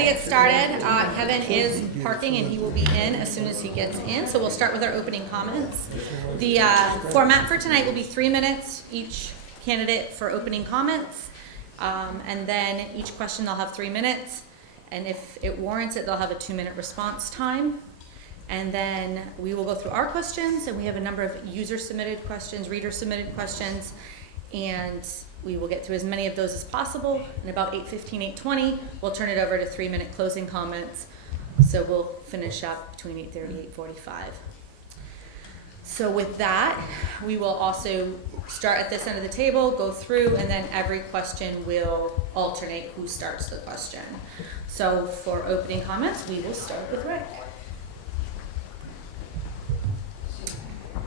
going to get started. Kevin is parking and he will be in as soon as he gets in. So we'll start with our opening comments. The format for tonight will be 3 minutes each candidate for opening comments. And then each question they'll have 3 minutes. And if it warrants it, they'll have a 2-minute response time. And then we will go through our questions, and we have a number of user-submitted questions, reader-submitted questions, and we will get through as many of those as possible. And about 8:15, 8:20, we'll turn it over to 3-minute closing comments. So we'll finish up between 8:30, 8:45. So with that, we will also start at this end of the table, go through, and then every question will alternate who starts the question. So for opening comments, we will start with Rick.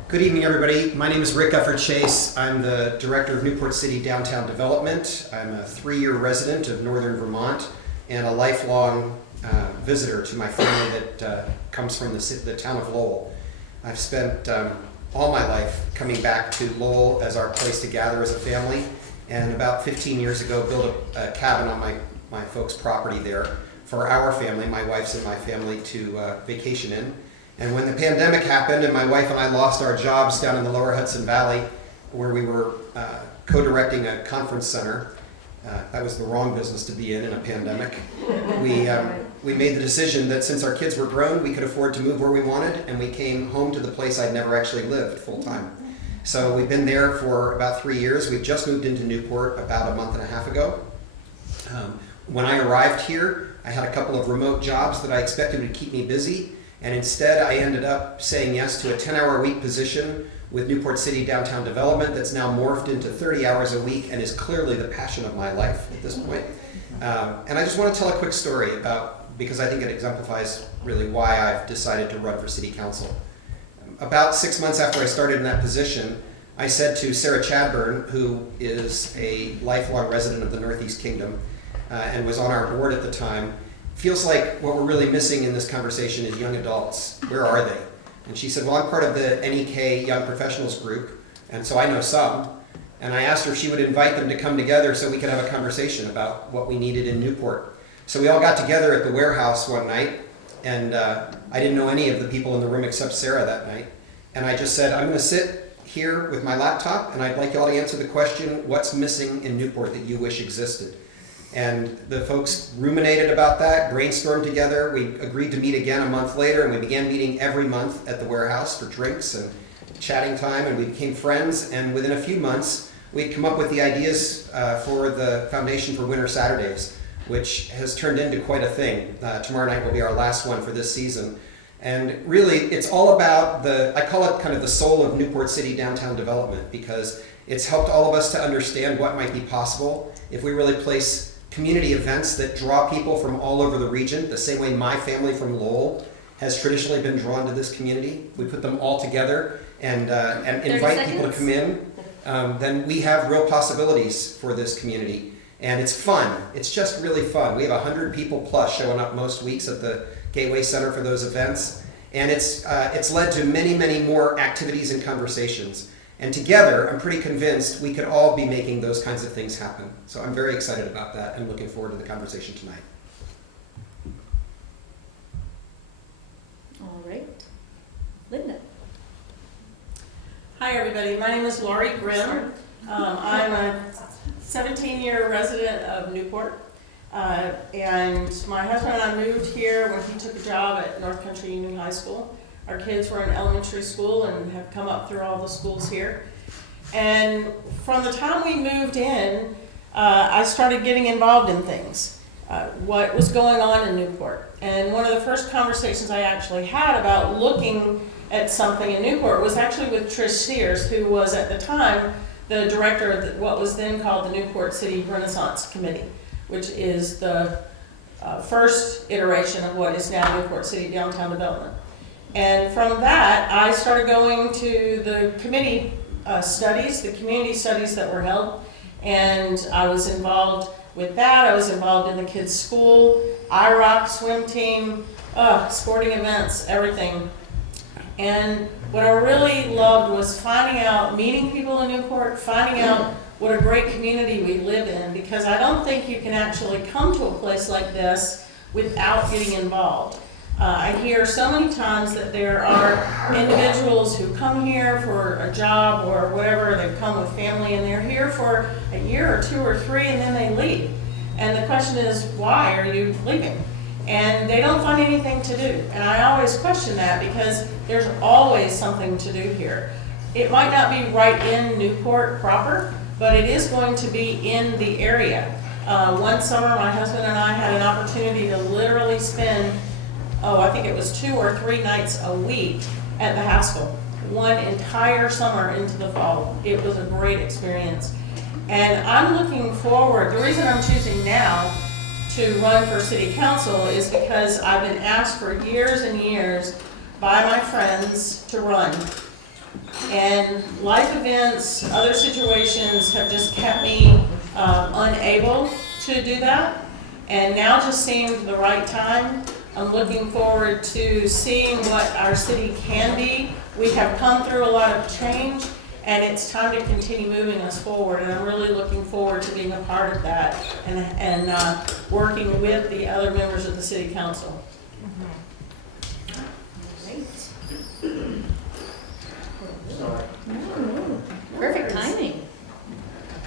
Good evening, everybody. My name is Rick Ufford-Chase. I'm the Director of Newport City Downtown Development. I'm a 3-year resident of Northern Vermont and a lifelong visitor to my family that comes from the town of Lowell. I've spent all my life coming back to Lowell as our place to gather as a family, and about 15 years ago built a cabin on my folks' property there for our family, my wife's and my family, to vacation in. And when the pandemic happened and my wife and I lost our jobs down in the lower Hudson Valley, where we were co-directing a conference center, that was the wrong business to be in a pandemic, we made the decision that since our kids were grown, we could afford to move where we wanted, and we came home to the place I'd never actually lived full time. So we've been there for about 3 years. We've just moved into Newport about a month and a half ago. When I arrived here, I had a couple of remote jobs that I expected would keep me busy. And instead, I ended up saying yes to a 10-hour-a-week position with Newport City Downtown Development that's now morphed into 30 hours a week and is clearly the passion of my life at this point. And I just want to tell a quick story because I think it exemplifies really why I've decided to run for City Council. About 6 months after I started in that position, I said to Sarah Chadbourne, who is a lifelong resident of the Northeast Kingdom and was on our board at the time, feels like what we're really missing in this conversation is young adults. Where are they? And she said, well, I'm part of the NEK Young Professionals group, and so I know some. And I asked her if she would invite them to come together so we could have a conversation about what we needed in Newport. So we all got together at the warehouse one night, and I didn't know any of the people in the room except Sarah that night. And I just said, I'm going to sit here with my laptop, and I'd like you all to answer the question, what's missing in Newport that you wish existed? And the folks ruminated about that, brainstormed together. We agreed to meet again a month later, and we began meeting every month at the warehouse for drinks and chatting time, and we became friends. And within a few months, we'd come up with the ideas for the Foundation for Winter Saturdays, which has turned into quite a thing. Tomorrow night will be our last one for this season. And really, it's all about I call it kind of the soul of Newport City Downtown Development, because it's helped all of us to understand what might be possible if we really place community events that draw people from all over the region, the same way my family from Lowell has traditionally been drawn to this community. We put them all together and invite people to come in. Then we have real possibilities for this community. And it's fun. It's just really fun. We have 100 people plus showing up most weeks at the Gateway Center for those events. And it's led to many, many more activities and conversations. And together, I'm pretty convinced we could all be making those kinds of things happen. So I'm very excited about that and looking forward to the conversation tonight. All right. Linda. Hi, everybody. My name is Laurie Grimm. I'm a 17-year resident of Newport. And my husband and I moved here when he took a job at North Country Union High School. Our kids were in elementary school and have come up through all the schools here. And from the time we moved in, I started getting involved in things, what was going on in Newport. And one of the first conversations I actually had about looking at something in Newport was actually with Trish Sears, who was at the time the director of what was then called the Newport City Renaissance Committee, which is the first iteration of what is now Newport City Downtown Development. And from that, I started going to the committee studies, the community studies that were held, and I was involved with that. I was involved in the kids' school, IROC, swim team, sporting events, everything. And what I really loved was finding out, meeting people in Newport, finding out what a great community we live in, because I don't think you can actually come to a place like this without getting involved. I hear so many times that there are individuals who come here for a job or whatever, they've come with family and they're here for a year or 2 or 3 and then they leave. And the question is, why are you leaving? And they don't find anything to do. And I always question that because there's always something to do here. It might not be right in Newport proper, but it is going to be in the area. One summer, my husband and I had an opportunity to literally spend, I think it was 2 or 3 nights a week at the Haskell. One entire summer into the fall. It was a great experience. And I'm looking forward, the reason I'm choosing now to run for city council is because I've been asked for years and years by my friends to run. And life events, other situations have just kept me unable to do that. And now just seemed the right time. I'm looking forward to seeing what our city can be. We have come through a lot of change, and it's time to continue moving us forward. And I'm really looking forward to being a part of that and working with the other members of the city council. Perfect timing.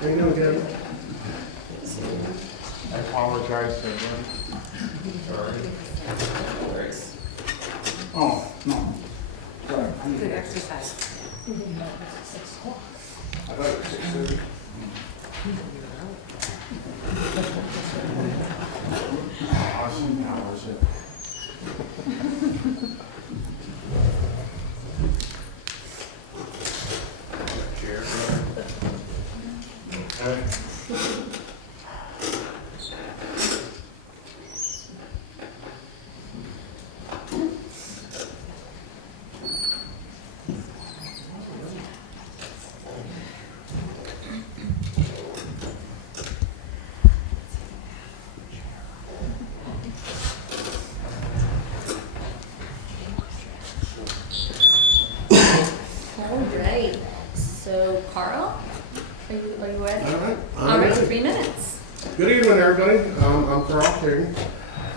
How you doing, Kevin? I apologize to everyone. Sorry. Oh, no. Sorry. Good exercise. I thought it was 6:30. Awesome. How was it? Chair. Okay. All right. So, Carl, are you ready? All right. All right, 3 minutes. Good evening, everybody. I'm Carl King.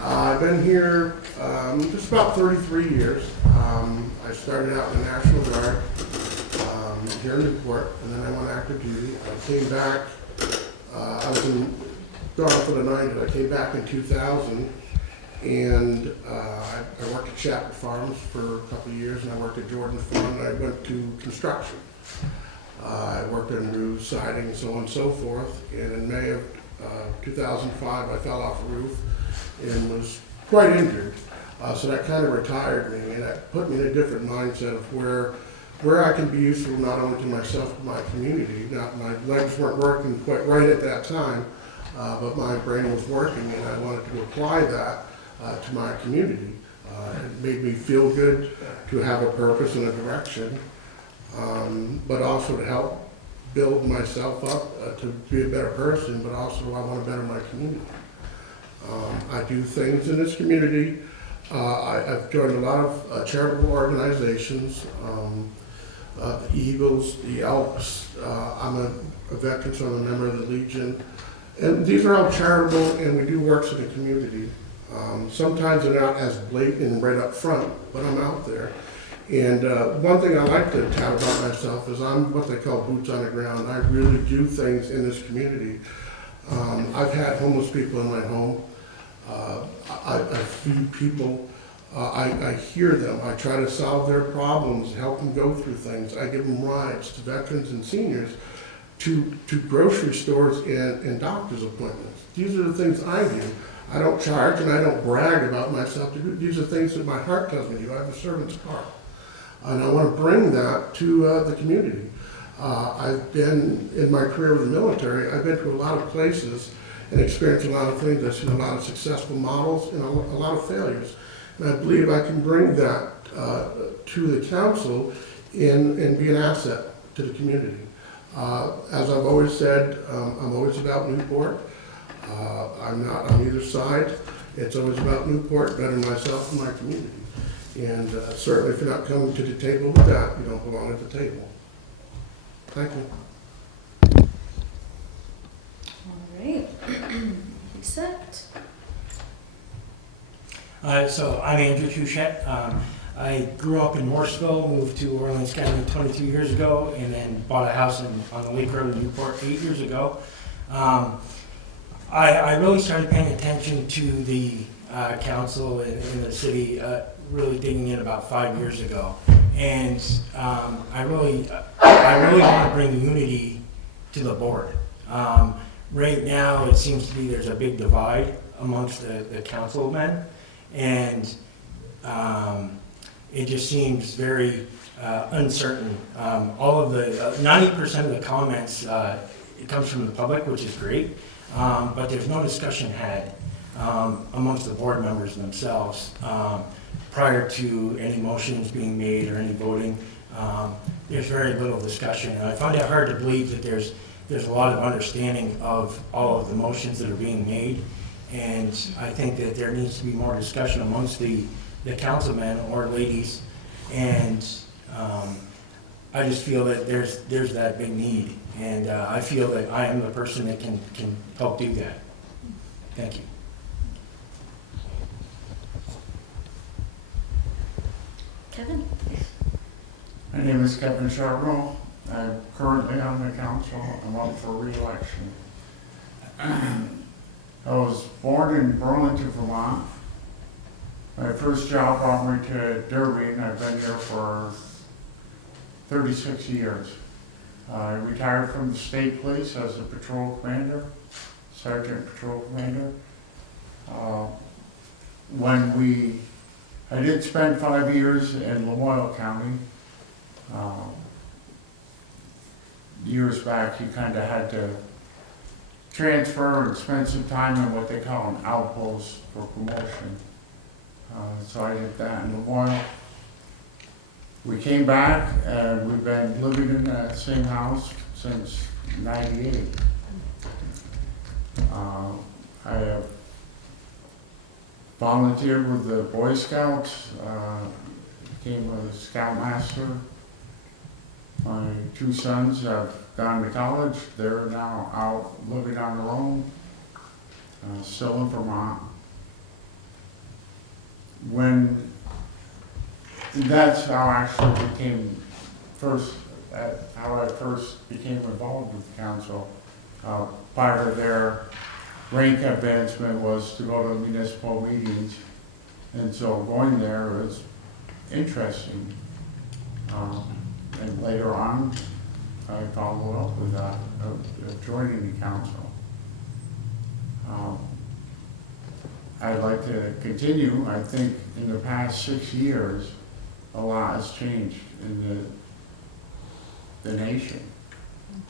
I've been here just about 33 years. I started out in the National Guard here in Newport, and then I went active duty. I came back, I was in Guard for the 90s. I came back in 2000, and I worked at Chapel Farms for a couple of years, and I worked at Jordan Farm, and I went to construction. I worked on roofs, siding, and so on and so forth. And in May of 2005, I fell off a roof and was quite injured. So that kind of retired me, and that put me in a different mindset of where I can be useful not only to myself but my community. Now, my legs weren't working quite right at that time, but my brain was working, and I wanted to apply that to my community. It made me feel good to have a purpose and a direction. But also to help build myself up to be a better person, but also I want to better my community. I do things in this community. I've joined a lot of charitable organizations, the Eagles, the Elks. I'm a veteran, so I'm a member of the Legion. And these are all charitable, and we do works in the community. Sometimes they're not as blatant right up front, but I'm out there. And one thing I like to tout about myself is I'm what they call boots on the ground. I really do things in this community. I've had homeless people in my home. I feed people. I hear them. I try to solve their problems, help them go through things. I give them rides to veterans and seniors, to grocery stores and doctor's appointments. These are the things I do. I don't charge and I don't brag about myself. These are things that my heart tells me to do. I have a servant's heart. And I want to bring that to the community. I've been, in my career with the military, I've been to a lot of places and experienced a lot of things. I've seen a lot of successful models and a lot of failures. And I believe I can bring that to the council and be an asset to the community. As I've always said, I'm always about Newport. I'm not on either side. It's always about Newport, bettering myself and my community. And certainly if you're not coming to the table with that, you don't belong at the table. Thank you. All right. Reset. So I'm AndrewTouchette. I grew up in Morrisville, moved to Orleans County 22 years ago, and then bought a house on the Lake Road in Newport 8 years ago. I really started paying attention to the council in the city, really digging in about 5 years ago. And I really want to bring unity to the board. Right now, it seems to be there's a big divide amongst the councilmen, and it just seems very uncertain. All of the 90% of the comments it comes from the public, which is great, but there's no discussion had amongst the board members themselves prior to any motions being made or any voting. There's very little discussion, and I find it hard to believe that there's a lot of understanding of all of the motions that are being made, and I think that there needs to be more discussion amongst the councilmen or ladies, and I just feel that there's that big need, and I feel that I am the person that can help do that. Thank you. Kevin? My name is Kevin Charboneau. I'm currently on the council. I'm up for re-election. I was born in Burlington, Vermont. My first job brought me to Derby, and I've been here for 36 years. I retired from the state police as a patrol commander, sergeant patrol commander. I did spend 5 years in Lamoille County. Years back, you kind of had to transfer and spend some time in what they call an outpost for promotion. So I did that in Lamoille. We came back and we've been living in that same house since '98. I have volunteered with the Boy Scouts, became a Scoutmaster. My two sons have gone to college. They're now out living on their own, still in Vermont. That's how I actually how I first became involved with the council. Part of their rank advancement was to go to municipal meetings, and so going there was interesting. And later on, I followed up with joining the council. I'd like to continue. I think in the past 6 years, a lot has changed in the nation.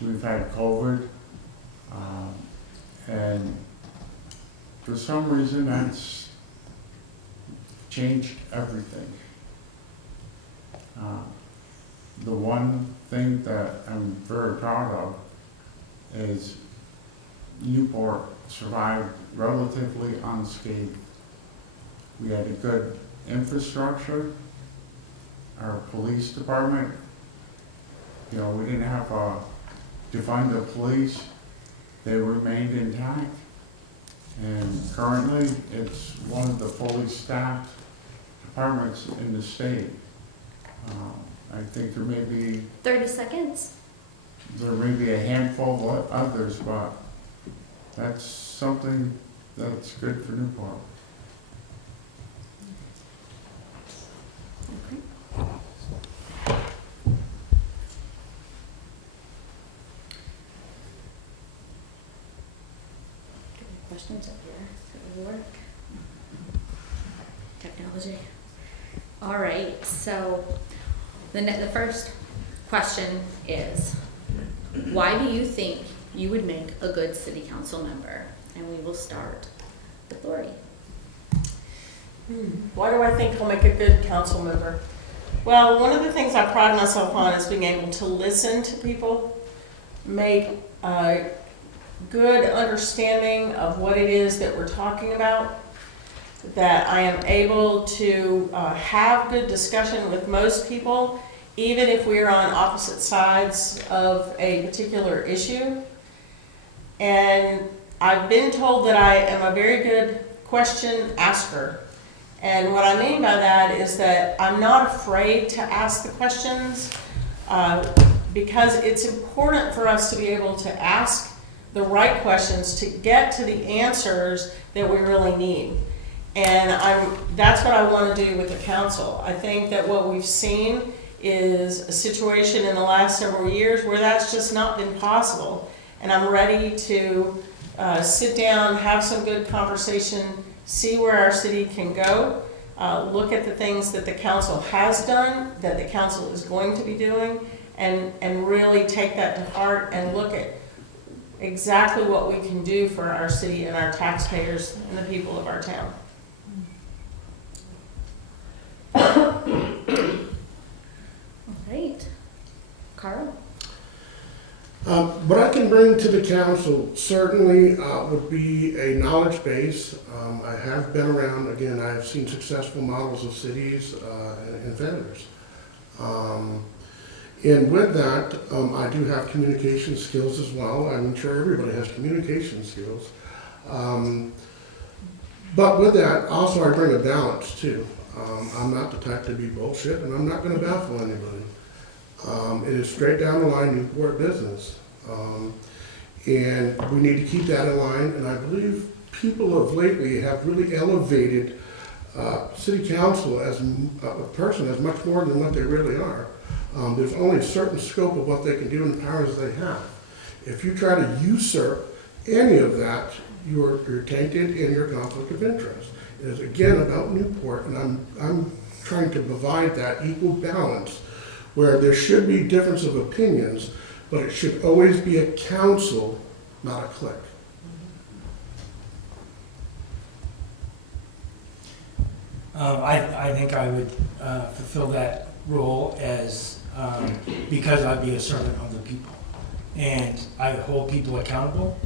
We've had COVID, and for some reason that's changed everything. The one thing that I'm very proud of is Newport survived relatively unscathed. We had a good infrastructure. Our police department, we didn't have to fund the police. They remained intact. And currently, it's one of the fully staffed departments in the state. I think there may be 30 seconds. There may be a handful of others, but that's something that's good for Newport. Questions up here? Does it work? Technology. All right, so the first question is, why do you think you would make a good city council member? And we will start with Laurie. Why do I think I'll make a good council member? Well, one of the things I pride myself on is being able to listen to people, make a good understanding of what it is that we're talking about, that I am able to have good discussion with most people, even if we are on opposite sides of a particular issue. And I've been told that I am a very good question asker. And what I mean by that is that I'm not afraid to ask the questions, because it's important for us to be able to ask the right questions to get to the answers that we really need. And that's what I want to do with the council. I think that what we've seen is a situation in the last several years where that's just not been possible. And I'm ready to sit down, have some good conversation, see where our city can go, look at the things that the council has done, that the council is going to be doing, and really take that to heart and look at exactly what we can do for our city and our taxpayers and the people of our town. Great. Carl? What I can bring to the council certainly would be a knowledge base. I have been around, again, I have seen successful models of cities and vendors. And with that, I do have communication skills as well. I'm sure everybody has communication skills. But with that, also I bring a balance too. I'm not the type to be bullshit, and I'm not going to baffle anybody. It is straight down the line Newport business. And we need to keep that in line, and I believe people of lately have really elevated city council as a person as much more than what they really are. There's only a certain scope of what they can do and the powers they have. If you try to usurp any of that, you're tainted in your conflict of interest. It is again about Newport, and I'm trying to provide that equal balance where there should be difference of opinions, but it should always be a council, not a clique. I think I would fulfill that role as, because I'd be a servant of the people. And I hold people accountable,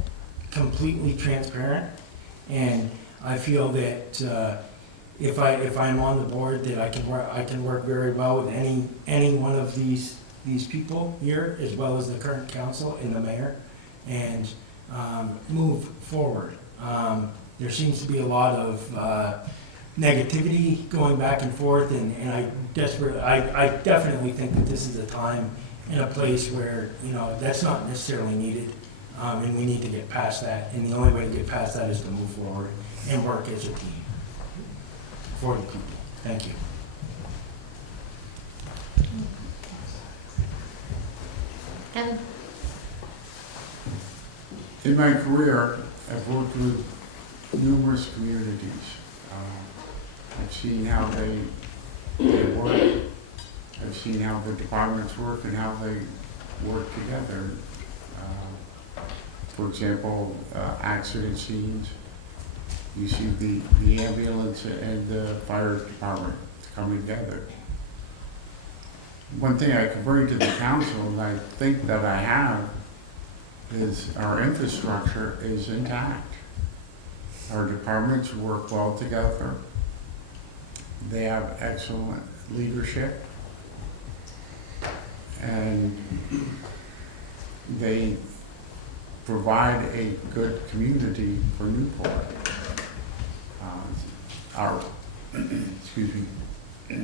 completely transparent, and I feel that if I'm on the board, that I can work very well with any one of these people here, as well as the current council and the mayor, and move forward. There seems to be a lot of negativity going back and forth, and I definitely think that this is a time and a place where, that's not necessarily needed, and we need to get past that, and the only way to get past that is to move forward and work as a team for the people. Thank you. Kevin? In my career, I've worked with numerous communities. I've seen how they work. I've seen how the departments work and how they work together. For example, accident scenes. You see the ambulance and the fire department coming together. One thing I can bring to the council, and I think that I have, is our infrastructure is intact. Our departments work well together. They have excellent leadership, and they provide a good community for Newport. Excuse me.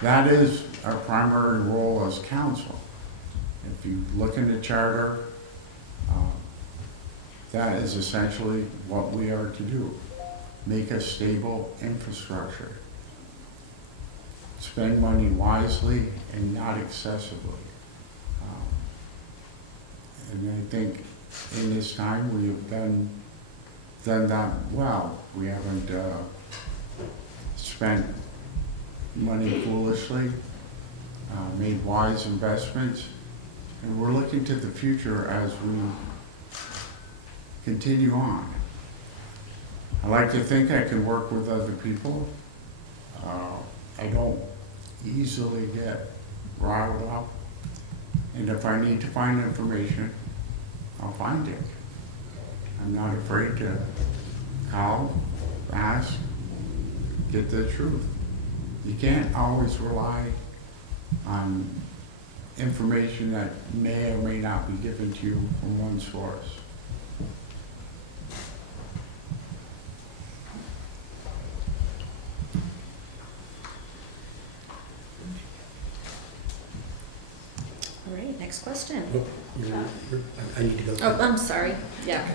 That is our primary role as council. If you look in the charter, that is essentially what we are to do. Make a stable infrastructure. Spend money wisely and not excessively. And I think in this time we have done that well. We haven't spent money foolishly, made wise investments, and we're looking to the future as we continue on. I like to think I can work with other people. I don't easily get riled up, and if I need to find information, I'll find it. I'm not afraid to call, ask, get the truth. You can't always rely on information that may or may not be given to you from one source. next question. I need to go. Oh, I'm sorry. Yeah.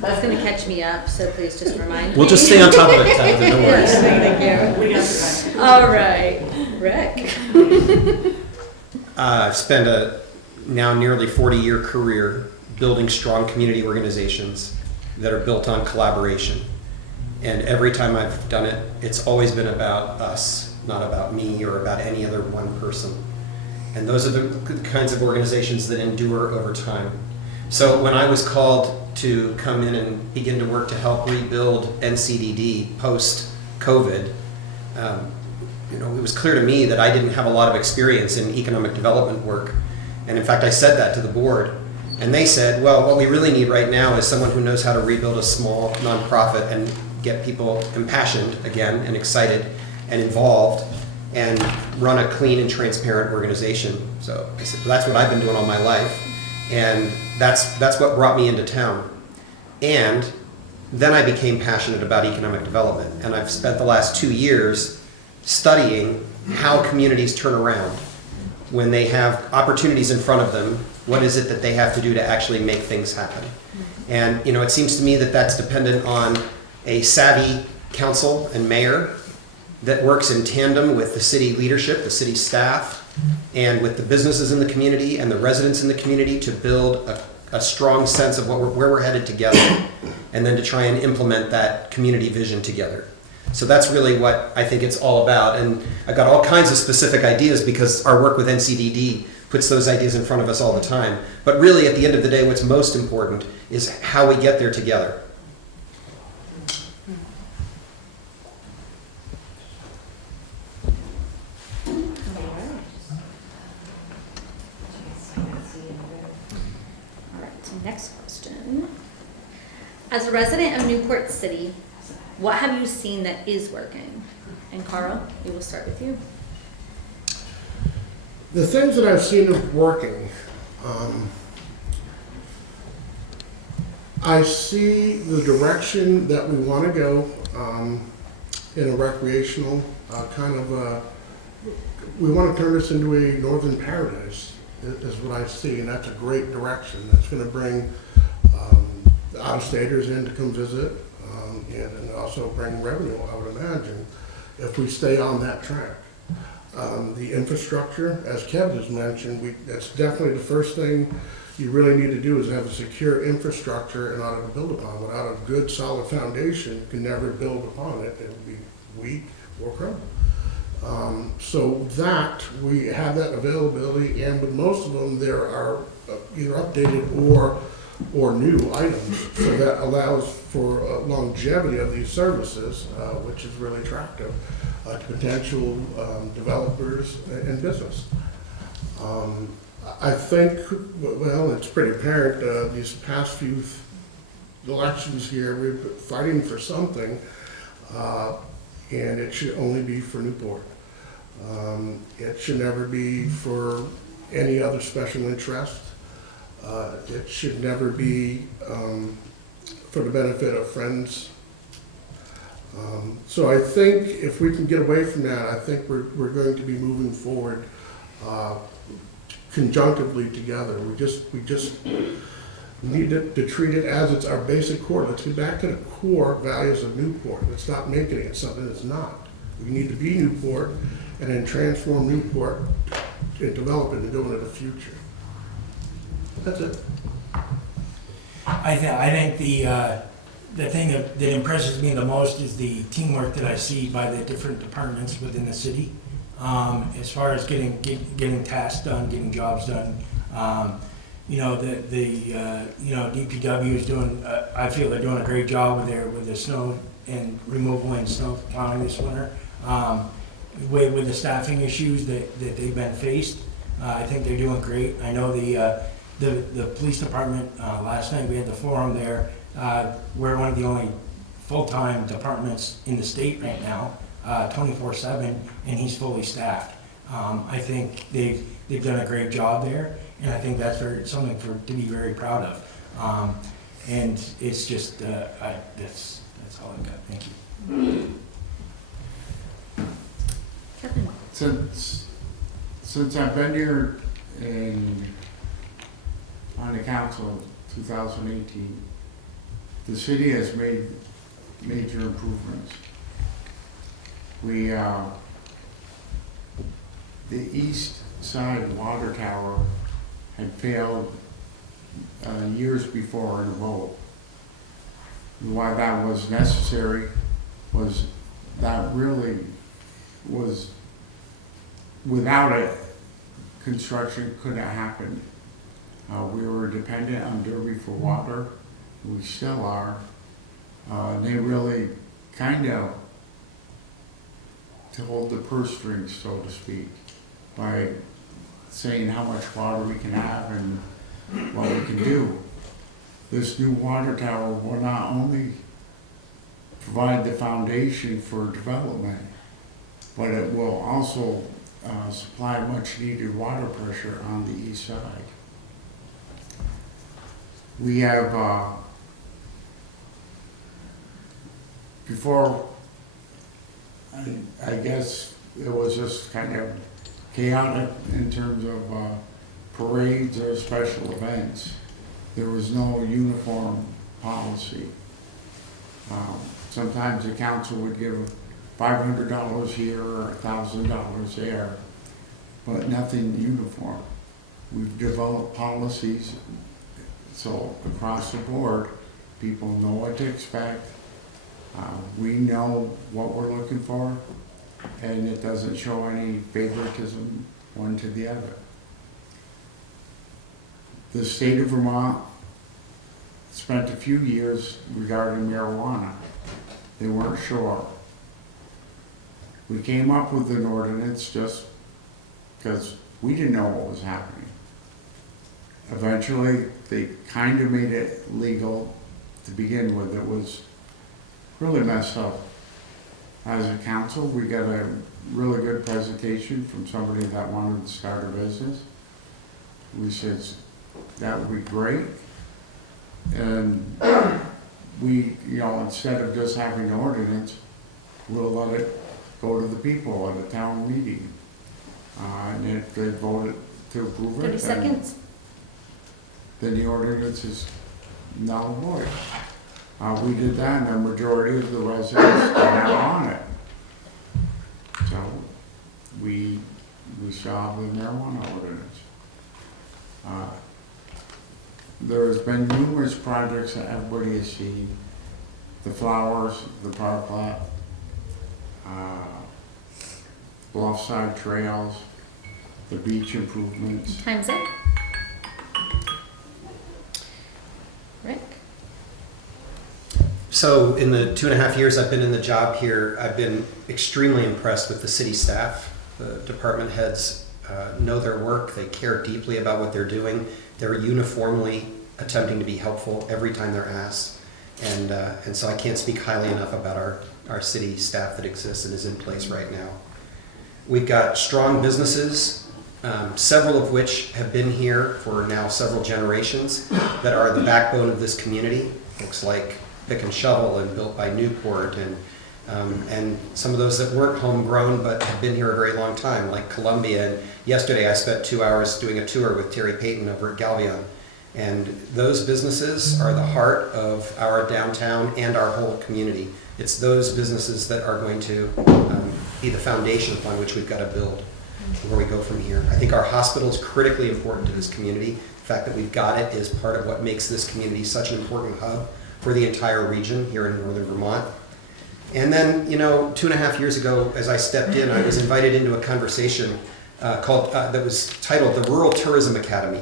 That's gonna catch me up, so please just remind me. We'll just stay on top of it, Tabitha, no worries. Thank you. We got your back. All right, Rick. I've spent a now nearly 40-year career building strong community organizations that are built on collaboration. And every time I've done it, it's always been about us, not about me or about any other one person. And those are the kinds of organizations that endure over time. So when I was called to come in and begin to work to help rebuild NCDD post-COVID, it was clear to me that I didn't have a lot of experience in economic development work. And in fact, I said that to the board. And they said, well, what we really need right now is someone who knows how to rebuild a small nonprofit and get people impassioned again and excited and involved and run a clean and transparent organization. So I said, well, that's what I've been doing all my life. And that's what brought me into town. And then I became passionate about economic development. And I've spent the last 2 years studying how communities turn around when they have opportunities in front of them. What is it that they have to do to actually make things happen? And it seems to me that that's dependent on a savvy council and mayor that works in tandem with the city leadership, the city staff, and with the businesses in the community and the residents in the community to build a strong sense of where we're headed together, and then to try and implement that community vision together. So that's really what I think it's all about. And I've got all kinds of specific ideas because our work with NCDD puts those ideas in front of us all the time. But really, at the end of the day, what's most important is how we get there together. All right, so next question. As a resident of Newport City, what have you seen that is working? And Carl, we will start with you. The things that I've seen of working, I see the direction that we want to go in a recreational we want to turn this into a northern paradise, is what I see, and that's a great direction. That's going to bring out-of-staters in to come visit, and also bring revenue, I would imagine, if we stay on that track. The infrastructure, as Kevin has mentioned, that's definitely the first thing you really need to do is have a secure infrastructure in order to build upon. Without a good, solid foundation, you can never build upon it. It will be weak or crumble. So that, we have that availability, and with most of them, there are either updated or new items. So that allows for longevity of these services, which is really attractive to potential developers and business. I think, well, it's pretty apparent these past few elections here, we've been fighting for something, and it should only be for Newport. It should never be for any other special interest. It should never be for the benefit of friends. So I think if we can get away from that, I think we're going to be moving forward conjunctively together. We just need to treat it as it's our basic core. Let's get back to the core values of Newport. Let's stop making it something it's not. We need to be Newport and then transform Newport and develop it and go into the future. That's it. I think the thing that impresses me the most is the teamwork that I see by the different departments within the city. As far as getting tasks done, getting jobs done. DPW is doing. I feel they're doing a great job with the snow and removal and snow plowing this winter. With the staffing issues that they've been faced, I think they're doing great. I know the police department, last night we had the forum there. We're one of the only full-time departments in the state right now, 24/7, and he's fully staffed. I think they've done a great job there, and I think that's something to be very proud of. And it's just, that's all I've got. Thank you. Kevin. Since I've been here on the council in 2018, the city has made major improvements. The east side water tower had failed years before in a vote. Why that was necessary was that really was, without it, construction couldn't have happened. We were dependent on Derby for water, we still are. They really kind of hold the purse strings, so to speak, by saying how much water we can have and what we can do. This new water tower will not only provide the foundation for development, but it will also supply much needed water pressure on the east side. We have, before, I guess it was just kind of chaotic in terms of parades or special events. There was no uniform policy. Sometimes the council would give $500 here or $1,000 there, but nothing uniform. We've developed policies so across the board, people know what to expect. We know what we're looking for, and it doesn't show any favoritism one to the other. The state of Vermont spent a few years regarding marijuana. They weren't sure. We came up with an ordinance just because we didn't know what was happening. Eventually, they kind of made it legal to begin with. It was really messed up. As a council, we got a really good presentation from somebody that wanted to start a business. We said, that would be great. And we, instead of just having an ordinance, we'll let it go to the people at a town meeting. And if they voted to approve it, 30 seconds. Then the ordinance is null and void. We did that, and the majority of the residents are now on it. So we solved the marijuana ordinance. There's been numerous projects that everybody has seen. The flowers, the park lot, bluffside trails, the beach improvements. Time's up. Rick? So in the 2.5 years I've been in the job here, I've been extremely impressed with the city staff. The department heads know their work. They care deeply about what they're doing. They're uniformly attempting to be helpful every time they're asked. And so I can't speak highly enough about our city staff that exists and is in place right now. We've got strong businesses, several of which have been here for now several generations, that are the backbone of this community. Folks like Pick and Shovel and Built by Newport, and some of those that weren't homegrown but have been here a very long time, like Columbia. And yesterday I spent 2 hours doing a tour with Terry Payton over at Galvion. And those businesses are the heart of our downtown and our whole community. It's those businesses that are going to be the foundation upon which we've got to build where we go from here. I think our hospital is critically important to this community. The fact that we've got it is part of what makes this community such an important hub for the entire region here in northern Vermont. And then, 2.5 years ago, as I stepped in, I was invited into a conversation that was titled the Rural Tourism Academy.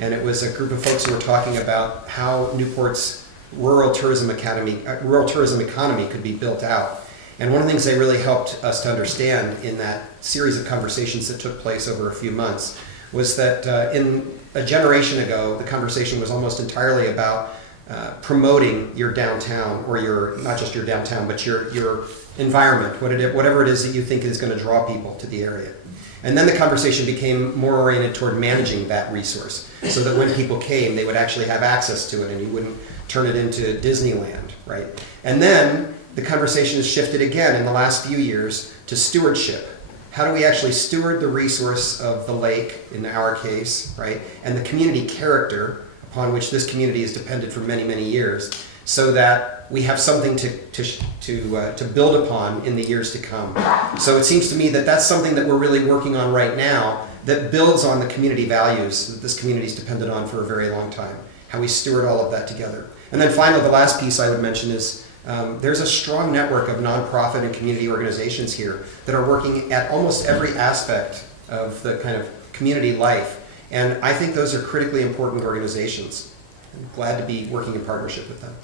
And it was a group of folks who were talking about how Newport's rural tourism economy could be built out. And one of the things they really helped us to understand in that series of conversations that took place over a few months was that in a generation ago, the conversation was almost entirely about promoting your downtown, or not just your downtown, but your environment, whatever it is that you think is going to draw people to the area. And then the conversation became more oriented toward managing that resource, so that when people came, they would actually have access to it, and you wouldn't turn it into Disneyland, right? And then the conversation has shifted again in the last few years to stewardship. how do we actually steward the resource of the lake, in our case, right, and the community character upon which this community is dependent for many, many years, so that we have something to build upon in the years to come. So it seems to me that that's something that we're really working on right now that builds on the community values that this community is dependent on for a very long time, how we steward all of that together. And then finally, the last piece I would mention is there's a strong network of nonprofit and community organizations here that are working at almost every aspect of the kind of community life. And I think those are critically important organizations. I'm glad to be working in partnership with them.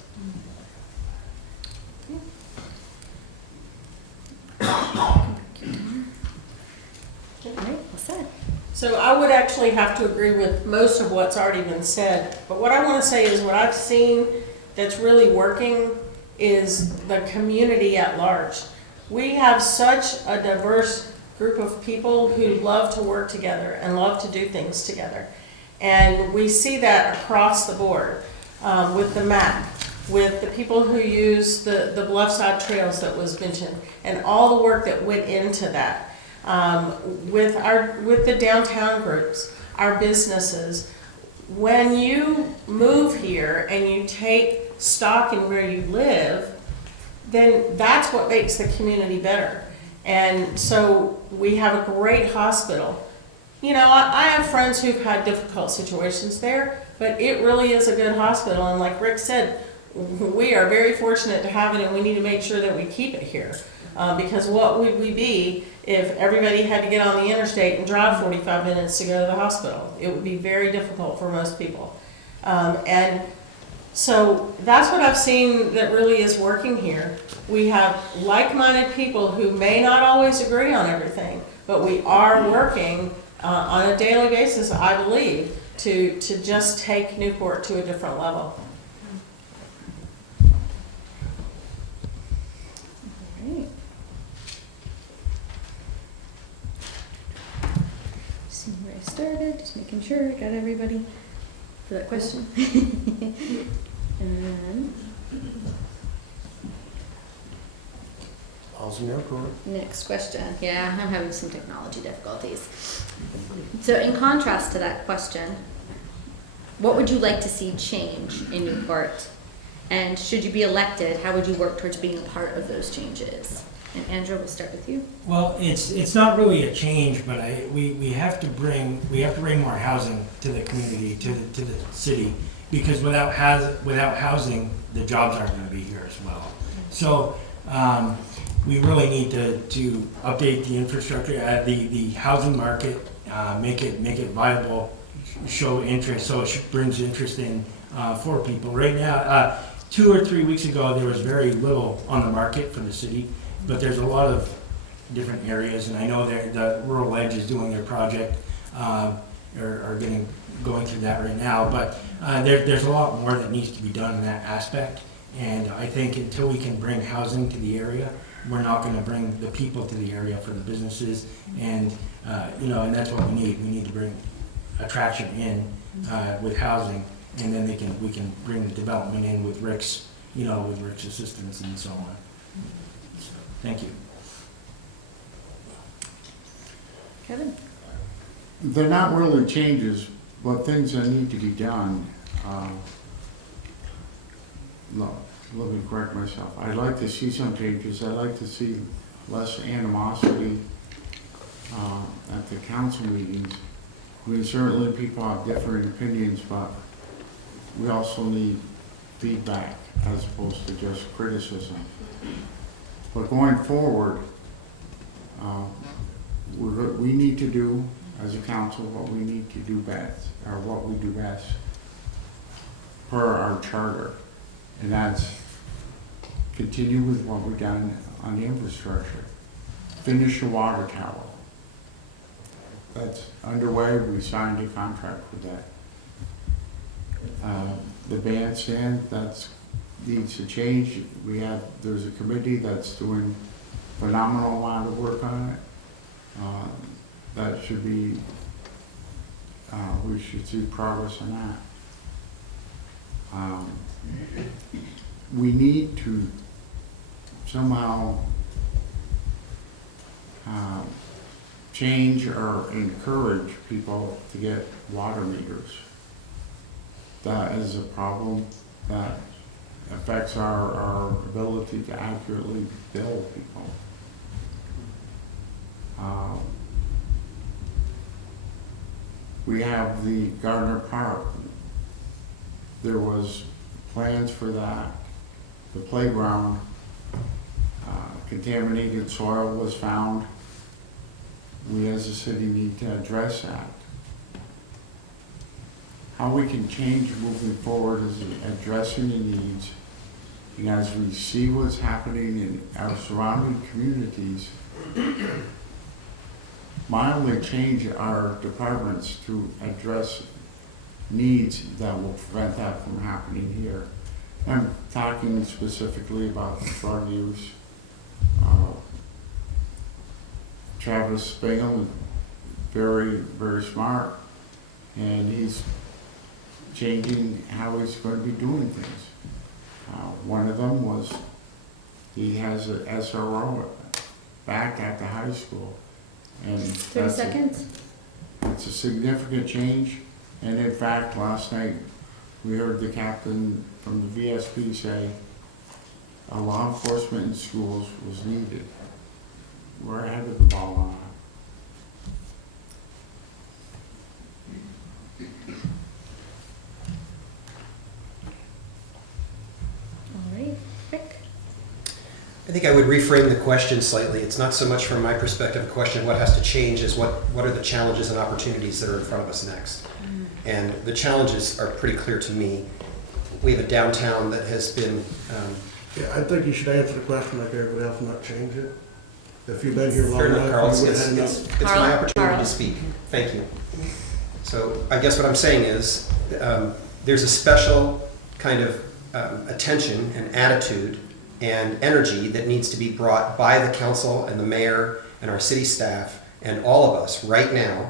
All right, well said. So I would actually have to agree with most of what's already been said, but what I want to say is what I've seen that's really working is the community at large. We have such a diverse group of people who love to work together and love to do things together. And we see that across the board with the MAC, with the people who use the Bluffside Trails that was mentioned, and all the work that went into that. With the downtown groups, our businesses. When you move here and you take stock in where you live, then that's what makes the community better. And so we have a great hospital. You know, I have friends who've had difficult situations there, but it really is a good hospital. And like Rick said, we are very fortunate to have it, and we need to make sure that we keep it here. Because what would we be if everybody had to get on the interstate and drive 45 minutes to go to the hospital? It would be very difficult for most people. And so that's what I've seen that really is working here. We have like-minded people who may not always agree on everything, but we are working on a daily basis, I believe, to just take Newport to a different level. Alright. See where I started, just making sure I got everybody for that question. And then All's in their court. next question. Yeah, I'm having some technology difficulties. So in contrast to that question, what would you like to see change in Newport? And should you be elected, how would you work towards being a part of those changes? And Andrew, we'll start with you. Well, it's not really a change, but we have to bring more housing to the community, to the city, because without housing, the jobs aren't going to be here as well. So we really need to update the infrastructure, the housing market, make it viable, show interest, so it brings interest in for people. Right now, 2 or 3 weeks ago, there was very little on the market for the city, but there's a lot of different areas, and I know the Rural Edge is doing their project, are going through that right now, but there's a lot more that needs to be done in that aspect, and I think until we can bring housing to the area, we're not going to bring the people to the area for the businesses, and and that's what we need. We need to bring attraction in with housing, and then we can bring the development in with Rick's assistance and so on. So, thank you. Kevin? They're not really changes, but things that need to be done. Let me correct myself. I'd like to see some changes. I'd like to see less animosity at the council meetings. I mean, certainly people have different opinions, but we also need feedback as opposed to just criticism. But going forward, we need to do, as a council, what we need to do best, or what we do best per our charter. And that's continue with what we've done on the infrastructure. Finish the water tower. That's underway. We signed a contract with that. The bandstand, that needs to change. There's a committee that's doing phenomenal amount of work on it. That should be, we should see progress on that. We need to somehow change or encourage people to get water meters. That is a problem that affects our ability to accurately bill people. We have the Gardner Park. There was plans for that. The playground, contaminated soil was found. We as a city need to address that. How we can change moving forward is addressing the needs. And as we see what's happening in our surrounding communities, mildly change our departments to address needs that will prevent that from happening here. I'm talking specifically about drug use. Travis Bingham is very, very smart, and he's changing how he's going to be doing things. One of them was he has an SRO back at the high school. And 30 seconds. It's a significant change, and in fact, last night we heard the captain from the VSP say law enforcement in schools was needed. We're ahead of the ball on that. All right, Rick. I think I would reframe the question slightly. It's not so much from my perspective a question of what has to change as what are the challenges and opportunities that are in front of us next. And the challenges are pretty clear to me. We have a downtown that has been... Yeah, I think you should answer the question like everybody else, not change it. If you've been here long fair enough, Carl. enough, you would It's have enough. my Carl. opportunity Carl. to speak. Thank you. So I guess what I'm saying is there's a special kind of attention and attitude and energy that needs to be brought by the council and the mayor and our city staff and all of us right now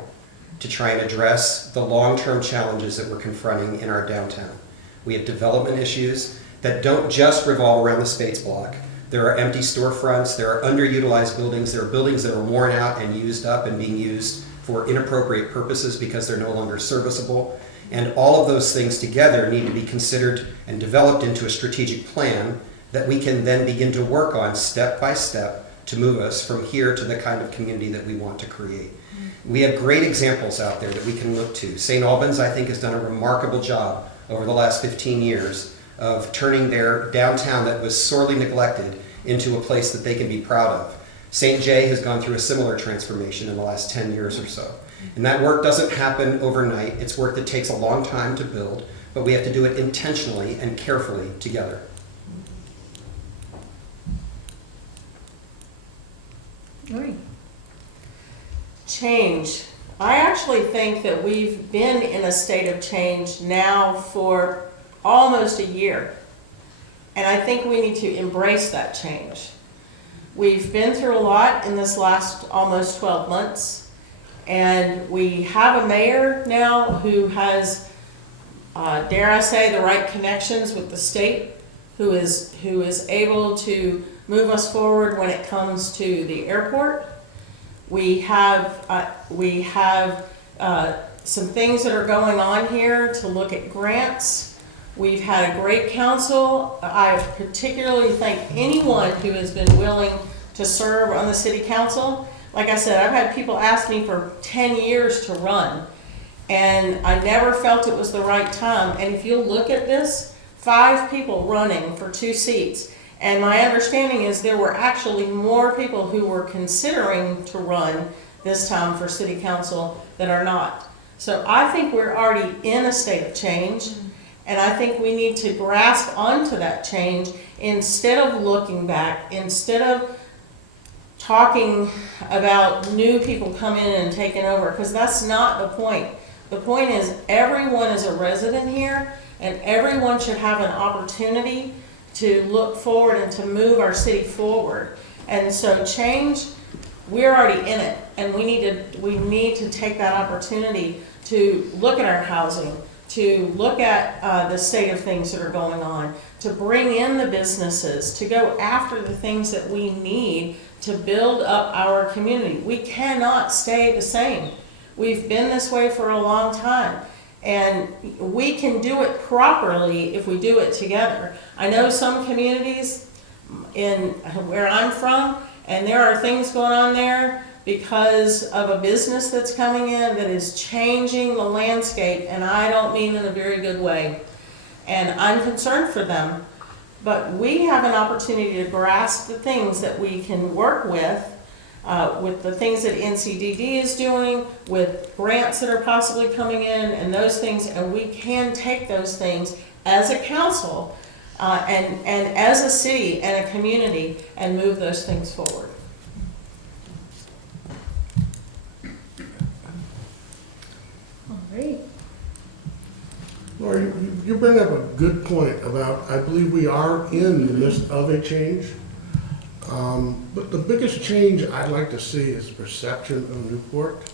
to try and address the long-term challenges that we're confronting in our downtown. We have development issues that don't just revolve around the Spates block. There are empty storefronts, there are underutilized buildings, there are buildings that are worn out and used up and being used for inappropriate purposes because they're no longer serviceable. And all of those things together need to be considered and developed into a strategic plan that we can then begin to work on step by step to move us from here to the kind of community that we want to create. We have great examples out there that we can look to. St. Albans, I think, has done a remarkable job over the last 15 years of turning their downtown that was sorely neglected into a place that they can be proud of. St. J has gone through a similar transformation in the last 10 years or so. And that work doesn't happen overnight. It's work that takes a long time to build, but we have to do it intentionally and carefully together. Laurie. Change. I actually think that we've been in a state of change now for almost a year. And I think we need to embrace that change. We've been through a lot in this last almost 12 months. And we have a mayor now who has, dare I say, the right connections with the state, who is able to move us forward when it comes to the airport. We have some things that are going on here to look at grants. We've had a great council. I particularly thank anyone who has been willing to serve on the city council. Like I said, I've had people ask me for 10 years to run, and I never felt it was the right time. And if you look at this, 5 people running for 2 seats. And my understanding is there were actually more people who were considering to run this time for city council that are not. So I think we're already in a state of change, and I think we need to grasp onto that change instead of looking back, instead of talking about new people coming in and taking over, because that's not the point. The point is everyone is a resident here, and everyone should have an opportunity to look forward and to move our city forward. And so change, we're already in it, and we need to take that opportunity to look at our housing, to look at the state of things that are going on, to bring in the businesses, to go after the things that we need to build up our community. We cannot stay the same. We've been this way for a long time. And we can do it properly if we do it together. I know some communities in where I'm from, and there are things going on there because of a business that's coming in that is changing the landscape, and I don't mean in a very good way. And I'm concerned for them. But we have an opportunity to grasp the things that we can work with the things that NCDD is doing, with grants that are possibly coming in, and those things, and we can take those things as a council and as a city and a community and move those things forward. All right. Laurie, you bring up a good point about, I believe we are in the midst of a change. But the biggest change I'd like to see is the perception of Newport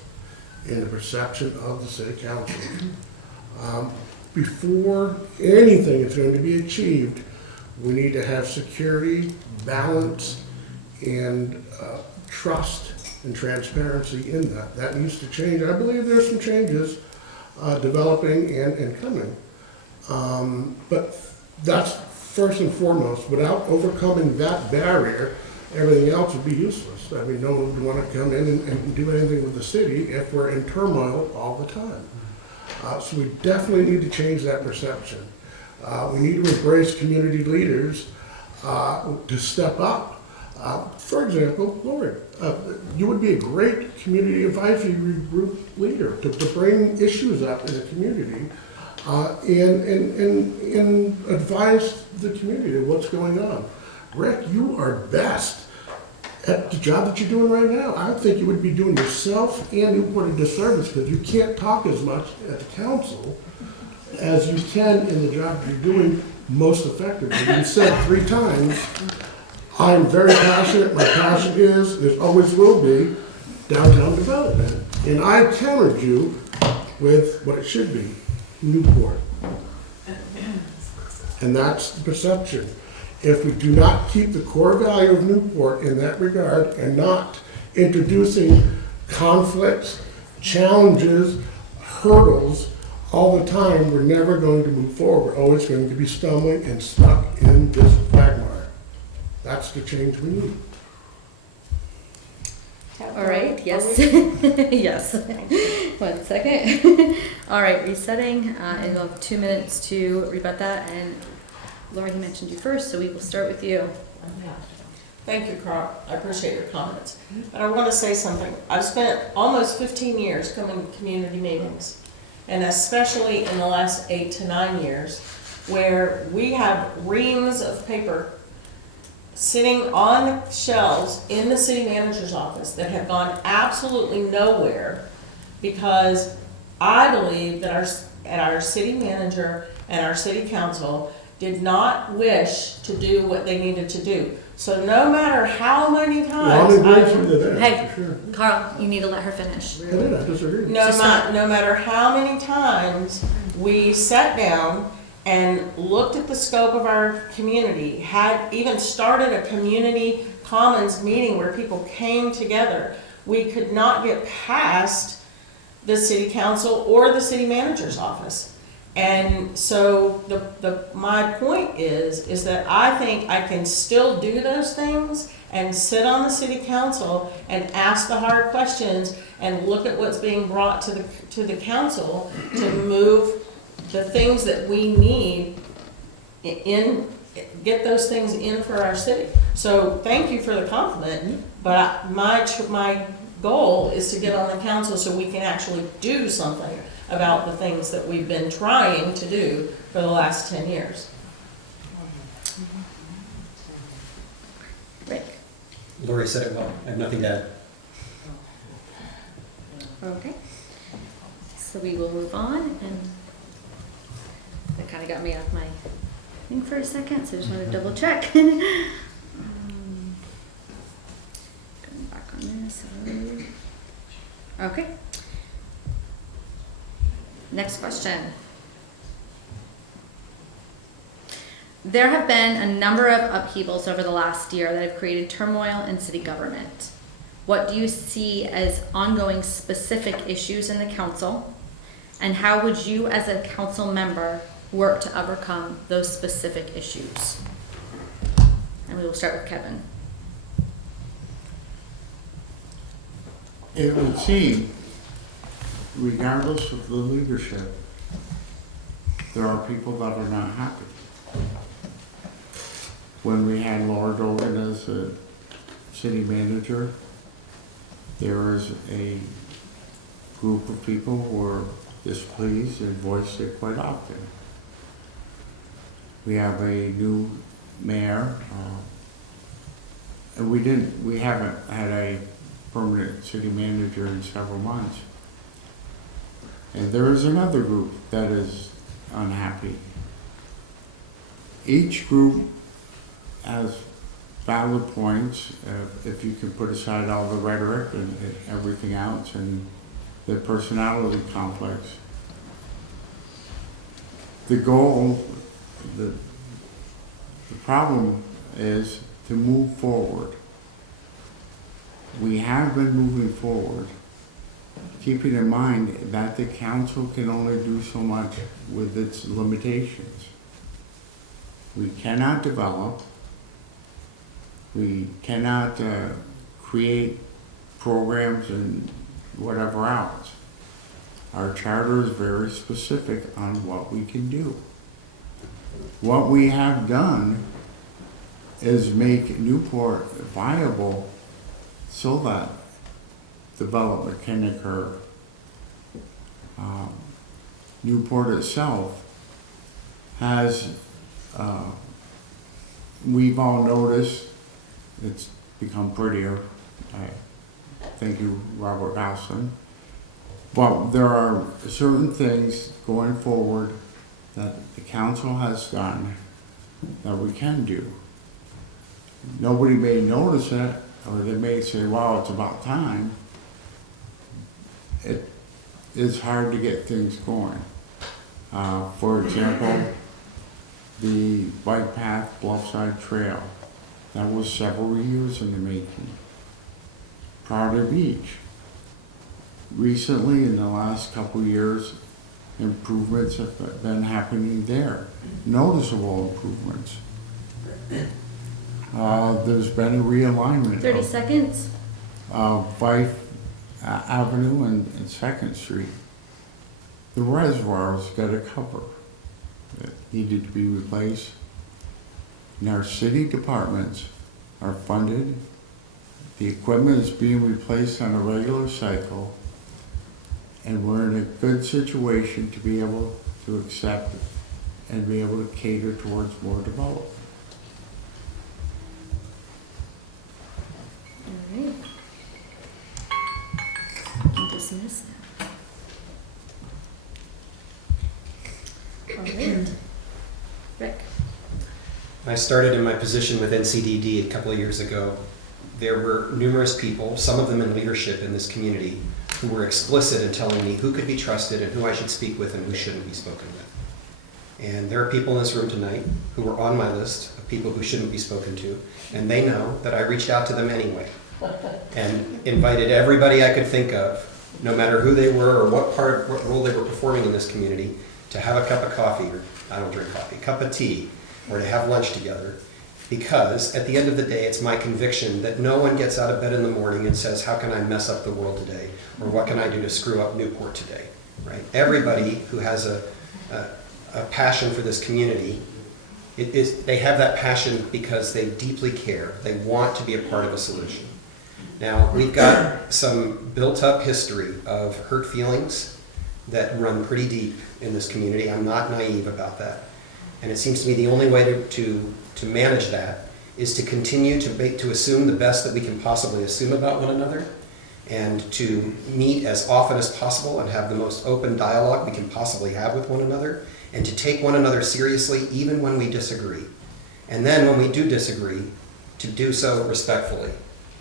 and the perception of the city council. Before anything is going to be achieved, we need to have security, balance, and trust and transparency in that. That needs to change. I believe there's some changes developing and coming. But that's first and foremost. Without overcoming that barrier, everything else would be useless. I mean, no one would want to come in and do anything with the city if we're in turmoil all the time. So we definitely need to change that perception. We need to embrace community leaders to step up. For example, Laurie, you would be a great community advisory group leader to bring issues up in the community and advise the community of what's going on. Rick, you are best at the job that you're doing right now. I think you would be doing yourself and Newport a disservice because you can't talk as much at the council as you can in the job you're doing most effectively. You said 3 times, I'm very passionate, my passion is, there always will be, downtown development. And I countered you with what it should be, Newport. And that's the perception. If we do not keep the core value of Newport in that regard and not introducing conflicts, challenges, hurdles all the time, we're never going to move forward. We're always going to be stumbling and stuck in this quagmire. That's the change we need. All right, yes. Yes. 1 second. All right, resetting, and you'll have 2 minutes to rebut that. And Laurie, he mentioned you first, so we will start with you. Thank you, Carl. I appreciate your comments. But I want to say something. I've spent almost 15 years coming to community meetings, and especially in the last 8 to 9 years, where we have reams of paper sitting on shelves in the city manager's office that have gone absolutely nowhere because I believe that our city manager and our city council did not wish to do what they needed to do. So no matter how many times Hey, Carl, you need to let her finish. I disagree. no matter how many times we sat down and looked at the scope of our community, had even started a community commons meeting where people came together, we could not get past the city council or the city manager's office. And so my point is that I think I can still do those things and sit on the city council and ask the hard questions and look at what's being brought to the council to move the things that we need get those things in for our city. So thank you for the compliment, but my goal is to get on the council so we can actually do something about the things that we've been trying to do for the last 10 years. Rick. Laurie said it well. I have nothing to add. Okay. So we will move on, and that kind of got me off my thing for a second, so I just wanted to double check. Going back on this. Okay. Next question. There have been a number of upheavals over the last year that have created turmoil in city government. What do you see as ongoing specific issues in the council? And how would you as a council member work to overcome those specific issues? And we will start with Kevin. It would seem, regardless of the leadership, there are people that are not happy. When we had Laura Dogan as a city manager, there was a group of people who were displeased and voiced it quite often. We have a new mayor, and we haven't had a permanent city manager in several months. And there is another group that is unhappy. Each group has valid points, if you can put aside all the rhetoric and everything else and the personality conflicts. The goal, the problem is to move forward. We have been moving forward, keeping in mind that the council can only do so much with its limitations. We cannot develop, we cannot create programs and whatever else. Our charter is very specific on what we can do. What we have done is make Newport viable so that development can occur. Newport itself has, we've all noticed, it's become prettier. Thank you, Robert Gosselin. But there are certain things going forward that the council has done that we can do. Nobody may notice it, or they may say, wow, it's about time. It is hard to get things going. For example, the bike path Bluffside Trail, that was several years in the making. Powder Beach, recently in the last couple of years, improvements have been happening there, noticeable improvements. There's been a realignment 30 seconds. of Fife Avenue and 2nd Street. The reservoir's got a cover that needed to be replaced. And our city departments are funded. The equipment is being replaced on a regular cycle. And we're in a good situation to be able to accept and be able to cater towards more development. All right. You dismiss that. All right. Rick. When I started in my position with NCDD a couple of years ago, there were numerous people, some of them in leadership in this community, who were explicit in telling me who could be trusted and who I should speak with and who shouldn't be spoken with. And there are people in this room tonight who were on my list of people who shouldn't be spoken to, and they know that I reached out to them anyway and invited everybody I could think of, no matter who they were or what role they were performing in this community, to have a cup of coffee, or I don't drink coffee, cup of tea, or to have lunch together. Because at the end of the day, it's my conviction that no one gets out of bed in the morning and says, how can I mess up the world today? Or what can I do to screw up Newport today, right? Everybody who has a passion for this community, they have that passion because they deeply care. They want to be a part of a solution. Now, we've got some built-up history of hurt feelings that run pretty deep in this community. I'm not naive about that. And it seems to me the only way to manage that is to continue to assume the best that we can possibly assume about one another, and to meet as often as possible and have the most open dialogue we can possibly have with one another, and to take one another seriously even when we disagree. And then when we do disagree, to do so respectfully,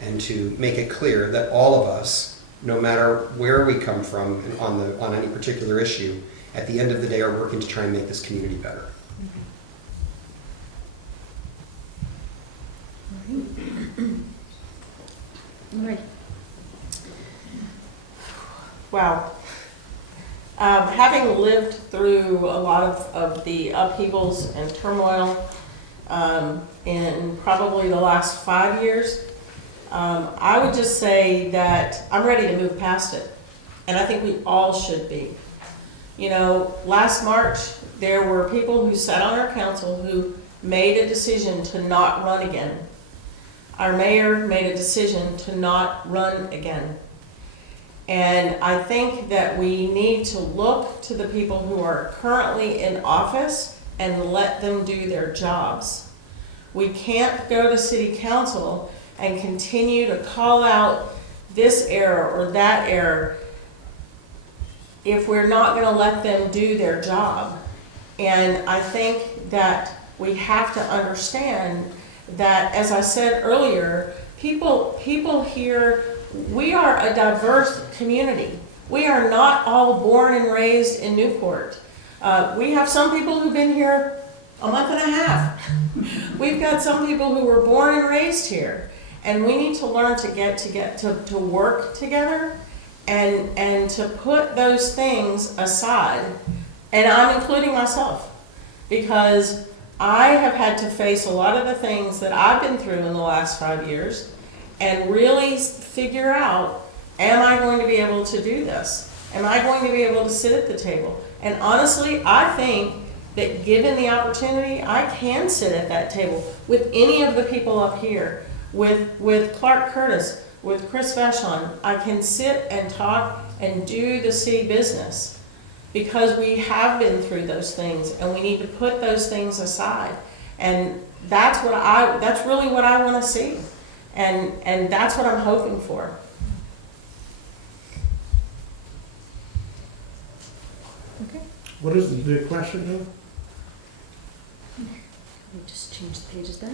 and to make it clear that all of us, no matter where we come from on any particular issue, at the end of the day are working to try and make this community better. Laurie. Wow. Having lived through a lot of the upheavals and turmoil in probably the last 5 years, I would just say that I'm ready to move past it. And I think we all should be. You know, last March, there were people who sat on our council who made a decision to not run again. Our mayor made a decision to not run again. And I think that we need to look to the people who are currently in office and let them do their jobs. We can't go to city council and continue to call out this error or that error if we're not going to let them do their job. And I think that we have to understand that, as I said earlier, people here, we are a diverse community. We are not all born and raised in Newport. We have some people who've been here a month and a half. We've got some people who were born and raised here. And we need to learn to work together and to put those things aside. And I'm including myself, because I have had to face a lot of the things that I've been through in the last 5 years and really figure out, am I going to be able to do this? Am I going to be able to sit at the table? And honestly, I think that given the opportunity, I can sit at that table with any of the people up here, with Clark Curtis, with Chris Vashon. I can sit and talk and do the city business because we have been through those things and we need to put those things aside. And that's really what I want to see. And that's what I'm hoping for. Okay. What is the question now? We just change the pages back.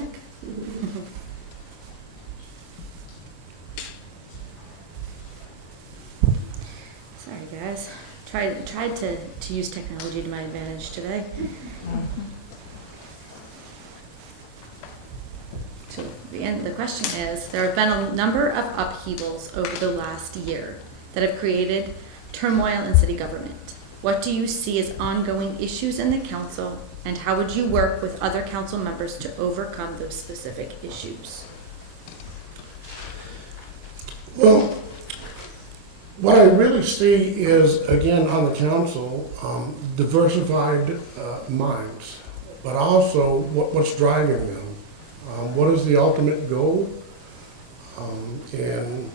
Sorry guys, tried to use technology to my advantage today. So the question is, there have been a number of upheavals over the last year that have created turmoil in city government. What do you see as ongoing issues in the council, and how would you work with other council members to overcome those specific issues? Well, what I really see is, again, on the council, diversified minds, but also what's driving them. What is the ultimate goal? And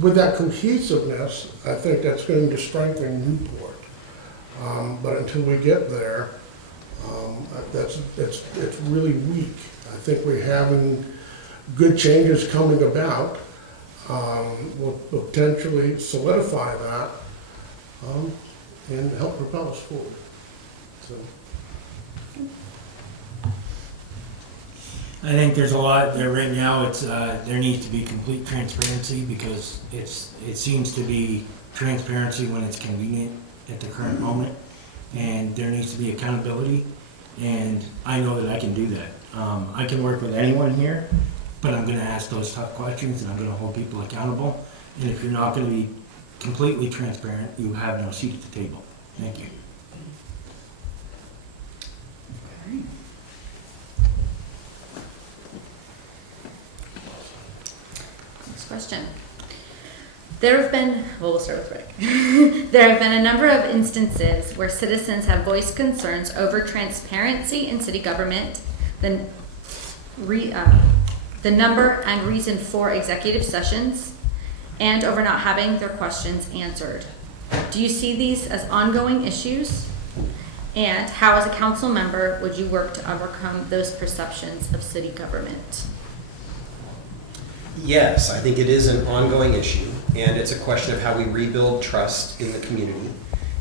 with that cohesiveness, I think that's going to strengthen Newport. But until we get there, it's really weak. I think we're having good changes coming about. Will potentially solidify that and help propel us forward. So. I think there's a lot there right now. It's there needs to be complete transparency, because it seems to be transparency when it's convenient at the current moment, and there needs to be accountability. And I know that I can do that. I can work with anyone here, but I'm going to ask those tough questions, and I'm going to hold people accountable. And if you're not going to be completely transparent, you have no seat at the table. Thank you. Next question. We'll start with Rick. There have been a number of instances where citizens have voiced concerns over transparency in city government, the number and reason for executive sessions, and over not having their questions answered. Do you see these as ongoing issues? And how, as a council member, would you work to overcome those perceptions of city government? Yes, I think it is an ongoing issue, and it's a question of how we rebuild trust in the community.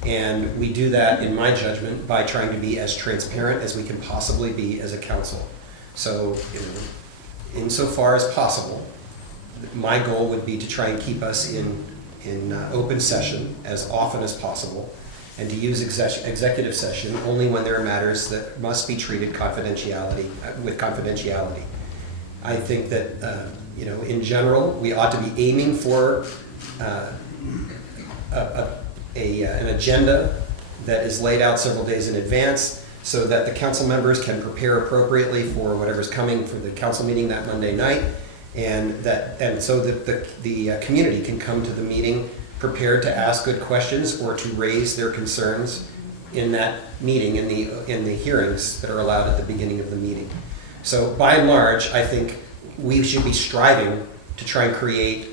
And we do that, in my judgment, by trying to be as transparent as we can possibly be as a council. So, insofar as possible, my goal would be to try and keep us in open session as often as possible, and to use executive session only when there are matters that must be treated with confidentiality. I think that, in general, we ought to be aiming for an agenda that is laid out several days in advance so that the council members can prepare appropriately for whatever's coming for the council meeting that Monday night, and so that the community can come to the meeting prepared to ask good questions or to raise their concerns in that meeting, in the hearings that are allowed at the beginning of the meeting. So by and large, I think we should be striving to try and create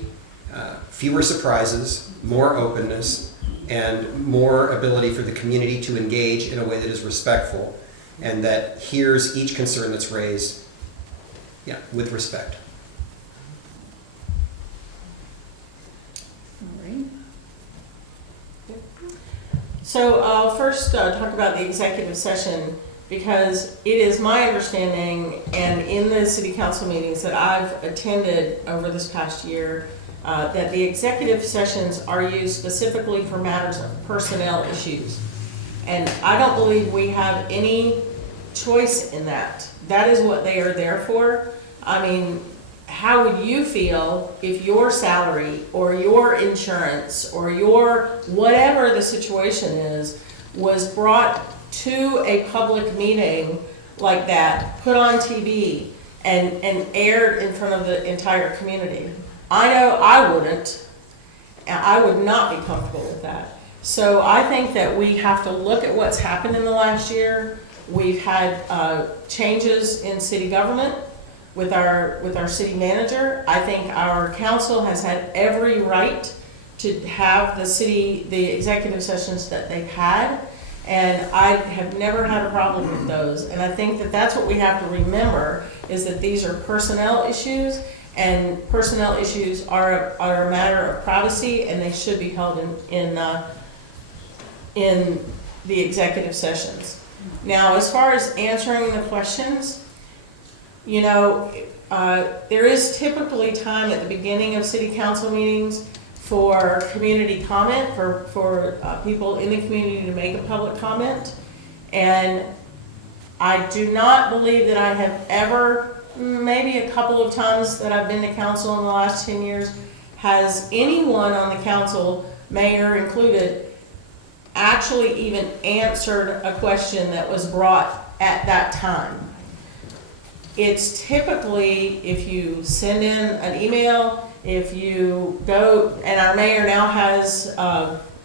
fewer surprises, more openness, and more ability for the community to engage in a way that is respectful and that hears each concern that's raised, with respect. All right. So I'll first talk about the executive session, because it is my understanding, and in the city council meetings that I've attended over this past year, that the executive sessions are used specifically for matters of personnel issues. And I don't believe we have any choice in that. That is what they are there for. I mean, how would you feel if your salary or your insurance or your whatever the situation is was brought to a public meeting like that, put on TV and aired in front of the entire community? I know I wouldn't. I would not be comfortable with that. So I think that we have to look at what's happened in the last year. We've had changes in city government with our city manager. I think our council has had every right to have the executive sessions that they've had, and I have never had a problem with those. And I think that that's what we have to remember, is that these are personnel issues, and personnel issues are a matter of privacy, and they should be held in the executive sessions. Now, as far as answering the questions, there is typically time at the beginning of city council meetings for community comment, for people in the community to make a public comment. And I do not believe that I have ever, maybe a couple of times that I've been to council in the last 10 years, has anyone on the council, mayor included, actually even answered a question that was brought at that time. It's typically, if you send in an email, if you go, and our mayor now has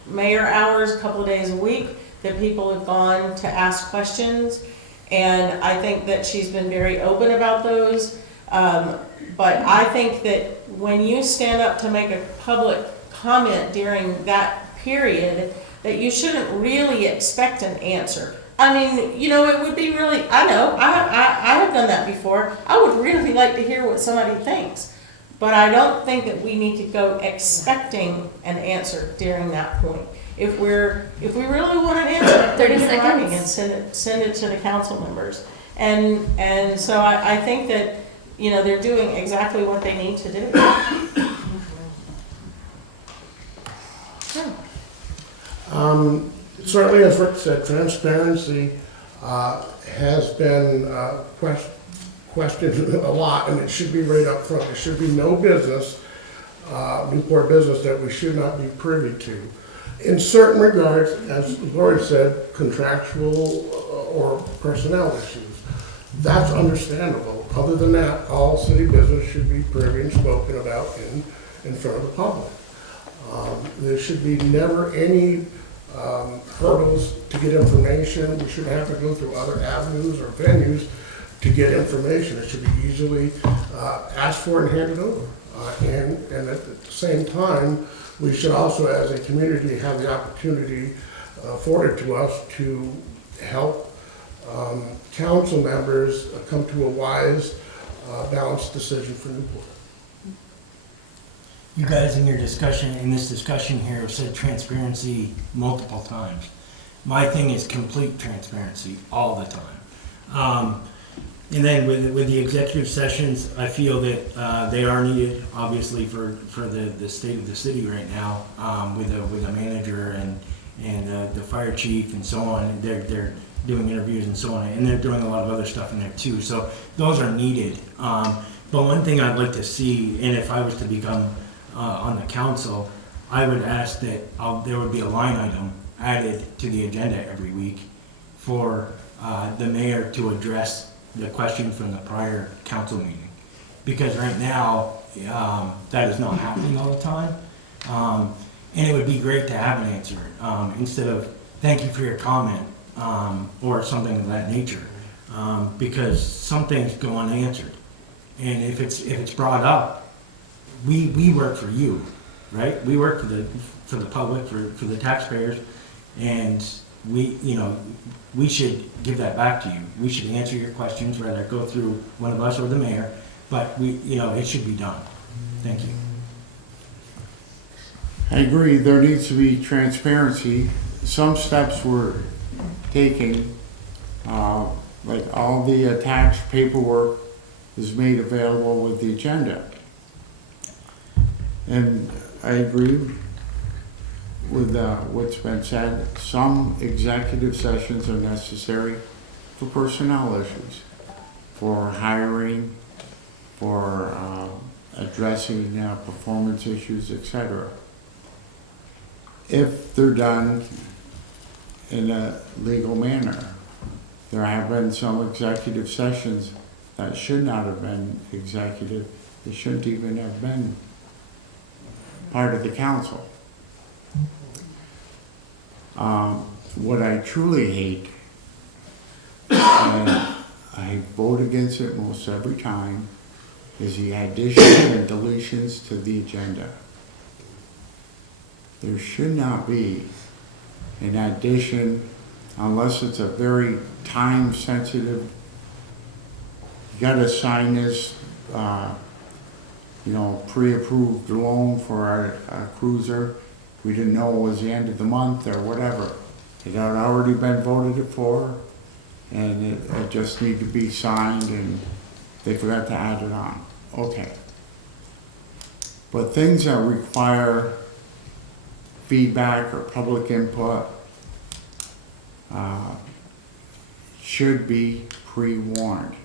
mayor hours a couple of days a week that people have gone to ask questions, and I think that she's been very open about those. But I think that when you stand up to make a public comment during that period, that you shouldn't really expect an answer. I mean, it would be really, I have done that before. I would really like to hear what somebody thinks. But I don't think that we need to go expecting an answer during that point. If we really want an answer, 30 seconds, and send it to the council members. And so I think that, they're doing exactly what they need to do. Certainly, as Rick said, transparency has been questioned a lot, and it should be right up front. There should be no business, Newport business, that we should not be privy to. In certain regards, as Laurie said, contractual or personnel issues. That's understandable. Other than that, all city business should be privy and spoken about in front of the public. There should be never any hurdles to get information. We shouldn't have to go through other avenues or venues to get information. It should be easily asked for and handed over. And at the same time, we should also, as a community, have the opportunity afforded to us to help council members come to a wise, balanced decision for Newport. You guys in this discussion here have said transparency multiple times. My thing is complete transparency all the time. And then with the executive sessions, I feel that they are needed, obviously, for the state of the city right now, with a manager and the fire chief and so on, and they're doing interviews and so on, and they're doing a lot of other stuff in there too. So those are needed. But one thing I'd like to see, and if I was to become on the council, I would ask that there would be a line item added to the agenda every week for the mayor to address the question from the prior council meeting. Because right now, that is not happening all the time. And it would be great to have an answer, instead of, thank you for your comment, or something of that nature. Because some things go unanswered. And if it's brought up, we work for you, right? We work for the public, for the taxpayers, and we should give that back to you. We should answer your questions, whether it go through one of us or the mayor, but it should be done. Thank you. I agree, there needs to be transparency. Some steps we're taking, like all the tax paperwork is made available with the agenda. And I agree with what's been said. Some executive sessions are necessary for personnel issues, for hiring, for addressing performance issues, etc. If they're done in a legal manner. There have been some executive sessions that should not have been executive. They shouldn't even have been part of the council. What I truly hate, and I vote against it most every time, is the additions and deletions to the agenda. There should not be an addition unless it's a very time-sensitive. You gotta sign this, pre-approved loan for our cruiser. We didn't know it was the end of the month or whatever. It had already been voted for, and it just needed to be signed, and they forgot to add it on. Okay. But things that require feedback or public input should be pre-warned.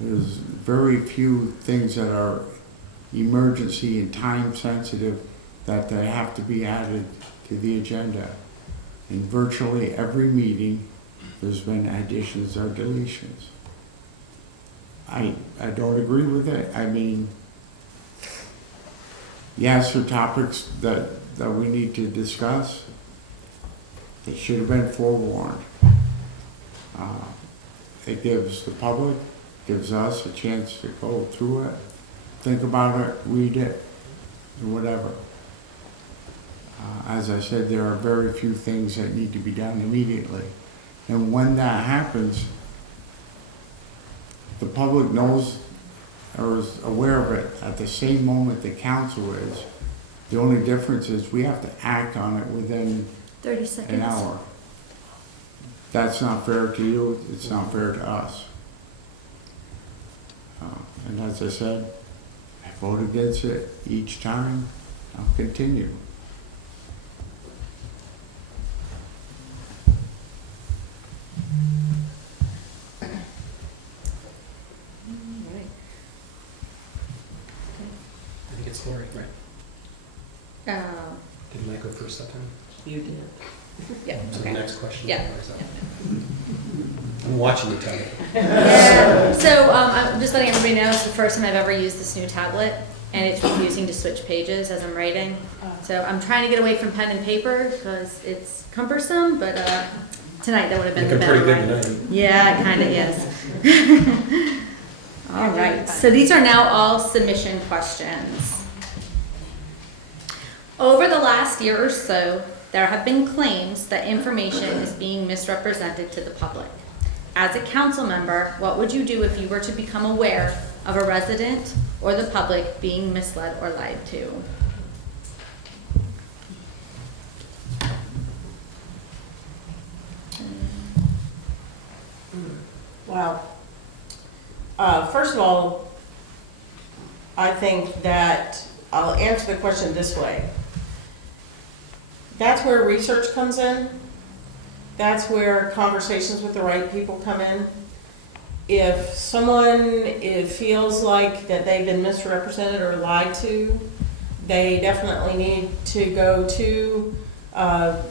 There's very few things that are emergency and time sensitive that they have to be added to the agenda. In virtually every meeting, there's been additions or deletions. I don't agree with it. I mean, yes, there are topics that we need to discuss. They should have been forewarned. It gives the public, gives us a chance to go through it, think about it, read it, or whatever. As I said, there are very few things that need to be done immediately. And when that happens, the public knows or is aware of it at the same moment the council is. The only difference is we have to act on it within 30 seconds. an hour. That's not fair to you, it's not fair to us. And as I said, I vote against it each time. I'll continue. I think it's Laurie, right? Didn't I go first that time? You did. Yeah, So the okay. next question. Yeah. I'm watching you, Tabitha. Yeah. So I'm just letting everybody know it's the first time I've ever used this new tablet, and it's refusing to switch pages as I'm writing. So I'm trying to get away from pen and paper because it's cumbersome, but tonight that would have been the Looking better pretty way. good tonight. Yeah, it kind of is. All right, so these are now all submission questions. Over the last year or so, there have been claims that information is being misrepresented to the public. As a council member, what would you do if you were to become aware of a resident or the public being misled or lied to? Wow. First of all, I think that I'll answer the question this way. that's where research comes in. That's where conversations with the right people come in. If someone feels like that they've been misrepresented or lied to, they definitely need to go to a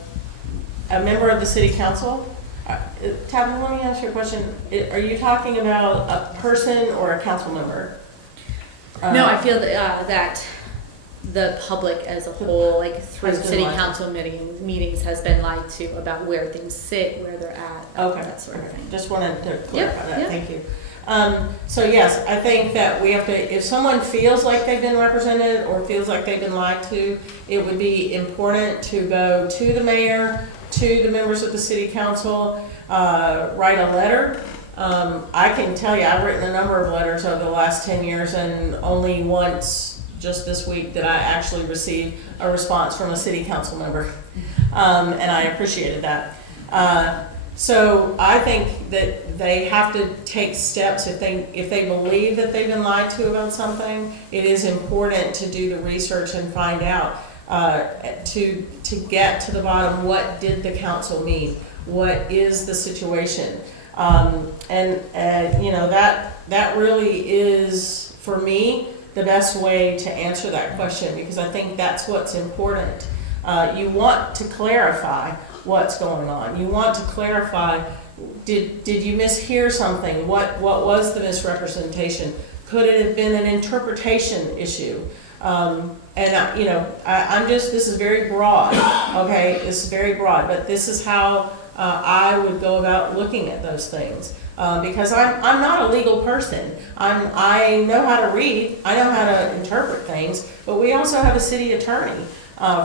member of the city council. Tabitha, let me ask you a question. Are you talking about a person or a council member? No, I feel that the public as a whole, like through Has been city lied to. council meetings has been lied to about where things sit, where they're at, Okay. that sort of thing. Just wanted to clarify that, yeah. thank you. So yes, I think that we have to, if someone feels like they've been represented or feels like they've been lied to, it would be important to go to the mayor, to the members of the city council, write a letter. I can tell you, I've written a number of letters over the last 10 years, and only once, just this week, did I actually receive a response from a city council member. And I appreciated that. So I think that they have to take steps if they believe that they've been lied to about something. It is important to do the research and find out, to get to the bottom, what did the council mean? What is the situation? And you know, that really is, for me, the best way to answer that question, because I think that's what's important. You want to clarify what's going on. You want to clarify, did you mishear something? What was the misrepresentation? Could it have been an interpretation issue? You know, this is very broad, okay? This is very broad, but this is how I would go about looking at those things. Because I'm not a legal person. I know how to read, I know how to interpret things, but we also have a city attorney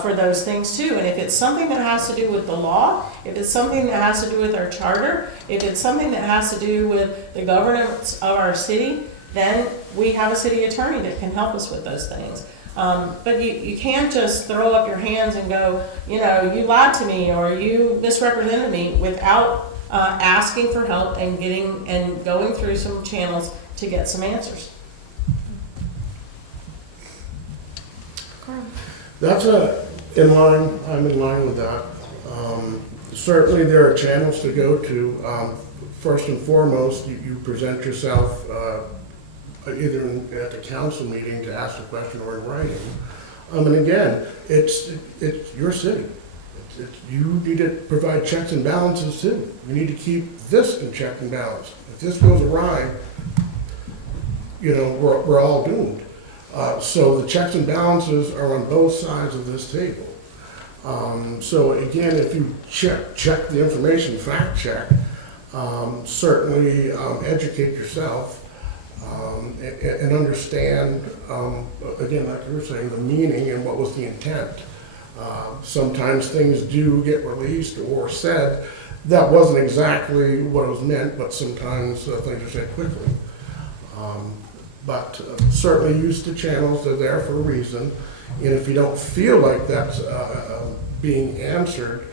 for those things too. And if it's something that has to do with the law, if it's something that has to do with our charter, if it's something that has to do with the governance of our city, then we have a city attorney that can help us with those things. But you can't just throw up your hands and go, you know, you lied to me or you misrepresented me without asking for help and going through some channels to get some answers. That's I'm in line with that. Certainly there are channels to go to. First and foremost, you present yourself either at the council meeting to ask a question or in writing. And again, it's your city. You need to provide checks and balances too. You need to keep this in check and balance. If this goes awry, you know, we're all doomed. So the checks and balances are on both sides of this table. So again, if you check the information, fact check, certainly educate yourself and understand, again, like you were saying, the meaning and what was the intent. Sometimes things do get released or said that wasn't exactly what was meant, but sometimes things are said quickly. But certainly use the channels, they're there for a reason. And if you don't feel like that's being answered,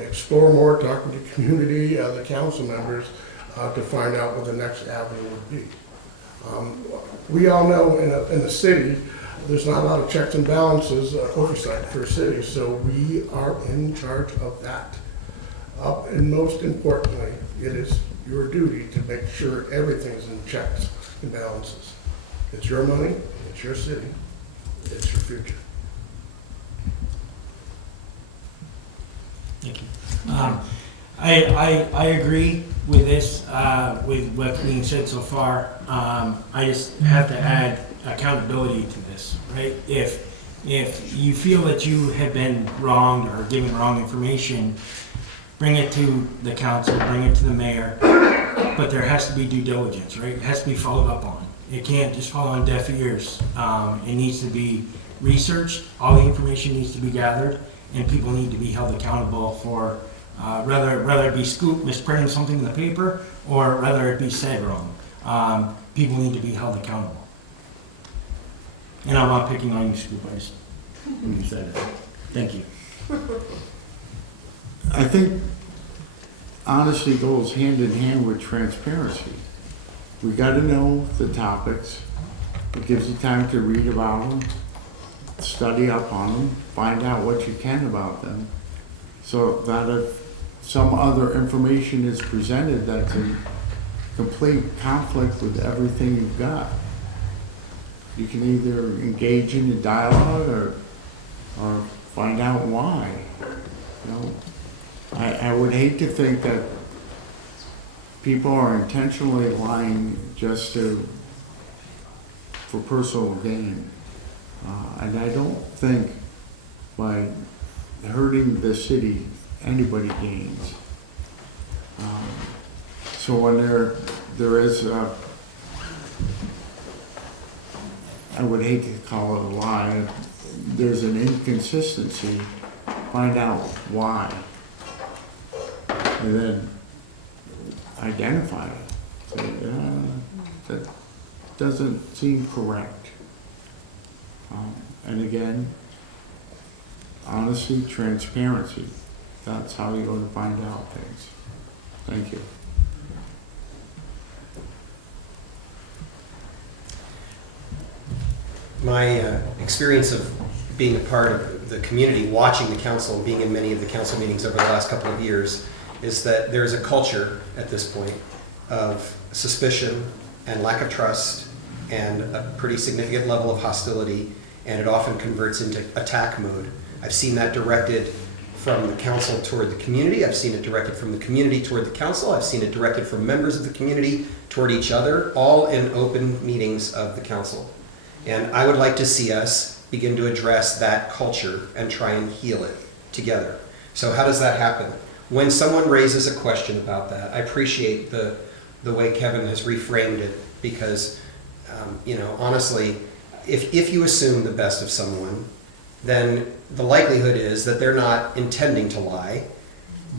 explore more, talk with the community, the council members, to find out what the next avenue would be. We all know in a city, there's not a lot of checks and balances, oversight for a city, so we are in charge of that. And most importantly, it is your duty to make sure everything's in checks and balances. It's your money, it's your city, it's your future. Thank you. I agree with this, with what's being said so far. I just have to add accountability to this, right? If you feel that you have been wronged or given wrong information, bring it to the council, bring it to the mayor, but there has to be due diligence, right? It has to be followed up on. It can't just fall on deaf ears. It needs to be researched, all the information needs to be gathered, and people need to be held accountable for whether it be scoop, misprinting something in the paper, or whether it be said wrong. People need to be held accountable. And I'm not picking on you, Scoop, I just, when you said it. Thank you. I think honesty goes hand in hand with transparency. We got to know the topics. It gives you time to read about them, study up on them, find out what you can about them, so that if some other information is presented that's in complete conflict with everything you've got, you can either engage in a dialogue or find out why. You know, I would hate to think that people are intentionally lying just for personal gain. And I don't think by hurting the city, anybody gains. So when there is, I would hate to call it a lie, there's an inconsistency, find out why. And then identify it. Say, that doesn't seem correct. And again, honesty, transparency. That's how you're going to find out things. Thank you. My experience of being a part of the community, watching the council, and being in many of the council meetings over the last couple of years, is that there's a culture at this point of suspicion and lack of trust and a pretty significant level of hostility, and it often converts into attack mode. I've seen that directed from the council toward the community. I've seen it directed from the community toward the council. I've seen it directed from members of the community toward each other, all in open meetings of the council. And I would like to see us begin to address that culture and try and heal it together. So how does that happen? When someone raises a question about that, I appreciate the way Kevin has reframed it, because honestly, if you assume the best of someone, then the likelihood is that they're not intending to lie,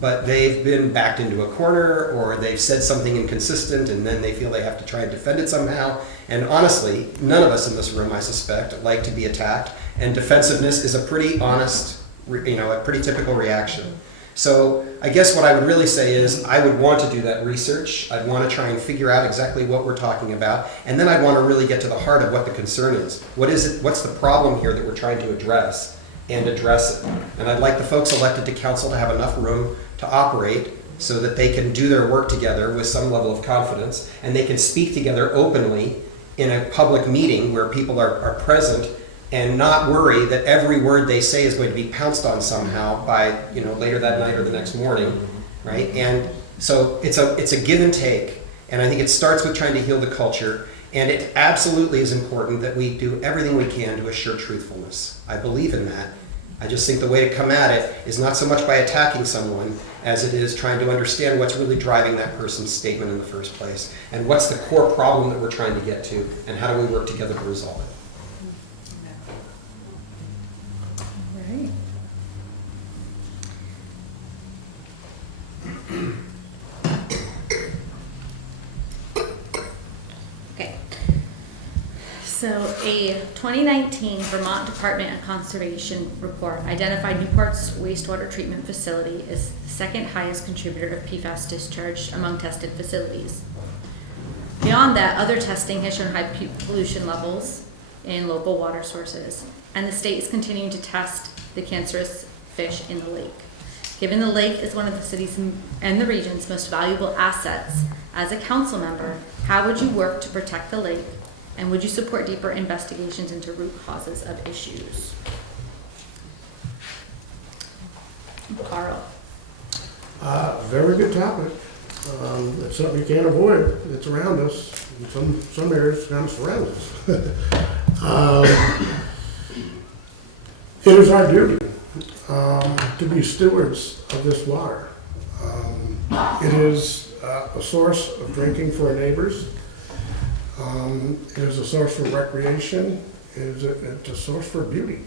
but they've been backed into a corner, or they've said something inconsistent, and then they feel they have to try and defend it somehow. And honestly, none of us in this room, I suspect, like to be attacked, and defensiveness is a pretty honest, a pretty typical reaction. So I guess what I would really say is I would want to do that research. I'd want to try and figure out exactly what we're talking about, and then I'd want to really get to the heart of what the concern is. What is it? What's the problem here that we're trying to address, and address it? And I'd like the folks elected to council to have enough room to operate so that they can do their work together with some level of confidence, and they can speak together openly in a public meeting where people are present, and not worry that every word they say is going to be pounced on somehow by later that night or the next morning, right? And so it's a give and take, and I think it starts with trying to heal the culture, and it absolutely is important that we do everything we can to assure truthfulness. I believe in that. I just think the way to come at it is not so much by attacking someone as it is trying to understand what's really driving that person's statement in the first place, and what's the core problem that we're trying to get to, and how do we work together to resolve it. Right. Okay. So a 2019 Vermont Department of Conservation report identified Newport's wastewater treatment facility as the second highest contributor of PFAS discharge among tested facilities. Beyond that, other testing has shown high pollution levels in local water sources, and the state is continuing to test the cancerous fish in the lake. Given the lake is one of the city's and the region's most valuable assets, as a council member, how would you work to protect the lake, and would you support deeper investigations into root causes of issues? Carl. Very good topic. It's something you can't avoid. It's around us. In some areas, it kind of surrounds us. It is our duty to be stewards of this water. It is a source of drinking for our neighbors. It is a source for recreation. It's a source for beauty.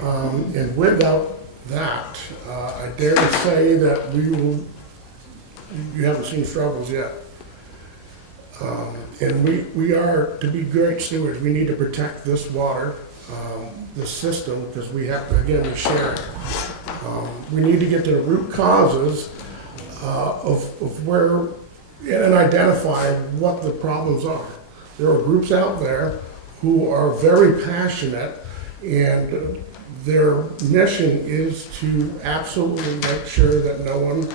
And without that, I dare to say that you haven't seen struggles yet. And we are to be great stewards. We need to protect this water, this system, because we have to, again, we share it. We need to get to the root causes of where, and identify what the problems are. There are groups out there who are very passionate And their mission is to absolutely make sure that no one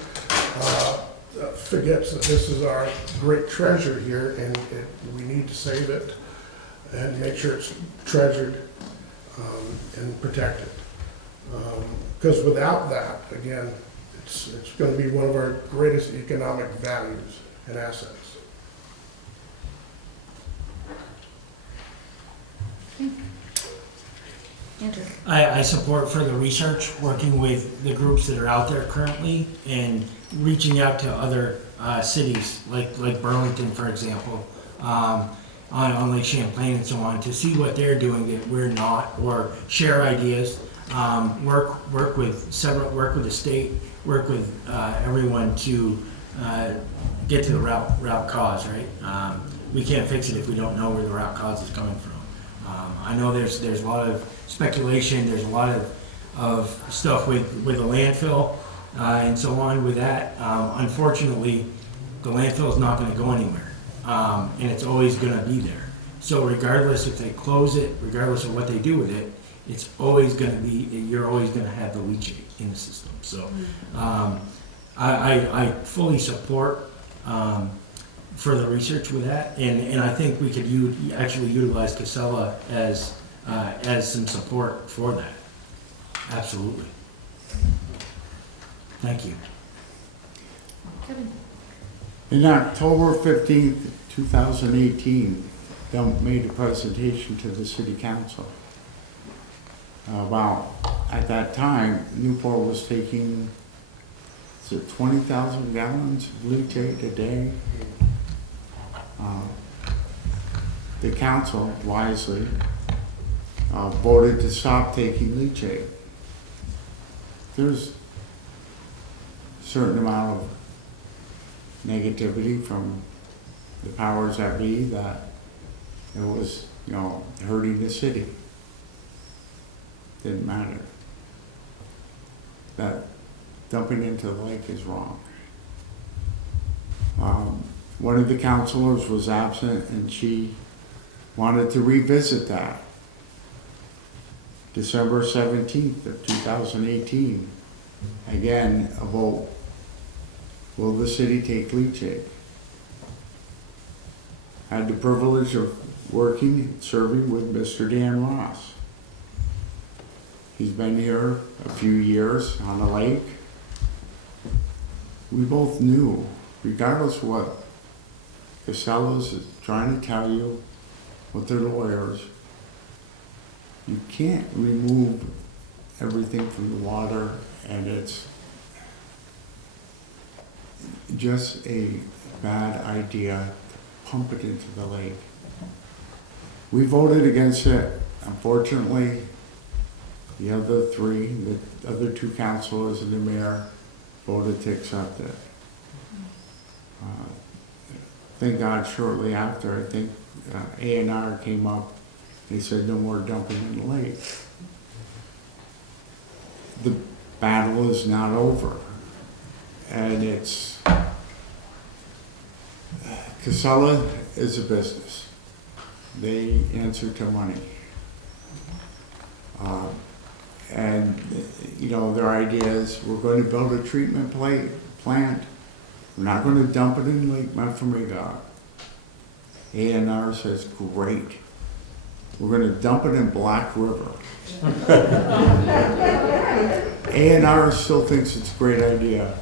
forgets that this is our great treasure here, and we need to save it and make sure it's treasured and protected. Because without that, again, it's going to be one of our greatest economic values and assets. Andrew. I support further research, working with the groups that are out there currently, and reaching out to other cities, like Burlington, for example, on Lake Champlain and so on, to see what they're doing that we're not, or share ideas, work with the state, work with everyone to get to the route cause, right? We can't fix it if we don't know where the route cause is coming from. I know there's a lot of speculation, there's a lot of stuff with the landfill and so on with that. Unfortunately, the landfill is not going to go anywhere, and it's always going to be there. So regardless if they close it, regardless of what they do with it, it's always going to be, you're always going to have the leachate in the system. So I fully support further research with that, and I think we could actually utilize Casella as some support for that. Absolutely. Thank you. Kevin. In October 15th, 2018, Dump made a presentation to the city council about, at that time, Newport was taking, is it 20,000 gallons of leachate a day? The council wisely voted to stop taking leachate. There's a certain amount of negativity from the powers that be that it was, hurting the city. Didn't matter. That dumping into the lake is wrong. One of the councilors was absent, and she wanted to revisit that. December 17th of 2018, again, a vote. Will the city take leachate? I had the privilege of serving with Mr. Dan Ross. He's been here a few years on the lake. We both knew, regardless of what Casella's is trying to tell you, with their lawyers, you can't remove everything from the water, and it's just a bad idea to pump it into the lake. We voted against it. Unfortunately, the other two councilors and the mayor voted to accept it. Thank God shortly after, I think A&R came up, they said no more dumping in the lake. The battle is not over. And it's, Casella is a business. They answer to money. And their idea is, we're going to build a treatment plant. We're not going to dump it in Lake Memphremagog. A&R says, great. We're going to dump it in Black River. A&R still thinks it's a great idea.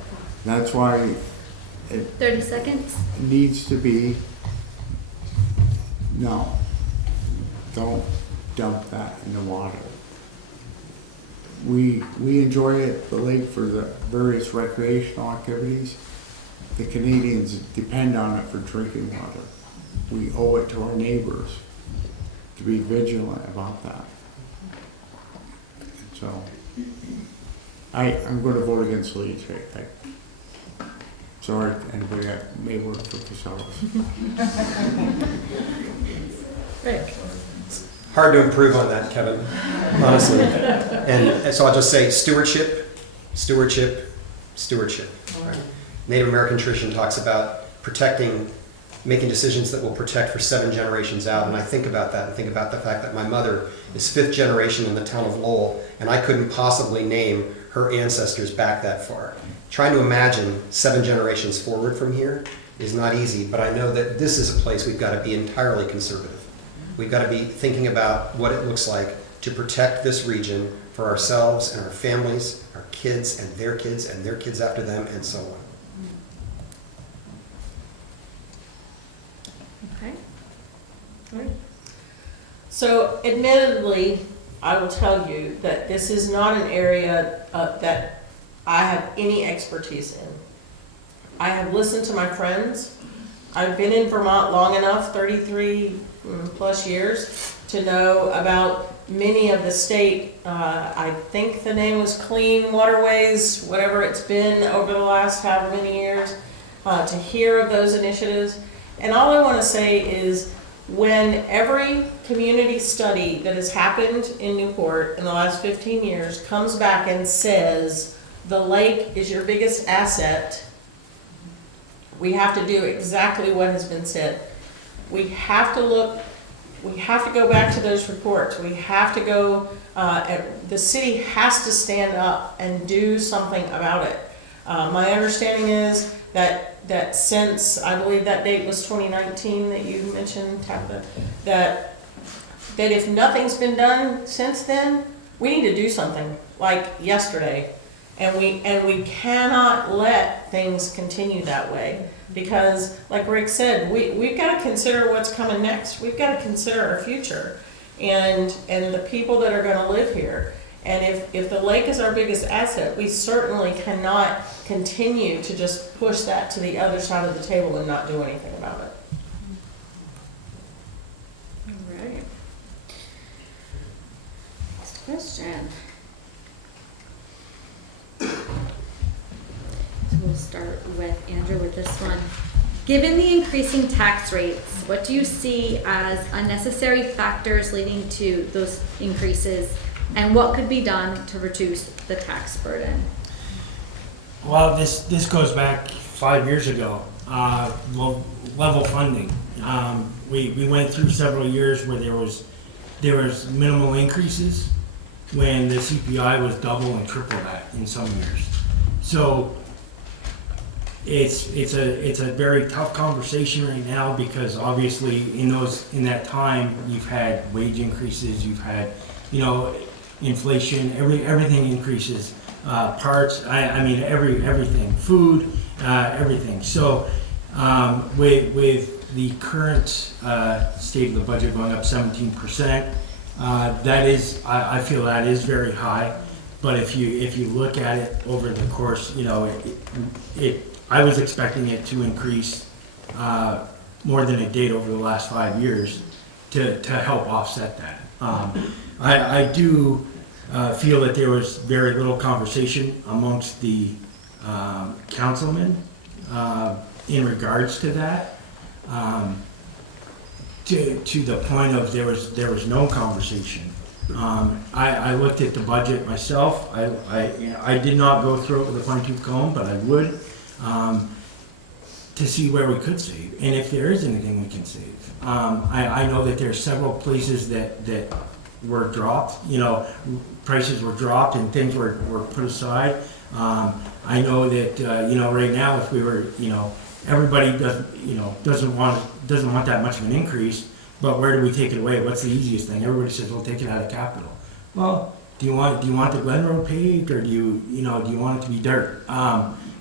That's why it 30 seconds. needs to be, no, don't dump that in the water. We enjoy it, the lake, for the various recreational activities. The Canadians depend on it for drinking water. We owe it to our neighbors to be vigilant about that. So, I'm going to vote against leachate. Sorry, anybody that may work for Casella. Rick. Hard to improve on that, Kevin, honestly. And so I'll just say stewardship, stewardship, stewardship. Right? Native American tradition talks about protecting making decisions that will protect for 7 generations out. And I think about that and think about the fact that my mother is 5th generation in the town of Lowell, and I couldn't possibly name her ancestors back that far. Trying to imagine 7 generations forward from here is not easy, but I know that this is a place we've got to be entirely conservative. We've got to be thinking about what it looks like to protect this region for ourselves and our families, our kids and their kids and their kids after them, and so on. Okay. So admittedly, I will tell you that this is not an area that I have any expertise in. I have listened to my friends. I've been in Vermont long enough, 33 plus years, to know about many of the state, I think the name was Clean Waterways, whatever it's been over the last however many years, to hear of those initiatives. And all I want to say is, when every community study that has happened in Newport in the last 15 years comes back and says the lake is your biggest asset, we have to do exactly what has been said. We have to go back to those reports. We have to go, the city has to stand up and do something about it. My understanding is that since, I believe that date was 2019 that you mentioned, Tabitha, that if nothing's been done since then, we need to do something, like yesterday. And we cannot let things continue that way, because like Rick said, we've got to consider what's coming next. We've got to consider our future and the people that are going to live here. And if the lake is our biggest asset, we certainly cannot continue to just push that to the other side of the table and not do anything about it. All right. Next question. So we'll start with Andrew with this one. Given the increasing tax rates, what do you see as unnecessary factors leading to those increases, and what could be done to reduce the tax burden? Well, this goes back 5 years ago. Level funding. We went through several years where there was minimal increases when the CPI was double and triple that in some years. So it's a very tough conversation right now, because obviously in that time you've had wage increases, you've had inflation, everything increases, parts, I mean everything, food, everything. So with the current state of the budget going up 17%, that is, I feel that is very high. But if you look at it over the course, I was expecting it to increase more than it did over the last 5 years to help offset that. I do feel that there was very little conversation amongst the councilmen in regards to that, to the point of there was no conversation. I looked at the budget myself. I did not go through it with a fine-tooth comb, but I would, to see where we could save, and if there is anything we can save. I know that there are several places that were dropped, prices were dropped and things were put aside. I know that, right now, if we were, everybody doesn't want that much of an increase, but where do we take it away? What's the easiest thing? Everybody says, well, take it out of capital. Well, do you want the Glen Road paved, or do you want it to be dirt?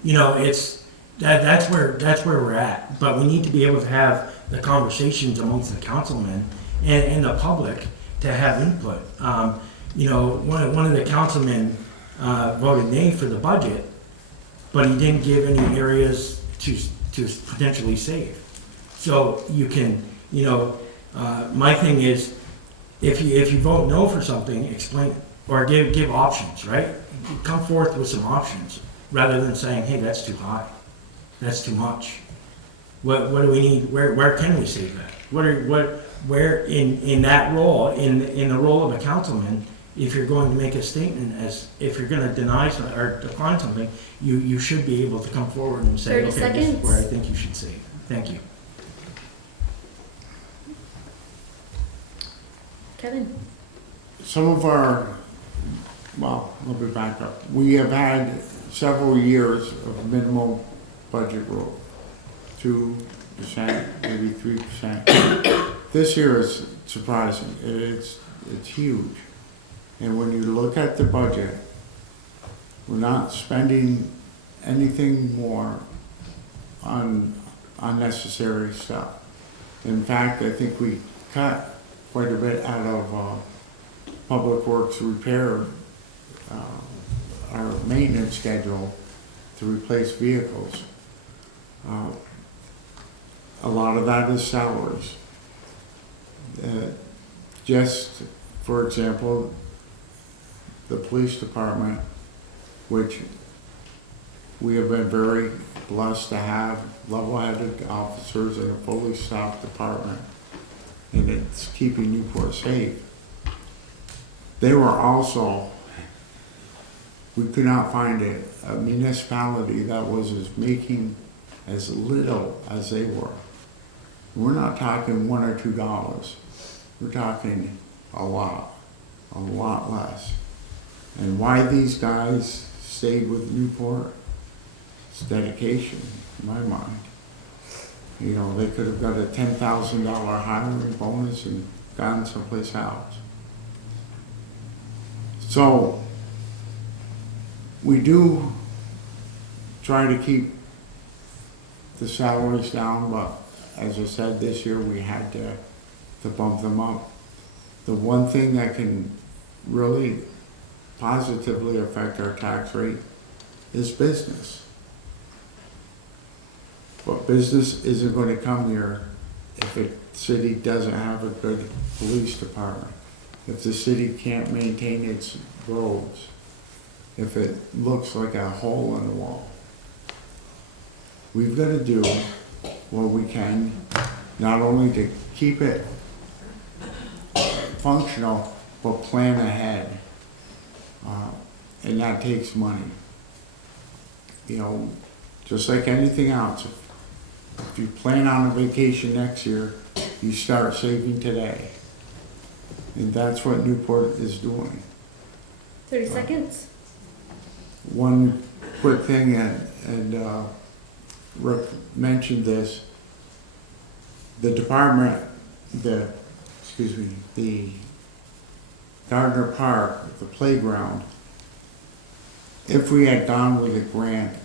It's that's where we're at. But we need to be able to have the conversations amongst the councilmen and the public to have input. One of the councilmen voted nay for the budget, but he didn't give any areas to potentially save. So you can, my thing is, if you vote no for something, explain it, or give options, right? Come forth with some options, rather than saying, hey, that's too high, that's too much. What do we need? Where can we save that? Where in that role, in the role of a councilman, if you're going to make a statement, as if you're going to deny something or decline something, you should be able to come forward and say, okay, this is where I think you should save. Thank you. Kevin? Some of our, well, let me back up. We have had several years of minimal budget growth, 2%, maybe 3%. This year is surprising. It's huge. And when you look at the budget, we're not spending anything more on unnecessary stuff. In fact, I think we cut quite a bit out of Public Works repair, our maintenance schedule to replace vehicles. A lot of that is salaries. Just, for example, the police department, which we have been very blessed to have level-headed officers in a fully staffed department, and it's keeping Newport safe. They were also, we could not find a municipality that was making as little as they were. We're not talking $1 or $2. We're talking a lot less. And why these guys stayed with Newport? It's dedication, in my mind. You know, they could have got a $10,000 hiring bonus and gone someplace else. So, we do try to keep the salaries down, but as I said, this year we had to bump them up. The one thing that can really positively affect our tax rate is business. But business isn't going to come here if the city doesn't have a good police department, if the city can't maintain its roads, if it looks like a hole in the wall. We've got to do what we can, not only to keep it functional, but plan ahead. And that takes money. You know, just like anything else, if you plan on a vacation next year, you start saving today. And that's what Newport is doing. 30 seconds. One quick thing, and Rick mentioned this, the department, the Gardner Park, the playground, if we had gone with a grant,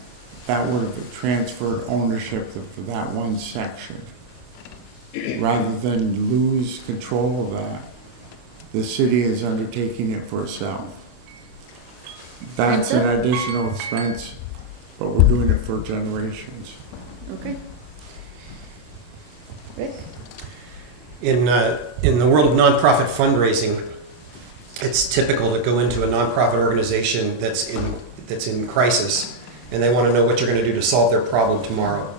that would have transferred ownership for that one section. Rather than lose control of that, the city is undertaking it for itself. That's an additional expense, but we're doing it for generations. Okay. Rick? In the world of nonprofit fundraising, it's typical to go into a nonprofit organization that's in crisis, and they want to know what you're going to do to solve their problem tomorrow.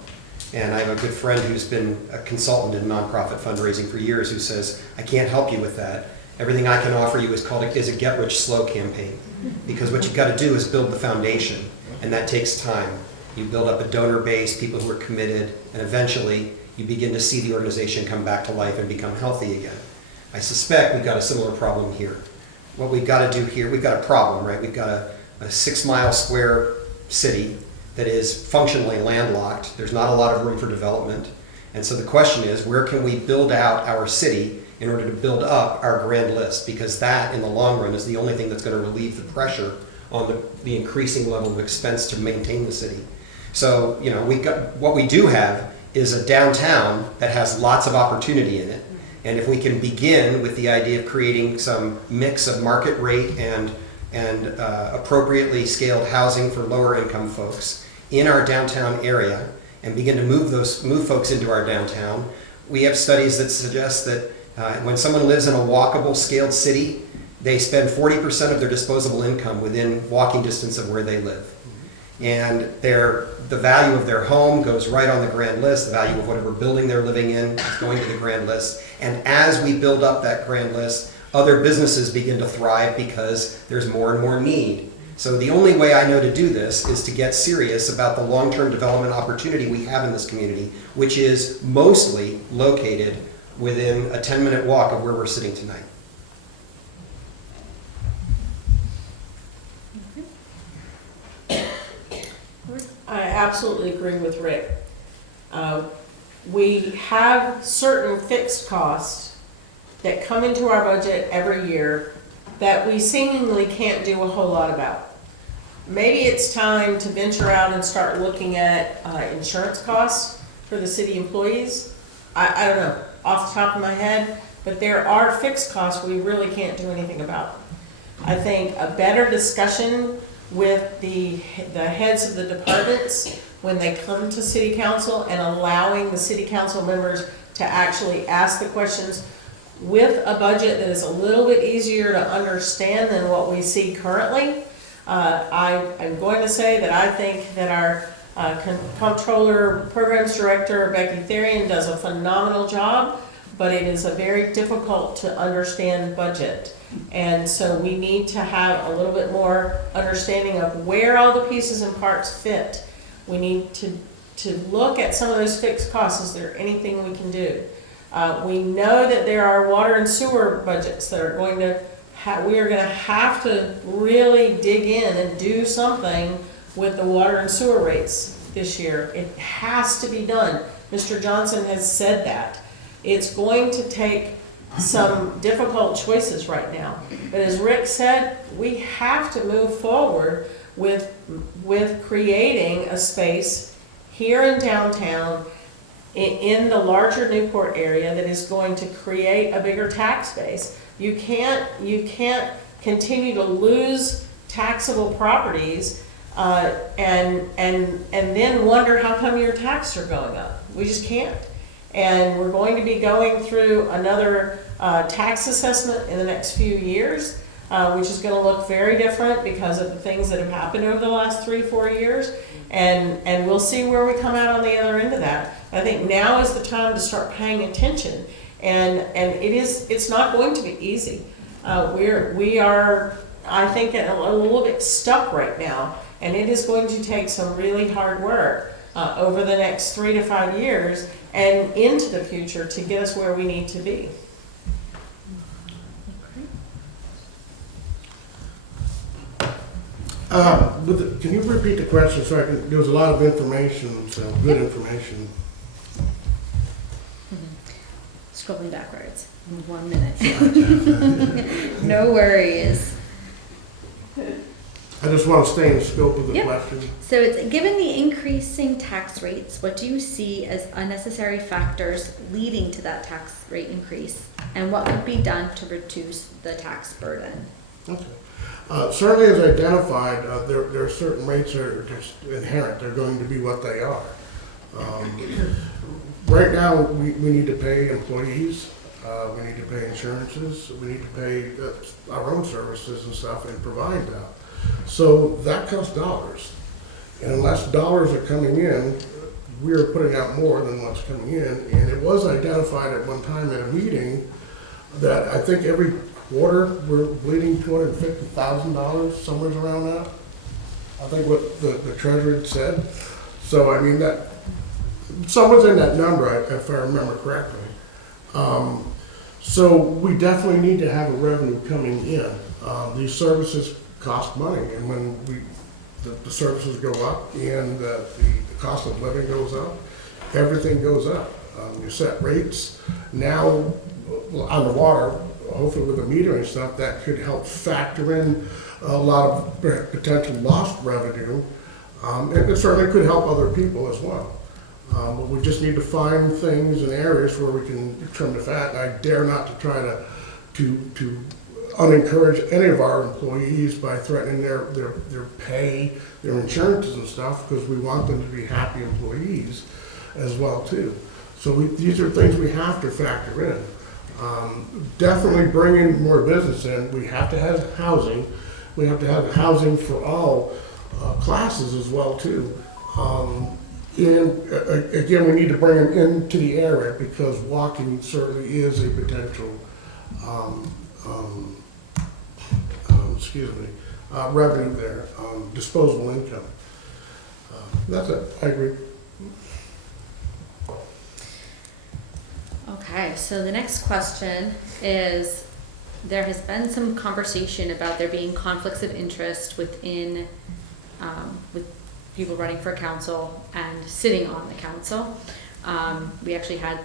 And I have a good friend who's been a consultant in nonprofit fundraising for years who says, I can't help you with that. Everything I can offer you is a get-rich-slow campaign. Because what you've got to do is build the foundation, and that takes time. You build up a donor base, people who are committed, and eventually you begin to see the organization come back to life and become healthy again. I suspect we've got a similar problem here. What we've got to do here, we've got a problem, right? We've got a 6-mile square city that is functionally landlocked. There's not a lot of room for development. And so the question is, where can we build out our city in order to build up our grand list? Because that, in the long run, is the only thing that's going to relieve the pressure on the increasing level of expense to maintain the city. So, you know, what we do have is a downtown that has lots of opportunity in it. And if we can begin with the idea of creating some mix of market rate and appropriately scaled housing for lower income folks in our downtown area and begin to move folks into our downtown, we have studies that suggest that when someone lives in a walkable scaled city, they spend 40% of their disposable income within walking distance of where they live. And the value of their home goes right on the grand list. The value of whatever building they're living in is going to the grand list. And as we build up that grand list, other businesses begin to thrive because there's more and more need. So the only way I know to do this is to get serious about the long-term development opportunity we have in this community, which is mostly located within a 10-minute walk of where we're sitting tonight. I absolutely agree with Rick. We have certain fixed costs that come into our budget every year that we seemingly can't do a whole lot about. Maybe it's time to venture out and start looking at insurance costs for the city employees. I don't know, off the top of my head, but there are fixed costs we really can't do anything about. I think a better discussion with the heads of the departments when they come to city council and allowing the city council members to actually ask the questions with a budget that is a little bit easier to understand than what we see currently. I'm going to say that I think that our comptroller, programs director, Becky Therian, does a phenomenal job, but it is a very difficult to understand budget. And so we need to have a little bit more understanding of where all the pieces and parts fit. We need to look at some of those fixed costs. Is there anything we can do? We know that there are water and sewer budgets that are going to we are going to have to really dig in and do something with the water and sewer rates this year. It has to be done. Mr. Johnson has said that. It's going to take some difficult choices right now. But as Rick said, we have to move forward with creating a space here in downtown in the larger Newport area that is going to create a bigger tax base. You can't continue to lose taxable properties and then wonder how come your taxes are going up. We just can't. And we're going to be going through another tax assessment in the next few years, which is going to look very different because of the things that have happened over the last 3-4 years. And we'll see where we come out on the other end of that. I think now is the time to start paying attention. And it's not going to be easy. We are, I think, a little bit stuck right now, and it is going to take some really hard work over the next 3 to 5 years and into the future to get us where we need to be. Can you repeat the question so I can, there was a lot of information, so good information. Scrolling backwards in 1 minute. No worries. I just want to stay in the scope of the Yep. question. So it's given the increasing tax rates, what do you see as unnecessary factors leading to that tax rate increase? And what could be done to reduce the tax burden? Okay. Certainly as identified, there are certain rates that are just inherent. They're going to be what they are. Right now, we need to pay employees, we need to pay insurances, we need to pay our own services and stuff and provide that. So that costs dollars. And unless dollars are coming in, we're putting out more than what's coming in. And it was identified at one time at a meeting that I think every quarter we're bleeding $250,000, somewhere around that. I think what the treasurer had said. So I mean that, someone's in that number, if I remember correctly. So we definitely need to have a revenue coming in. These services cost money, and when the services go up and the cost of living goes up, everything goes up. You set rates now on the water, hopefully with the metering stuff, that could help factor in a lot of potential lost revenue, and it certainly could help other people as well. But we just need to find things and areas where we can trim the fat. And I dare not to try to unencourage any of our employees by threatening their pay, their insurances and stuff, because we want them to be happy employees as well too. So these are things we have to factor in. Definitely bringing more business in. We have to have housing. We have to have housing for all classes as well too. And again, we need to bring them into the area because walking certainly is a potential, revenue there, disposable income. That's it. I agree. Okay, so the next question is, there has been some conversation about there being conflicts of interest within, with people running for council and sitting on the council. We actually had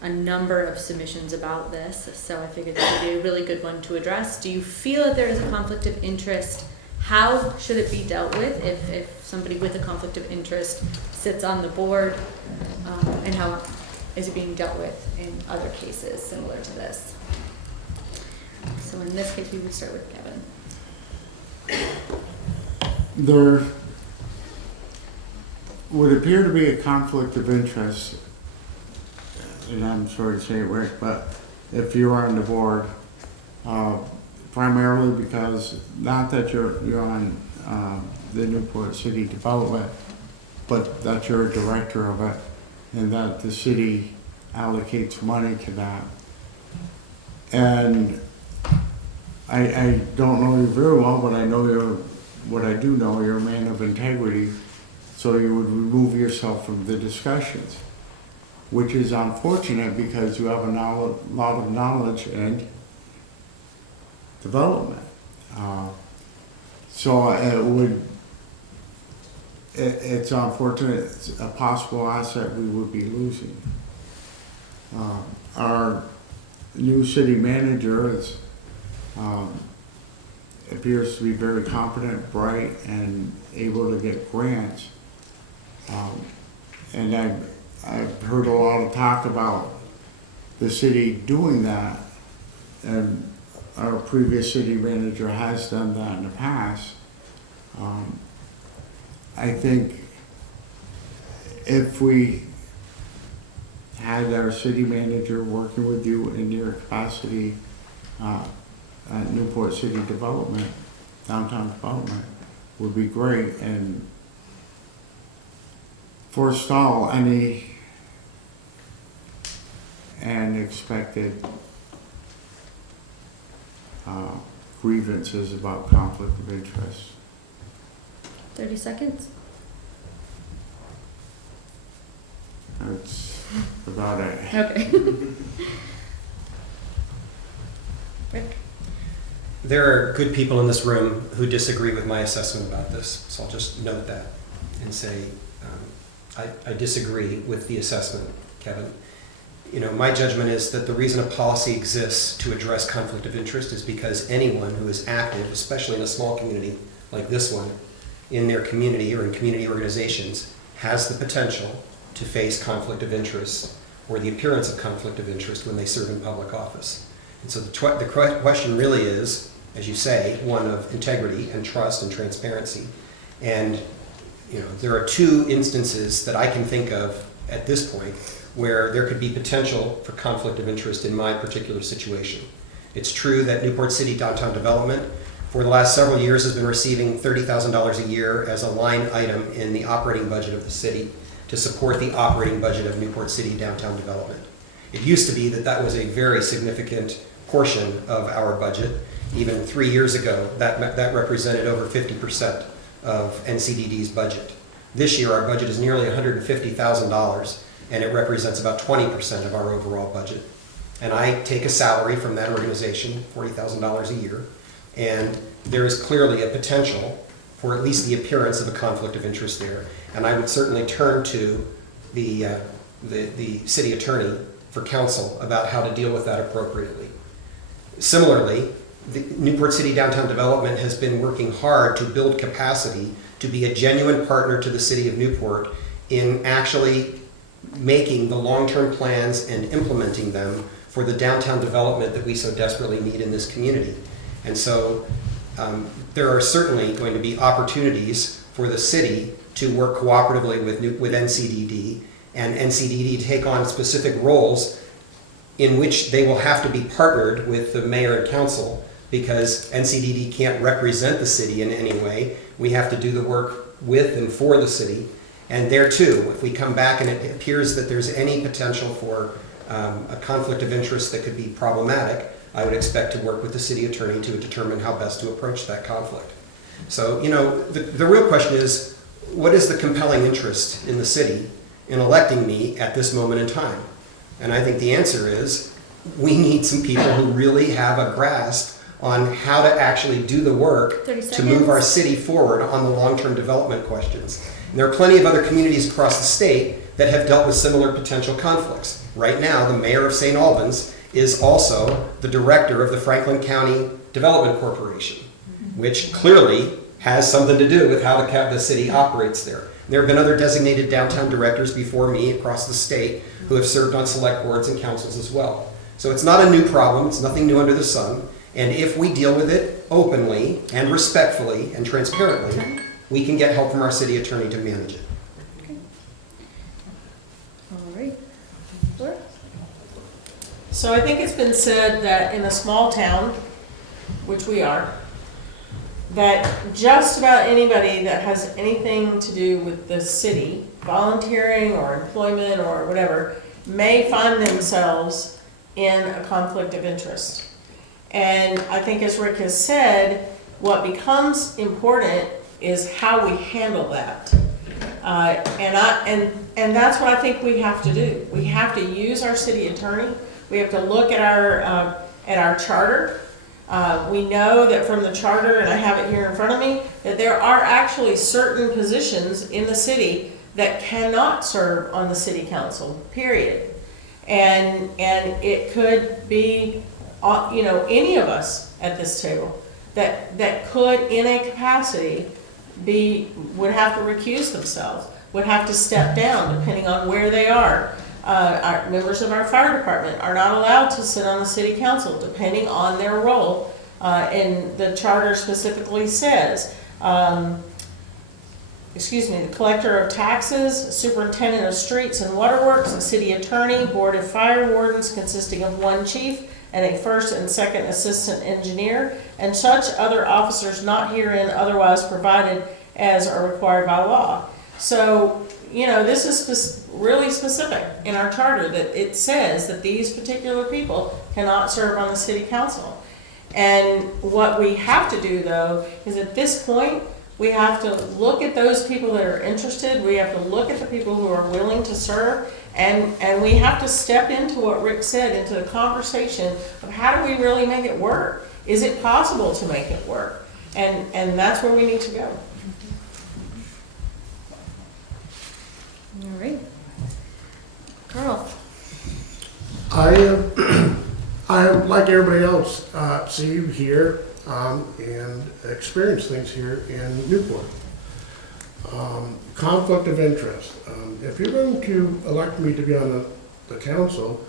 a number of submissions about this, so I figured that would be a really good one to address. Do you feel that there is a conflict of interest? How should it be dealt with if somebody with a conflict of interest sits on the board? And how is it being dealt with in other cases similar to this? So in this case, we would start with Kevin. There would appear to be a conflict of interest, and I'm sorry to say it, Rick, but if you're on the board, primarily because, not that you're on the Newport City Development, but that you're a director of it, and that the city allocates money to that. And I don't know you very well, but I know what I do know, you're a man of integrity, so you would remove yourself from the discussions, which is unfortunate because you have a lot of knowledge and development. So it's unfortunate, it's a possible asset we would be losing. Our new city manager appears to be very competent, bright, and able to get grants. And I've heard a lot of talk about the city doing that, and our previous city manager has done that in the past. I think if we had our city manager working with you in your capacity at Newport City Development, downtown development, would be great, and forestall any unexpected grievances about conflict of interest. 30 seconds. That's about it. Okay. Rick? There are good people in this room who disagree with my assessment about this, so I'll just note that and say I disagree with the assessment, Kevin. You know, my judgment is that the reason a policy exists to address conflict of interest is because anyone who is active, especially in a small community like this one, in their community or in community organizations, has the potential to face conflict of interest or the appearance of conflict of interest when they serve in public office. And so the question really is, as you say, one of integrity and trust and transparency. And you know, there are two instances that I can think of at this point where there could be potential for conflict of interest in my particular situation. It's true that Newport City Downtown Development for the last several years has been receiving $30,000 a year as a line item in the operating budget of the city to support the operating budget of Newport City Downtown Development. It used to be that that was a very significant portion of our budget. Even 3 years ago, that represented over 50% of NCDD's budget. This year, our budget is nearly $150,000, and it represents about 20% of our overall budget. And I take a salary from that organization, $40,000 a year, and there is clearly a potential for at least the appearance of a conflict of interest there. And I would certainly turn to the city attorney for counsel about how to deal with that appropriately. Similarly, the Newport City Downtown Development has been working hard to build capacity to be a genuine partner to the city of Newport in actually making the long-term plans and implementing them for the downtown development that we so desperately need in this community. And so there are certainly going to be opportunities for the city to work cooperatively with NCDD and NCDD take on specific roles in which they will have to be partnered with the mayor and council, because NCDD can't represent the city in any way. We have to do the work with and for the city. And there too, if we come back and it appears that there's any potential for a conflict of interest that could be problematic, I would expect to work with the city attorney to determine how best to approach that conflict. So, you know, the real question is, what is the compelling interest in the city in electing me at this moment in time? And I think the answer is, we need some people who really have a grasp on how to actually do the work 30 to move our seconds. city forward on the long-term development questions. And there are plenty of other communities across the state that have dealt with similar potential conflicts. Right now, the mayor of St. Albans is also the director of the Franklin County Development Corporation, which clearly has something to do with how the city operates there. There have been other designated downtown directors before me across the state who have served on select boards and councils as well. So it's not a new problem, it's nothing new under the sun, and if we deal with it openly and respectfully and transparently, we can get help from our city attorney to manage it. All right. Laura? So I think it's been said that in a small town, which we are, that just about anybody that has anything to do with the city, volunteering or employment or whatever, may find themselves in a conflict of interest. And I think as Rick has said, what becomes important is how we handle that. And that's what I think we have to do. We have to use our city attorney. We have to look at our charter. We know that from the charter, and I have it here in front of me, that there are actually certain positions in the city that cannot serve on the city council, period. And it could be, any of us at this table that could, in a capacity, would have to recuse themselves, would have to step down depending on where they are. Our members of our fire department are not allowed to sit on the city council depending on their role. And the charter specifically says, the collector of taxes, superintendent of streets and waterworks, a city attorney, board of fire wardens consisting of one chief and a first and second assistant engineer, and such other officers not herein otherwise provided as are required by law. So, this is really specific in our charter that it says that these particular people cannot serve on the city council. And what we have to do, though, is at this point, we have to look at those people that are interested. We have to look at the people who are willing to serve. And we have to step into what Rick said, into the conversation of how do we really make it work? Is it possible to make it work? And that's where we need to go. All right. Carl? I am like everybody else, see, hear, and experience things here in Newport. Conflict of interest. If you're going to elect me to be on the council,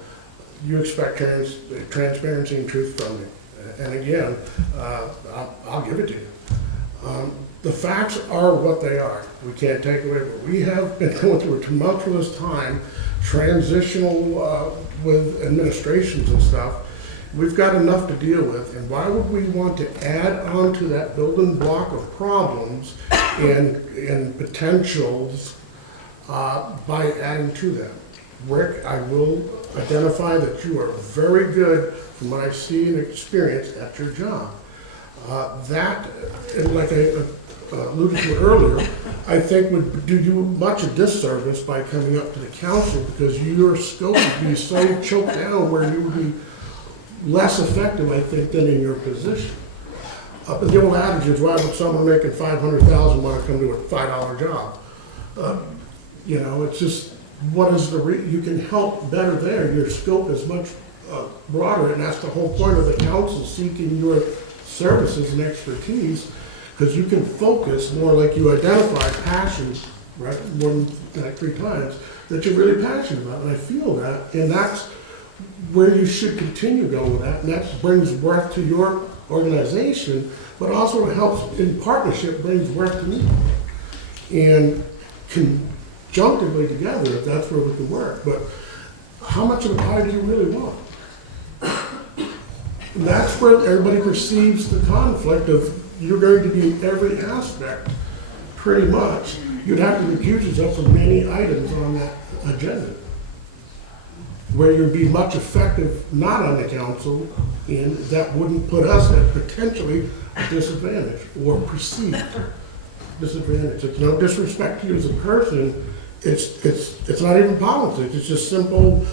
you expect transparency and truth from me. And again, I'll give it to you. The facts are what they are. We can't take away, but we have been going through a tumultuous time, transitional with administrations and stuff. We've got enough to deal with, and why would we want to add on to that building block of problems and potentials by adding to them? Rick, I will identify that you are very good from what I see and experience at your job. That, and like I alluded to earlier, I think would do you much a disservice by coming up to the council, because your scope would be so choked down where you would be less effective, I think, than in your position. The old adage is, why would someone making $500,000 want to come to a $5 job? It's just, what is you can help better there. Your scope is much broader, and that's the whole point of the council, seeking your services and expertise, because you can focus more, like you identify passion, right, more than like 3 times, that you're really passionate about, and I feel that, and that's where you should continue going with that, and that brings worth to your organization, but also it helps in partnership, brings worth to me. And conjunctively together, if that's where we can work. But how much of a pie do you really want? And that's where everybody perceives the conflict of, you're going to be in every aspect, pretty much. You'd have to recuse yourself from many items on that agenda, where you'd be much effective not on the council, and that wouldn't put us at potentially a disadvantage or perceived disadvantage. It's no disrespect to you as a person. It's not even politics. It's just simple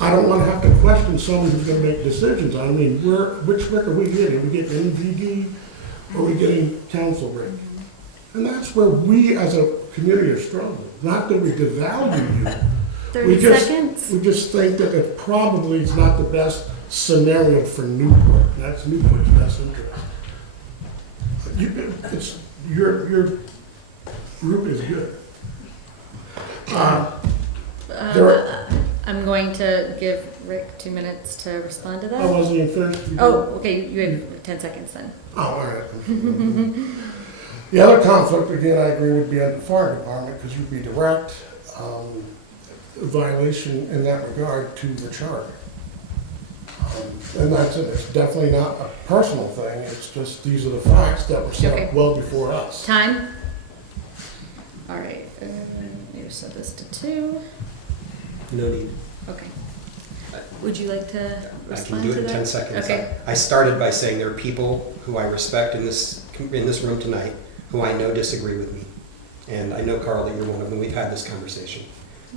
I don't wanna have to question someone who's gonna make decisions. I mean, which Rick are we getting? Are we getting NVD or are we getting council Rick? And that's where we as a community are struggling. Not that we devalue you. 30 seconds. We just think that it probably is not the best scenario for Newport. That's Newport's best interest. Your group is good. I'm going to give Rick 2 minutes to respond to I that. wasn't even finished. Oh, okay, you have 10 seconds then. Oh, all right. The other conflict, again, I agree would be at the fire department, because you'd be direct violation in that regard to the charter. And that's it. It's definitely not a personal thing. It's just, these are the facts that were set Okay. up well before us. Time? All right, you set this to 2. No need. Okay. Would you like to I respond can do to it in that? 10 seconds. Okay. I started by saying there are people who I respect in this room tonight who I know disagree with me. And I know, Carl, that you're one of them. We've had this conversation.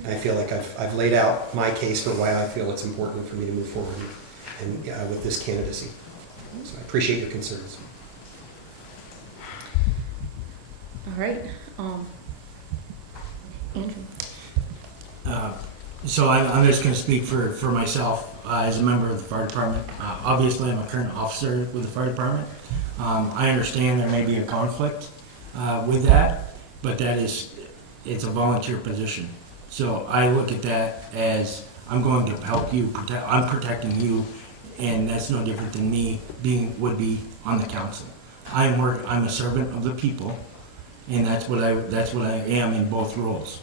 And I feel like I've laid out my case for why I feel it's important for me to move forward and with this candidacy. So I appreciate your concerns. All right, Andrew. So I'm just going to speak for myself as a member of the fire department. Obviously, I'm a current officer with the fire department. I understand there may be a conflict with that, but it's a volunteer position. So I look at that as I'm going to help you I'm protecting you, and that's no different than me would be on the council. I'm a servant of the people, and that's what I am in both roles.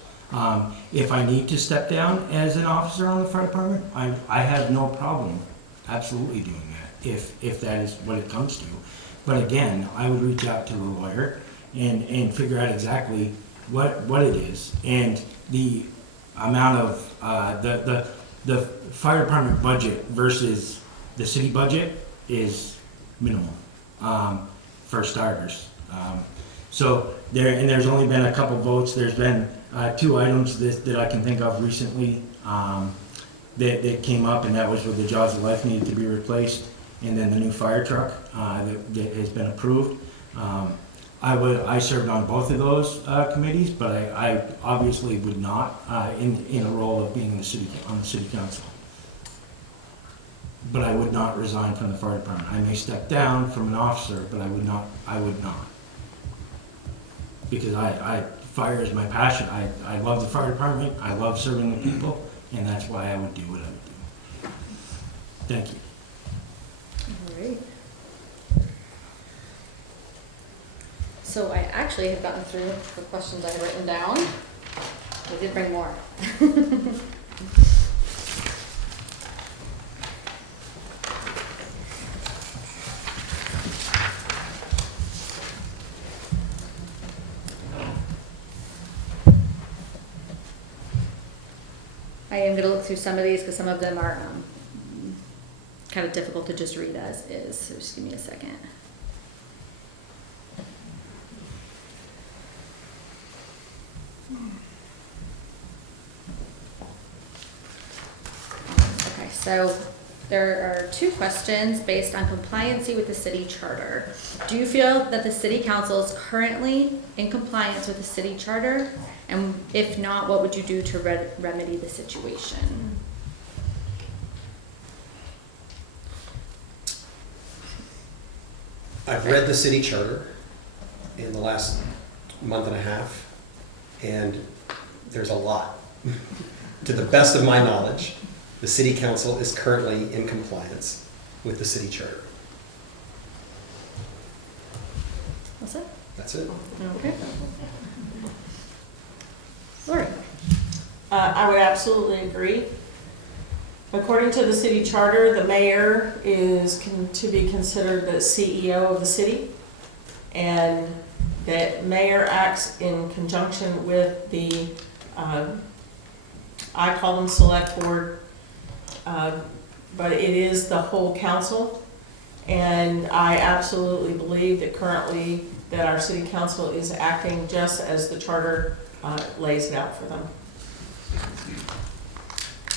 If I need to step down as an officer on the fire department, I have no problem absolutely doing that, if that is what it comes to. But again, I would reach out to the lawyer and figure out exactly what it is. And the amount of, the fire department budget versus the city budget is minimal, for starters. So there's only been a couple votes. There's been 2 items that I can think of recently that came up, and that was where the Jaws of Life needed to be replaced, and then the new fire truck that has been approved. I served on both of those committees, but I obviously would not in a role of being on the city council. But I would not resign from the fire department. I may step down from an officer, but I would not. Because fire is my passion. I love the fire department. I love serving the people, and that's why I would do what I would do. Thank you. All right. So I actually have gotten through the questions I had written down. I did bring more. I am going to look through some of these because some of them are kind of difficult to just read as is, so just give me a second. Okay, so there are 2 questions based on compliancy with the city charter. Do you feel that the city council is currently in compliance with the city charter? And if not, what would you do to remedy the situation? I've read the city charter in the last month and a half, and there's a lot. To the best of my knowledge, the city council is currently in compliance with the city charter. What's that? That's it. Okay. Laurie? I would absolutely agree. According to the city charter, the mayor is to be considered the CEO of the city, and that mayor acts in conjunction with the, I call them select board, but it is the whole council. And I absolutely believe that currently that our city council is acting just as the charter lays it out for them.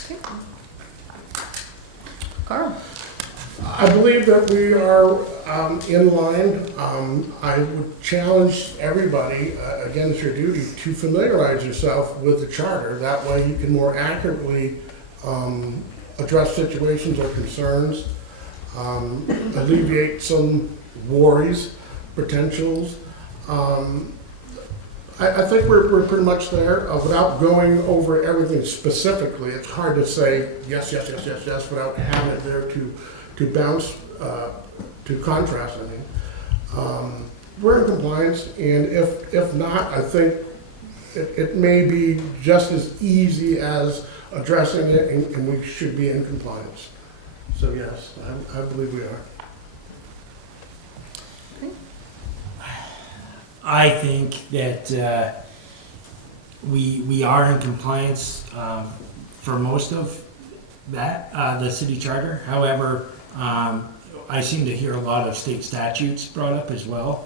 Okay. Carl? I believe that we are in line. I would challenge everybody, again, it's your duty, to familiarize yourself with the charter. That way you can more accurately address situations or concerns, alleviate some worries, potentials. I think we're pretty much there. Without going over everything specifically, it's hard to say yes, yes, yes, yes, yes, without having it there to bounce, to contrast, I mean. We're in compliance, and if not, I think it may be just as easy as addressing it, and we should be in compliance. So yes, I believe we are. I think that we are in compliance for most of that, the city charter. However, I seem to hear a lot of state statutes brought up as well,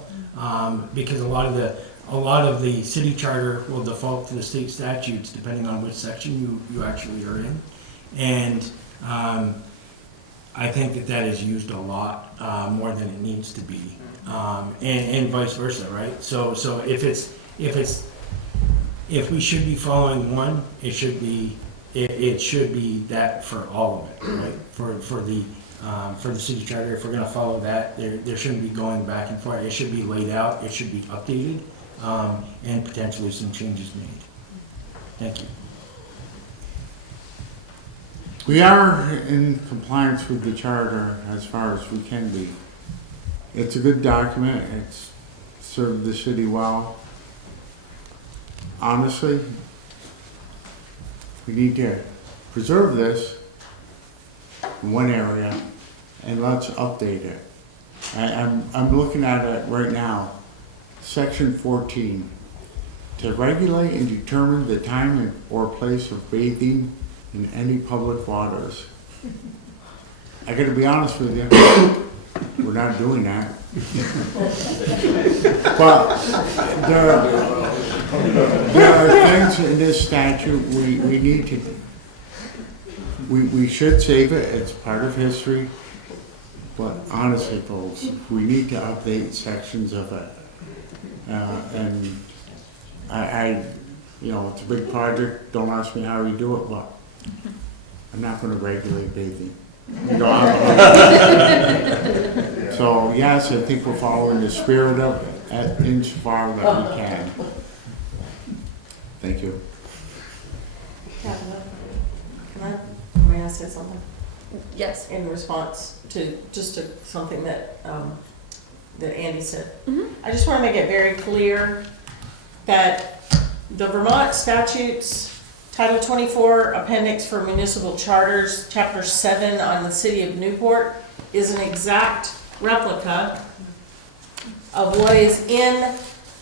because a lot of the city charter will default to the state statutes depending on which section you actually are in, and I think that is used a lot more than it needs to be, and vice versa, right? So if we should be following one, it should be that for all of it, right? For the city charter, if we're going to follow that, there shouldn't be going back and forth. It should be laid out. It should be updated, and potentially some changes made. Thank you. We are in compliance with the charter as far as we can be. It's a good document. It's served the city well. Honestly, we need to preserve this in one area and let's update it. I'm looking at it right now. Section 14. To regulate and determine the time or place of bathing in any public waters. I gotta be honest with you, we're not doing that. But there are things in this statute we need to, we should save it, it's part of history. But honestly, folks, we need to update sections of it. And I, you know, it's a big project, don't ask me how we do it, but I'm not gonna regulate bathing. You know, so yes, I think we're following the spirit of it insofar that we can. Thank you. May I say something? Yes. In response to something that Andy said. I just want to make it very clear that the Vermont statutes, Title 24, Appendix for Municipal Charters, Chapter 7 on the City of Newport, is an exact replica of what is in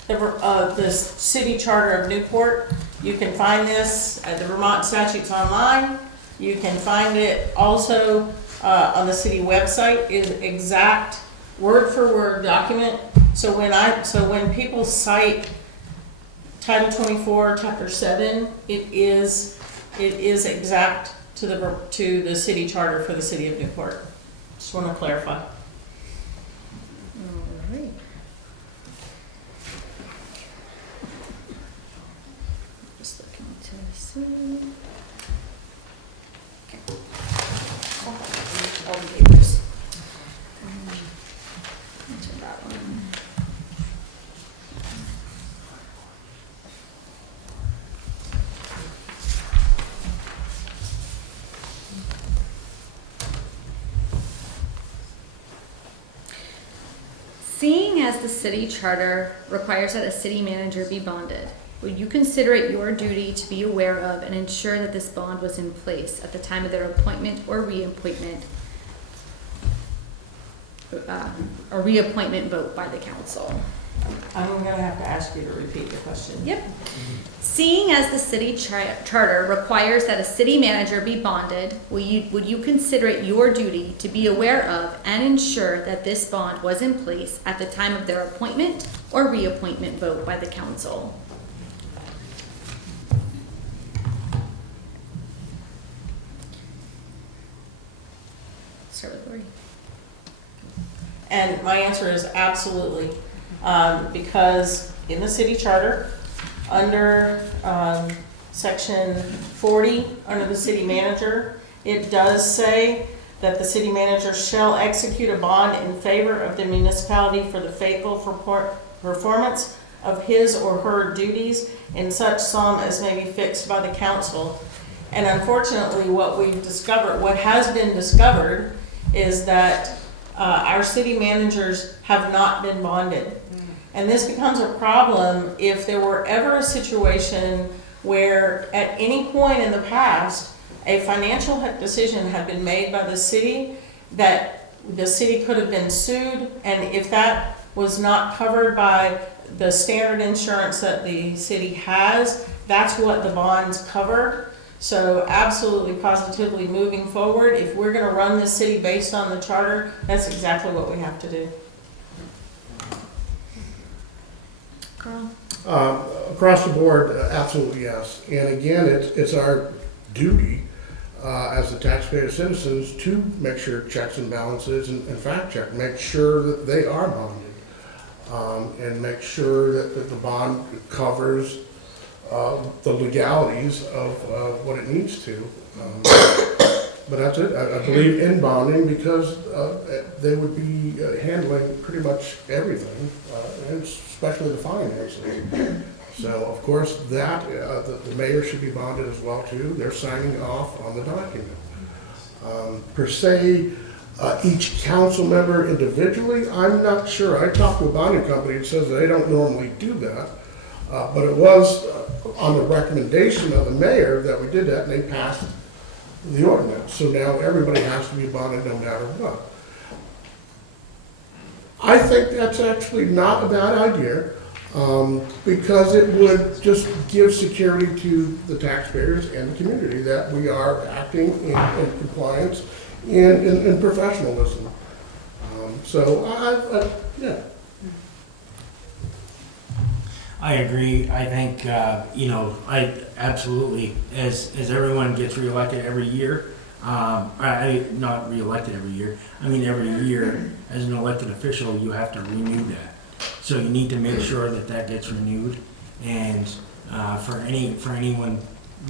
the City Charter of Newport. You can find this at the Vermont statutes online. You can find it also on the city website. Is exact word for word document. So when people cite Title 24, Chapter 7, it is exact to the city charter for the city of Newport. Just want to clarify. All right. Just looking to see. All the papers. Enter that one. Seeing as the city charter requires that a city manager be bonded, would you consider it your duty to be aware of and ensure that this bond was in place at the time of their appointment or reappointment vote by the council? I'm going to have to ask you to repeat the question. Yep. Seeing as the city charter requires that a city manager be bonded, would you consider it your duty to be aware of and ensure that this bond was in place at the time of their appointment or reappointment vote by the council? And my answer is absolutely. Because in the city charter, under section 40, under the city manager, it does say that the city manager shall execute a bond in favor of the municipality for the faithful performance of his or her duties in such sum as may be fixed by the council. And unfortunately, what has been discovered is that our city managers have not been bonded. And this becomes a problem if there were ever a situation where at any point in the past, a financial decision had been made by the city that the city could have been sued, and if that was not covered by the standard insurance that the city has, that's what the bonds cover. So absolutely, positively moving forward, if we're gonna run this city based on the charter, that's exactly what we have to do. Carl? Across the board, absolutely yes. And again, it's our duty as the taxpayer citizens to make sure checks and balances and fact check, make sure that they are bonded, and make sure that the bond covers the legalities of what it needs to. But that's it. I believe in bonding because they would be handling pretty much everything, and especially the finances. So of course that the mayor should be bonded as well too. They're signing off on the document. Per se, each council member individually, I'm not sure. I talked to a bonding company that says they don't normally do that. But it was on the recommendation of the mayor that we did that, and they passed the ordinance. So now everybody has to be bonded no matter what. I think that's actually not a bad idea, because it would just give security to the taxpayers and the community that we are acting in compliance and in professionalism. Yeah. I agree. I think, I absolutely, as everyone gets reelected every year, not reelected every year, I mean every year as an elected official, you have to renew that. So you need to make sure that gets renewed. And for anyone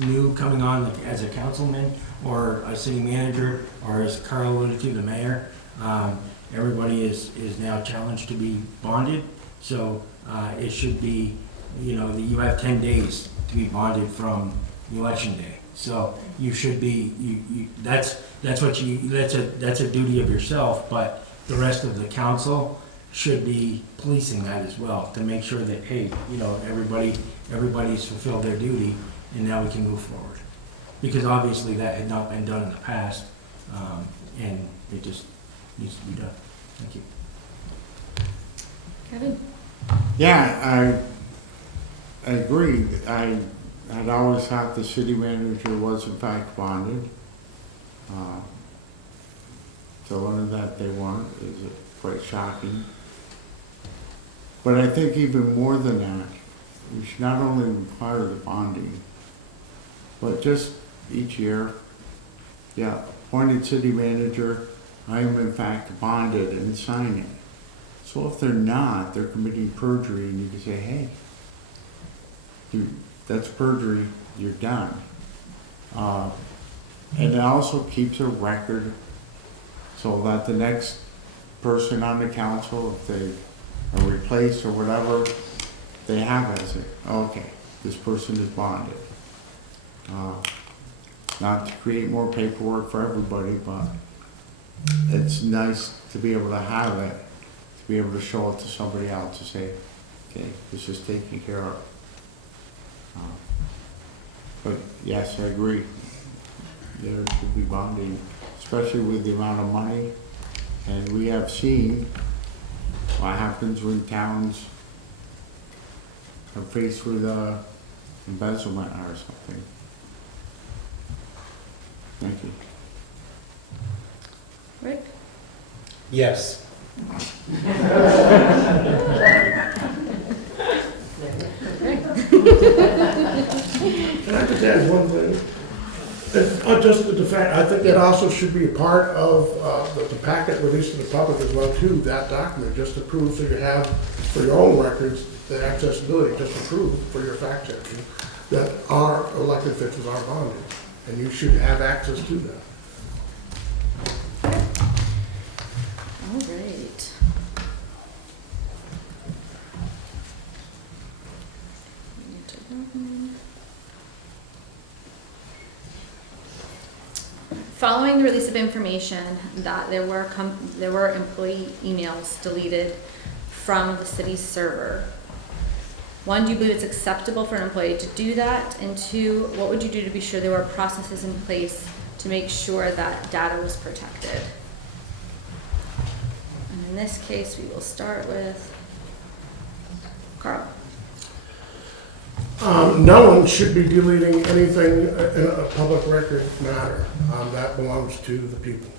new coming on as a councilman or a city manager, or as Carl alluded to, the mayor, everybody is now challenged to be bonded. So it should be, you have 10 days to be bonded from election day. So you should be, that's a duty of yourself, but the rest of the council should be policing that as well, to make sure that, hey, everybody's fulfilled their duty, and now we can move forward. Because obviously that had not been done in the past, and it just needs to be done. Thank you. Kevin? Yeah, I agree. I'd always thought the city manager was in fact bonded. To learn that they weren't is quite shocking. But I think even more than that, we should not only require the bonding, but just each year, appointed city manager, I am in fact bonded, and sign it. So if they're not, they're committing perjury, and you can say, hey, that's perjury, you're done. And it also keeps a record so that the next person on the council, if they are replaced or whatever, they have it. Say, okay, this person is bonded. Not to create more paperwork for everybody, but it's nice to be able to have it, to be able to show it to somebody else to say, okay, this is taken care of. But yes, I agree. There should be bonding, especially with the amount of money. And we have seen what happens when towns are faced with embezzlement or something. Thank you. Rick? Yes. Can I just add one thing? Just the fact, I think think that also should be a part of the packet released to the public as well too, that document, just to prove so you have for your own records, the accessibility, just to prove for your fact checking that our elected officials are bonded, and you should have access to that. All right. Following the release of information that there were employee emails deleted from the city's server, one, do you believe it's acceptable for an employee to do that? And two, what would you do to be sure there were processes in place to make sure that data was protected? And in this case, we will start with Carl. No one should be deleting anything in a public record matter. That belongs to the people.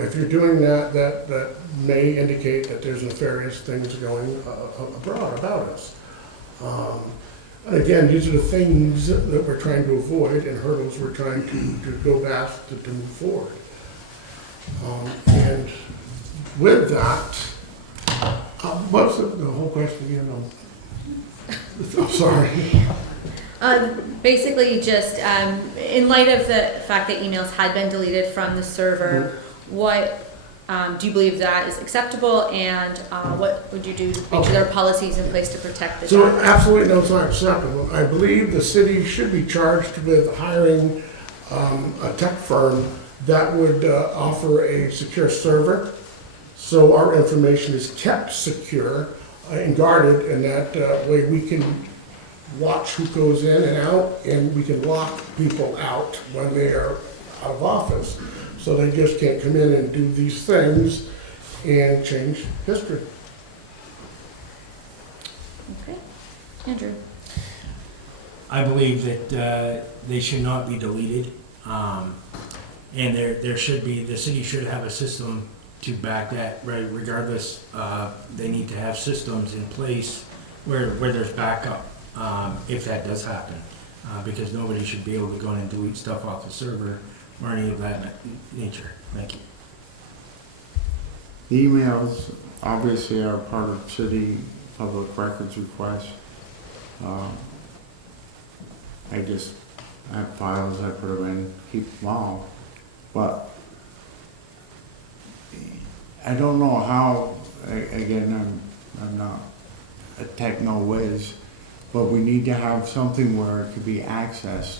If you're doing that, that may indicate that there's nefarious things going abroad about us. And again, these are the things that we're trying to avoid and hurdles we're trying to go past to move forward. And with that, what's the whole question again? I'm sorry. Basically just, in light of the fact that emails had been deleted from the server, what, do you believe that is acceptable, and what would you do to make sure there are policies in place to protect the So data? absolutely no, it's not acceptable. I believe the city should be charged with hiring a tech firm that would offer a secure server, so our information is kept secure and guarded, and that way we can watch who goes in and out, and we can lock people out when they are out of office. So they just can't come in and do these things and change history. Okay, Andrew. I believe that they should not be deleted. And there should be, the city should have a system to back that, right? Regardless, they need to have systems in place where there's backup if that does happen. Because nobody should be able to go in and delete stuff off the server or any of that nature. Thank you. Emails obviously are part of city public records requests. I just have files, I put them in, keep them all. But I don't know how, again, I'm not a techno whiz, but we need to have something where it could be accessed.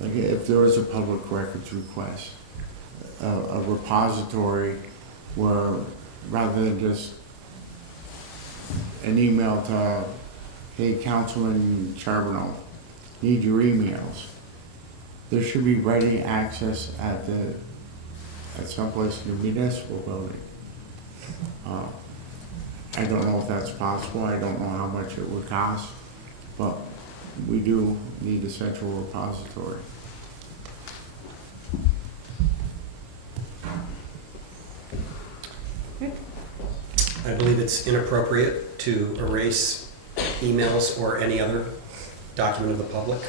Like if there is a public records request, a repository where rather than just an email to, hey, Councilman Charboneau, need your emails. There should be ready access at someplace in the municipal building. I don't know if that's possible. I don't know how much it would cost, but we do need a central repository. I believe it's inappropriate to erase emails or any other document of the public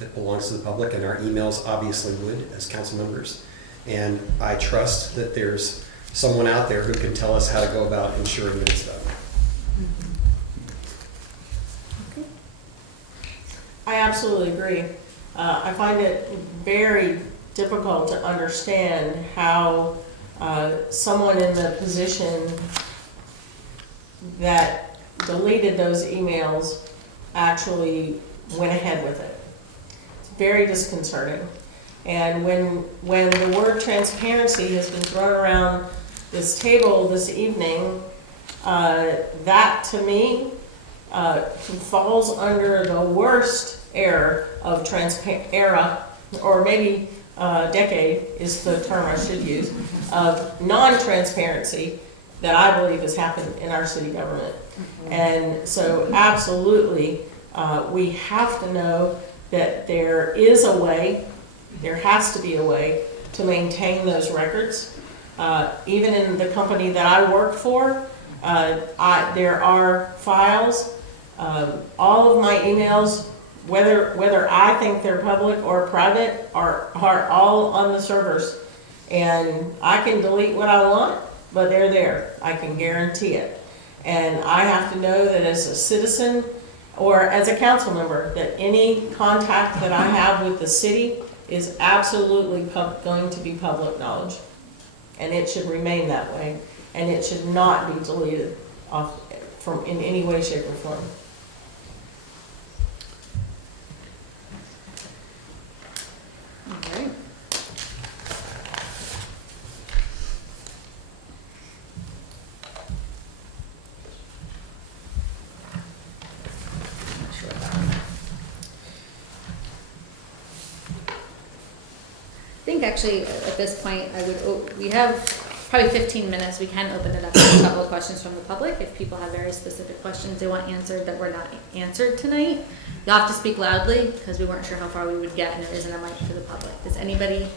that belongs to the public, and our emails obviously would as council members. And I trust that there's someone out there who can tell us how to go about ensuring that it's done. Okay. I absolutely agree. I find it very difficult to understand how someone in the position that deleted those emails actually went ahead with it. It's very disconcerting. And when the word transparency has been thrown around this table this evening, that to me falls under the worst era, or maybe decade is the term I should use, of non-transparency that I believe has happened in our city government. And so absolutely, we have to know that there is a way, there has to be a way to maintain those records. Even in the company that I work for, there are files. All of my emails whether I think they're public or private, are all on the servers. And I can delete what I want, but they're there. I can guarantee it. And I have to know that as a citizen or as a council member, that any contact that I have with the city is absolutely going to be public knowledge. And it should remain that way. And it should not be deleted off from in any way, shape, or form. Okay. Not sure about that. I think actually at this point, we have probably 15 minutes. We can open it up to a couple of questions from the public if people have very specific questions they want answered that were not answered tonight. You'll have to speak loudly because we weren't sure how far we would get and there isn't a mic for the public. Does anybody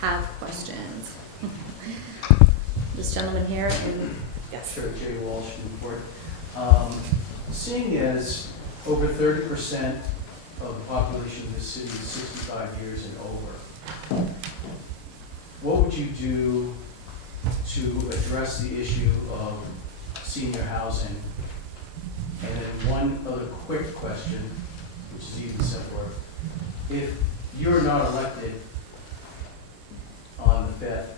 have questions? This gentleman here and yes. Sure, Jay Walsh, Newport. Seeing as over 30% of the population of this city is 65 years and over, what would you do to address the issue of senior housing? And then one other quick question, which is even simpler. If you're not elected on the 5th,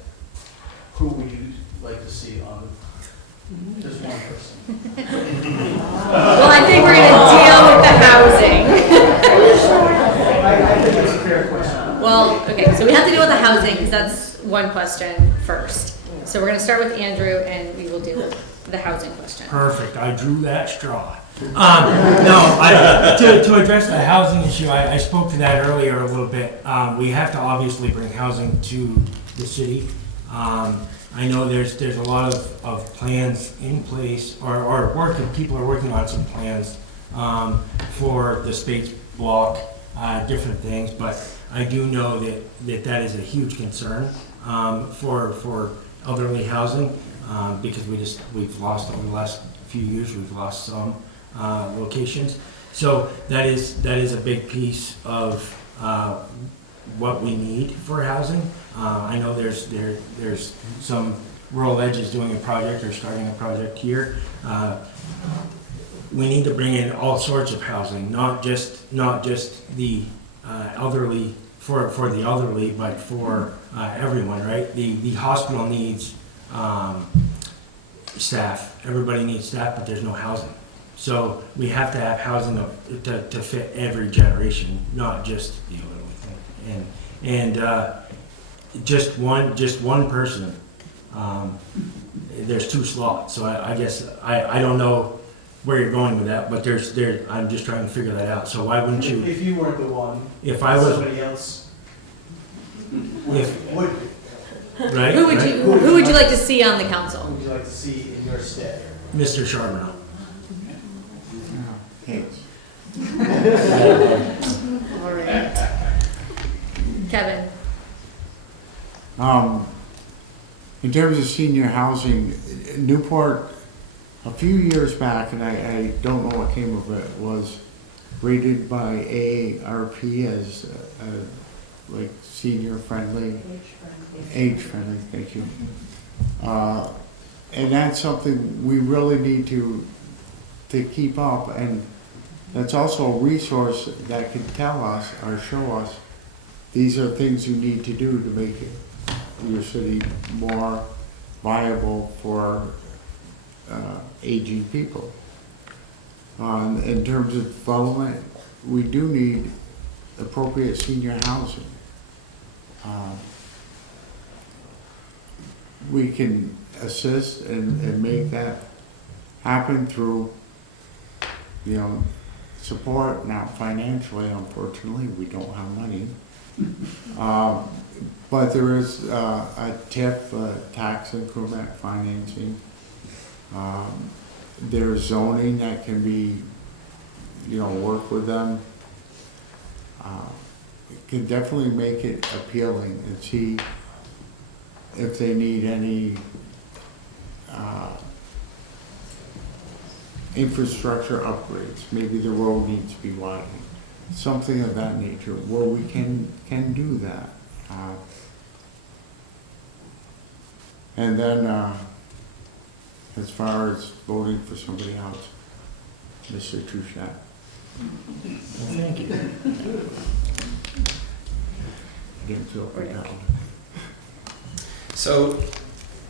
who would you like to see on the, just one person? Well, I think we're going to deal with the housing. I think that's a fair question. Well, okay, so we have to deal with the housing because that's one question first. So we're going to start with Andrew and we will deal with the housing question. Perfect, I drew that straw. To address the housing issue, I spoke to that earlier a little bit. We have to obviously bring housing to the city. I know there's a lot of plans in place, or people are working on some plans for the Spates block, different things, but I do know that is a huge concern for elderly housing because we've lost over the last few years, we've lost some locations. So that is a big piece of what we need for housing. I know there's some Rural Edge is doing a project or starting a project here. We need to bring in all sorts of housing, not just the elderly for the elderly, but for everyone, right? The hospital needs staff. Everybody needs staff, but there's no housing. So we have to have housing to fit every generation, not just the elderly thing. And just one person. There's 2 slots, so I guess I don't know where you're going with that, but I'm just trying to figure that out. So why wouldn't you? If you weren't the one, if I was somebody else if would. Right? Who would you like to see on the council? Who would you like to see in your stead? Mr. Charboneau. All right. Kevin. In terms of senior housing, Newport, a few years back, and I don't know what came of it, was rated by AARP as like senior friendly, age friendly, thank you. And that's something we really need to keep up, and that's also a resource that can tell us or show us these are things you need to do to make your city more viable for aging people. In terms of development, we do need appropriate senior housing. We can assist and make that happen through, support, not financially, unfortunately, we don't have money. But there is a TIF, tax increment financing. There's zoning that can be, work with them. It can definitely make it appealing and see if they need any infrastructure upgrades. Maybe the road needs to be widened. something of that nature where we can do that. And then, as far as voting for somebody else, Mr. Touchette. Thank you. I didn't feel compelled. So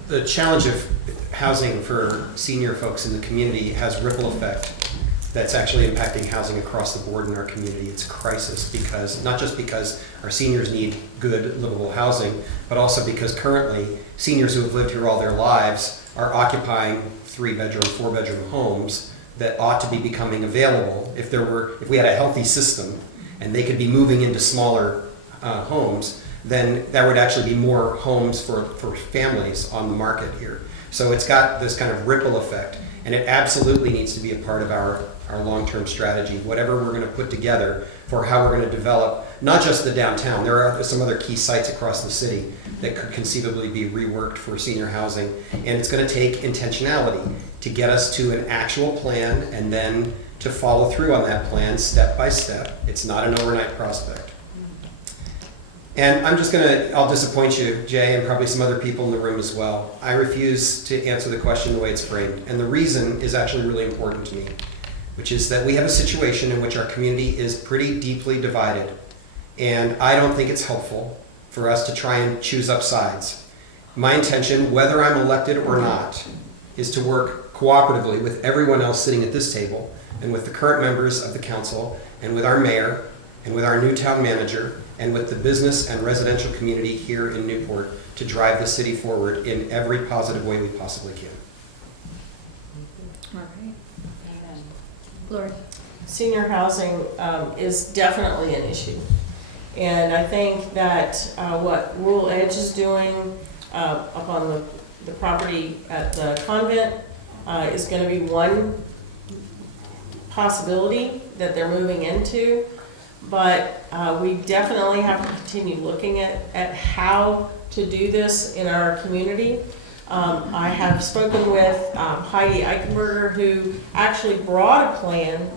the challenge of housing for senior folks in the community has ripple effect that's actually impacting housing across the board in our community. It's a crisis because, not just because our seniors need good, livable housing, but also because currently seniors who have lived here all their lives are occupying 3-bedroom, 4-bedroom homes that ought to be becoming available if we had a healthy system and they could be moving into smaller homes, then there would actually be more homes for families on the market here. So it's got this kind of ripple effect, and it absolutely needs to be a part of our long-term strategy, whatever we're going to put together for how we're going to develop not just the downtown. There are some other key sites across the city that could conceivably be reworked for senior housing, and it's going to take intentionality to get us to an actual plan and then to follow through on that plan step by step. It's not an overnight prospect. And I'll disappoint you, Jay, and probably some other people in the room as well. I refuse to answer the question the way it's framed. And the reason is actually really important to me, which is that we have a situation in which our community is pretty deeply divided. And I don't think it's helpful for us to try and choose up sides. My intention, whether I'm elected or not, is to work cooperatively with everyone else sitting at this table and with the current members of the council and with our mayor and with our new town manager and with the business and residential community here in Newport to drive the city forward in every positive way we possibly can. All right. Laurie? Senior housing is definitely an issue. And I think that what Rural Edge is doing up on the property at the convent is going to be one possibility that they're moving into. But we definitely have to continue looking at how to do this in our community. I have spoken with Heidi Eichenberger, who actually brought a plan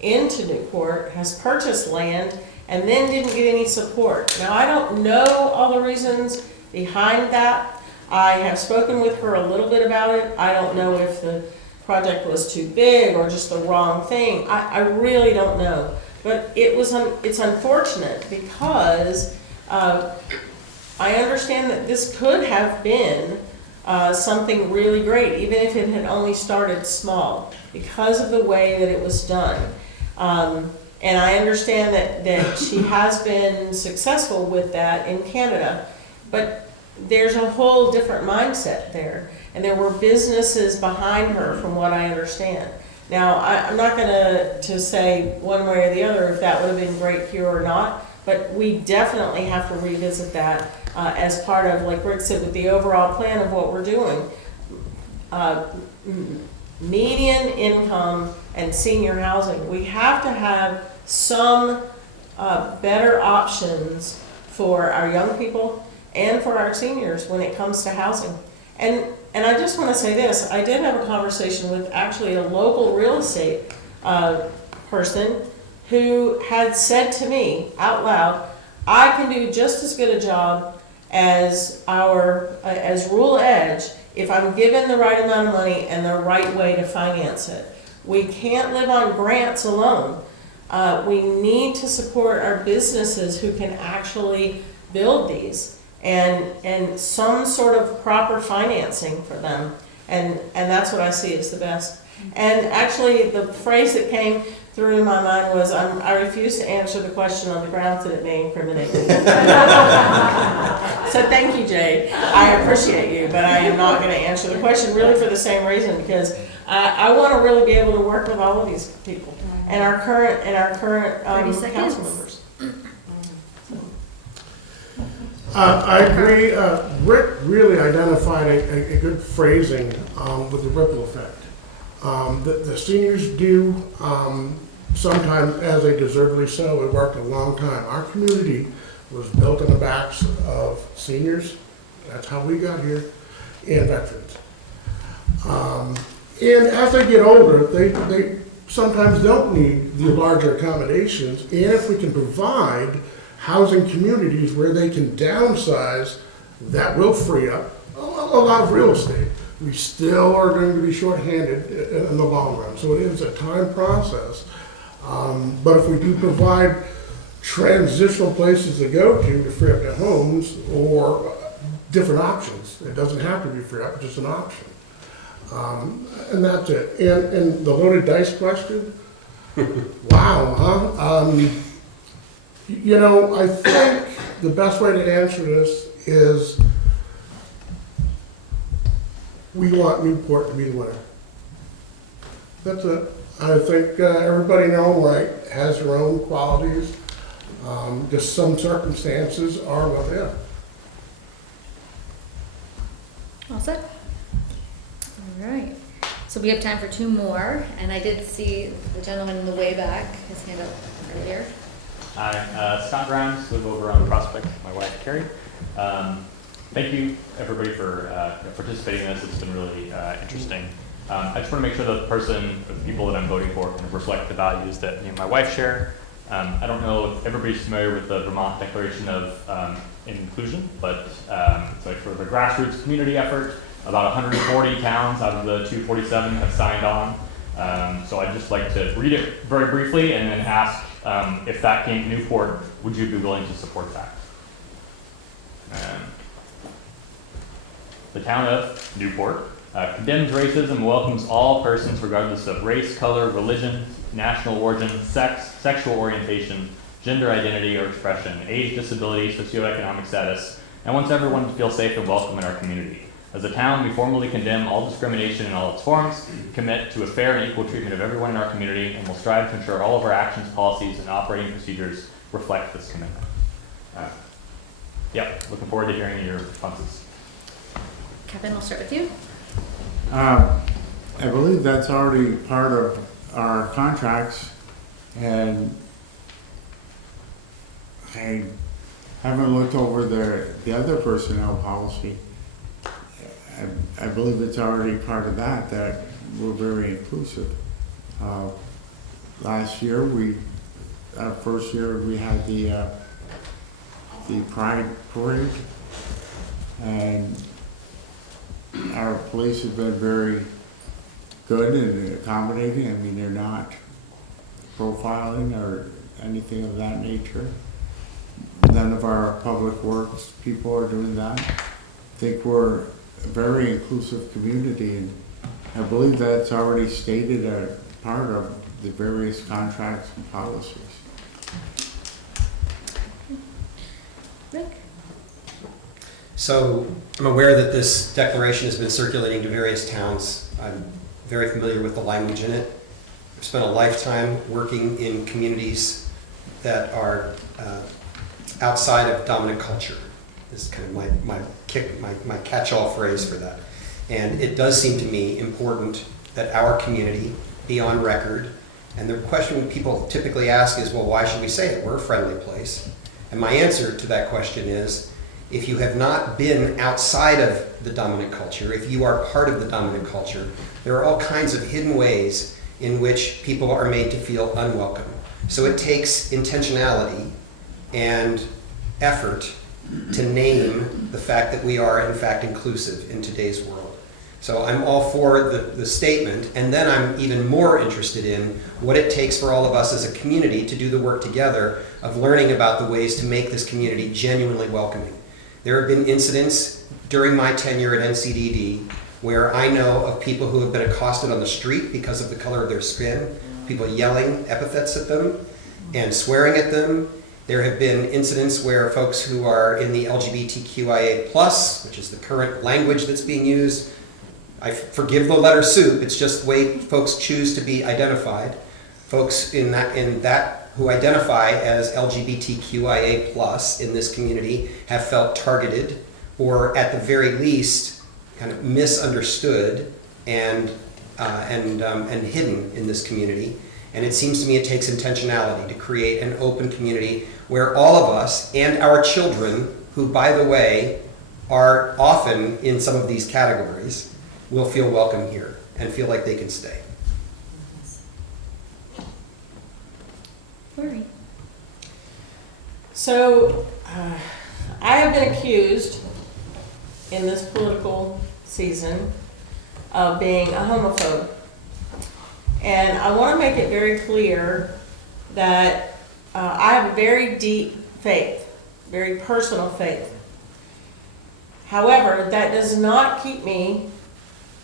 into Newport, has purchased land, and then didn't get any support. Now, I don't know all the reasons behind that. I have spoken with her a little bit about it. I don't know if the project was too big or just the wrong thing. I really don't know. But it's unfortunate because I understand that this could have been something really great, even if it had only started small, because of the way that it was done. And I understand that she has been successful with that in Canada, but there's a whole different mindset there. And there were businesses behind her, from what I understand. Now, I'm not going to say one way or the other if that would have been great here or not, but we definitely have to revisit that as part of, like Rick said, with the overall plan of what we're doing. Median income and senior housing. We have to have some better options for our young people and for our seniors when it comes to housing. And I just want to say this, I did have a conversation with actually a local real estate person who had said to me out loud, I can do just as good a job as Rural Edge if I'm given the right amount of money and the right way to finance it. We can't live on grants alone. We need to support our businesses who can actually build these. And some sort of proper financing for them. And that's what I see as the best. And actually the phrase that came through my mind was, I refuse to answer the question on the grounds that it may incriminate me. So thank you, Jay. I appreciate you, but I am not going to answer the question really for the same reason, because I want to really be able to work with all of these people and our current council members. I agree. Rick really identified a good phrasing with the ripple effect. The seniors do, sometimes, as they deservedly so, it worked a long time. Our community was built on the backs of seniors. That's how we got here, and veterans. And as they get older, they sometimes don't need the larger accommodations, and if we can provide housing communities where they can downsize, that will free up a lot of real estate. We still are going to be shorthanded in the long run, so it is a time process. But if we do provide transitional places to go to free up their homes, or different options, it doesn't have to be free up, just an option. And that's it. And the loaded dice question, wow, huh? You know, I think the best way to answer this is we want Newport to be the winner. That's it. I think everybody in their own right has their own qualities. Just some circumstances are what they are. All set? All right. So we have time for two more, and I did see the gentleman in the way back, his hand up earlier. Hi, Scott Grimes, live over on Prospect, my wife Carrie. Thank you everybody for participating in this. It's been really interesting. I just want to make sure that the person, or the people that I'm voting for, kind of reflect the values that me and my wife share. I don't know if everybody's familiar with the Vermont Declaration of Inclusion, but it's like sort of a grassroots community effort. About 140 towns out of the 247 have signed on. So I'd just like to read it very briefly and then ask if that came to Newport, would you be willing to support that? The town of Newport condemns racism and welcomes all persons regardless of race, color, religion, national origin, sex, sexual orientation, gender identity or expression, age, disability, socioeconomic status, and wants everyone to feel safe and welcome in our community. As a town, we formally condemn all discrimination in all its forms, commit to a fair and equal treatment of everyone in our community, and will strive to ensure all of our actions, policies, and operating procedures reflect this commitment. Looking forward to hearing your responses. Kevin, we'll start with you. I believe that's already part of our contracts, and I haven't looked over the other personnel policy. I believe it's already part of that we're very inclusive. Last year, our first year, we had the Pride Parade, and our police have been very good and accommodating. I mean, they're not profiling or anything of that nature. None of our public works people are doing that. I think we're a very inclusive community, and I believe that's already stated as part of the various contracts and policies. Rick? So I'm aware that this declaration has been circulating to various towns. I'm very familiar with the language in it. I've spent a lifetime working in communities that are outside of dominant culture. This is kind of my catch-all phrase for that. And it does seem to me important that our community be on record. And the question people typically ask is, well, why should we say it? We're a friendly place. And my answer to that question is, if you have not been outside of the dominant culture, if you are part of the dominant culture, there are all kinds of hidden ways in which people are made to feel unwelcome. So it takes intentionality and effort to name the fact that we are, in fact, inclusive in today's world. So I'm all for the statement, and then I'm even more interested in what it takes for all of us as a community to do the work together of learning about the ways to make this community genuinely welcoming. There have been incidents during my tenure at NCDD where I know of people who have been accosted on the street because of the color of their skin, people yelling epithets at them and swearing at them. There have been incidents where folks who are in the LGBTQIA+, which is the current language that's being used, I forgive the letter soup, it's just the way folks choose to be identified. Folks in that who identify as LGBTQIA+ in this community have felt targeted, or at the very least kind of misunderstood and hidden in this community. And it seems to me it takes intentionality to create an open community where all of us and our children, who, by the way, are often in some of these categories, will feel welcome here and feel like they can stay. Laurie. So, I have been accused in this political season of being a homophobe. And I want to make it very clear that I have a very deep faith, very personal faith. However, that does not keep me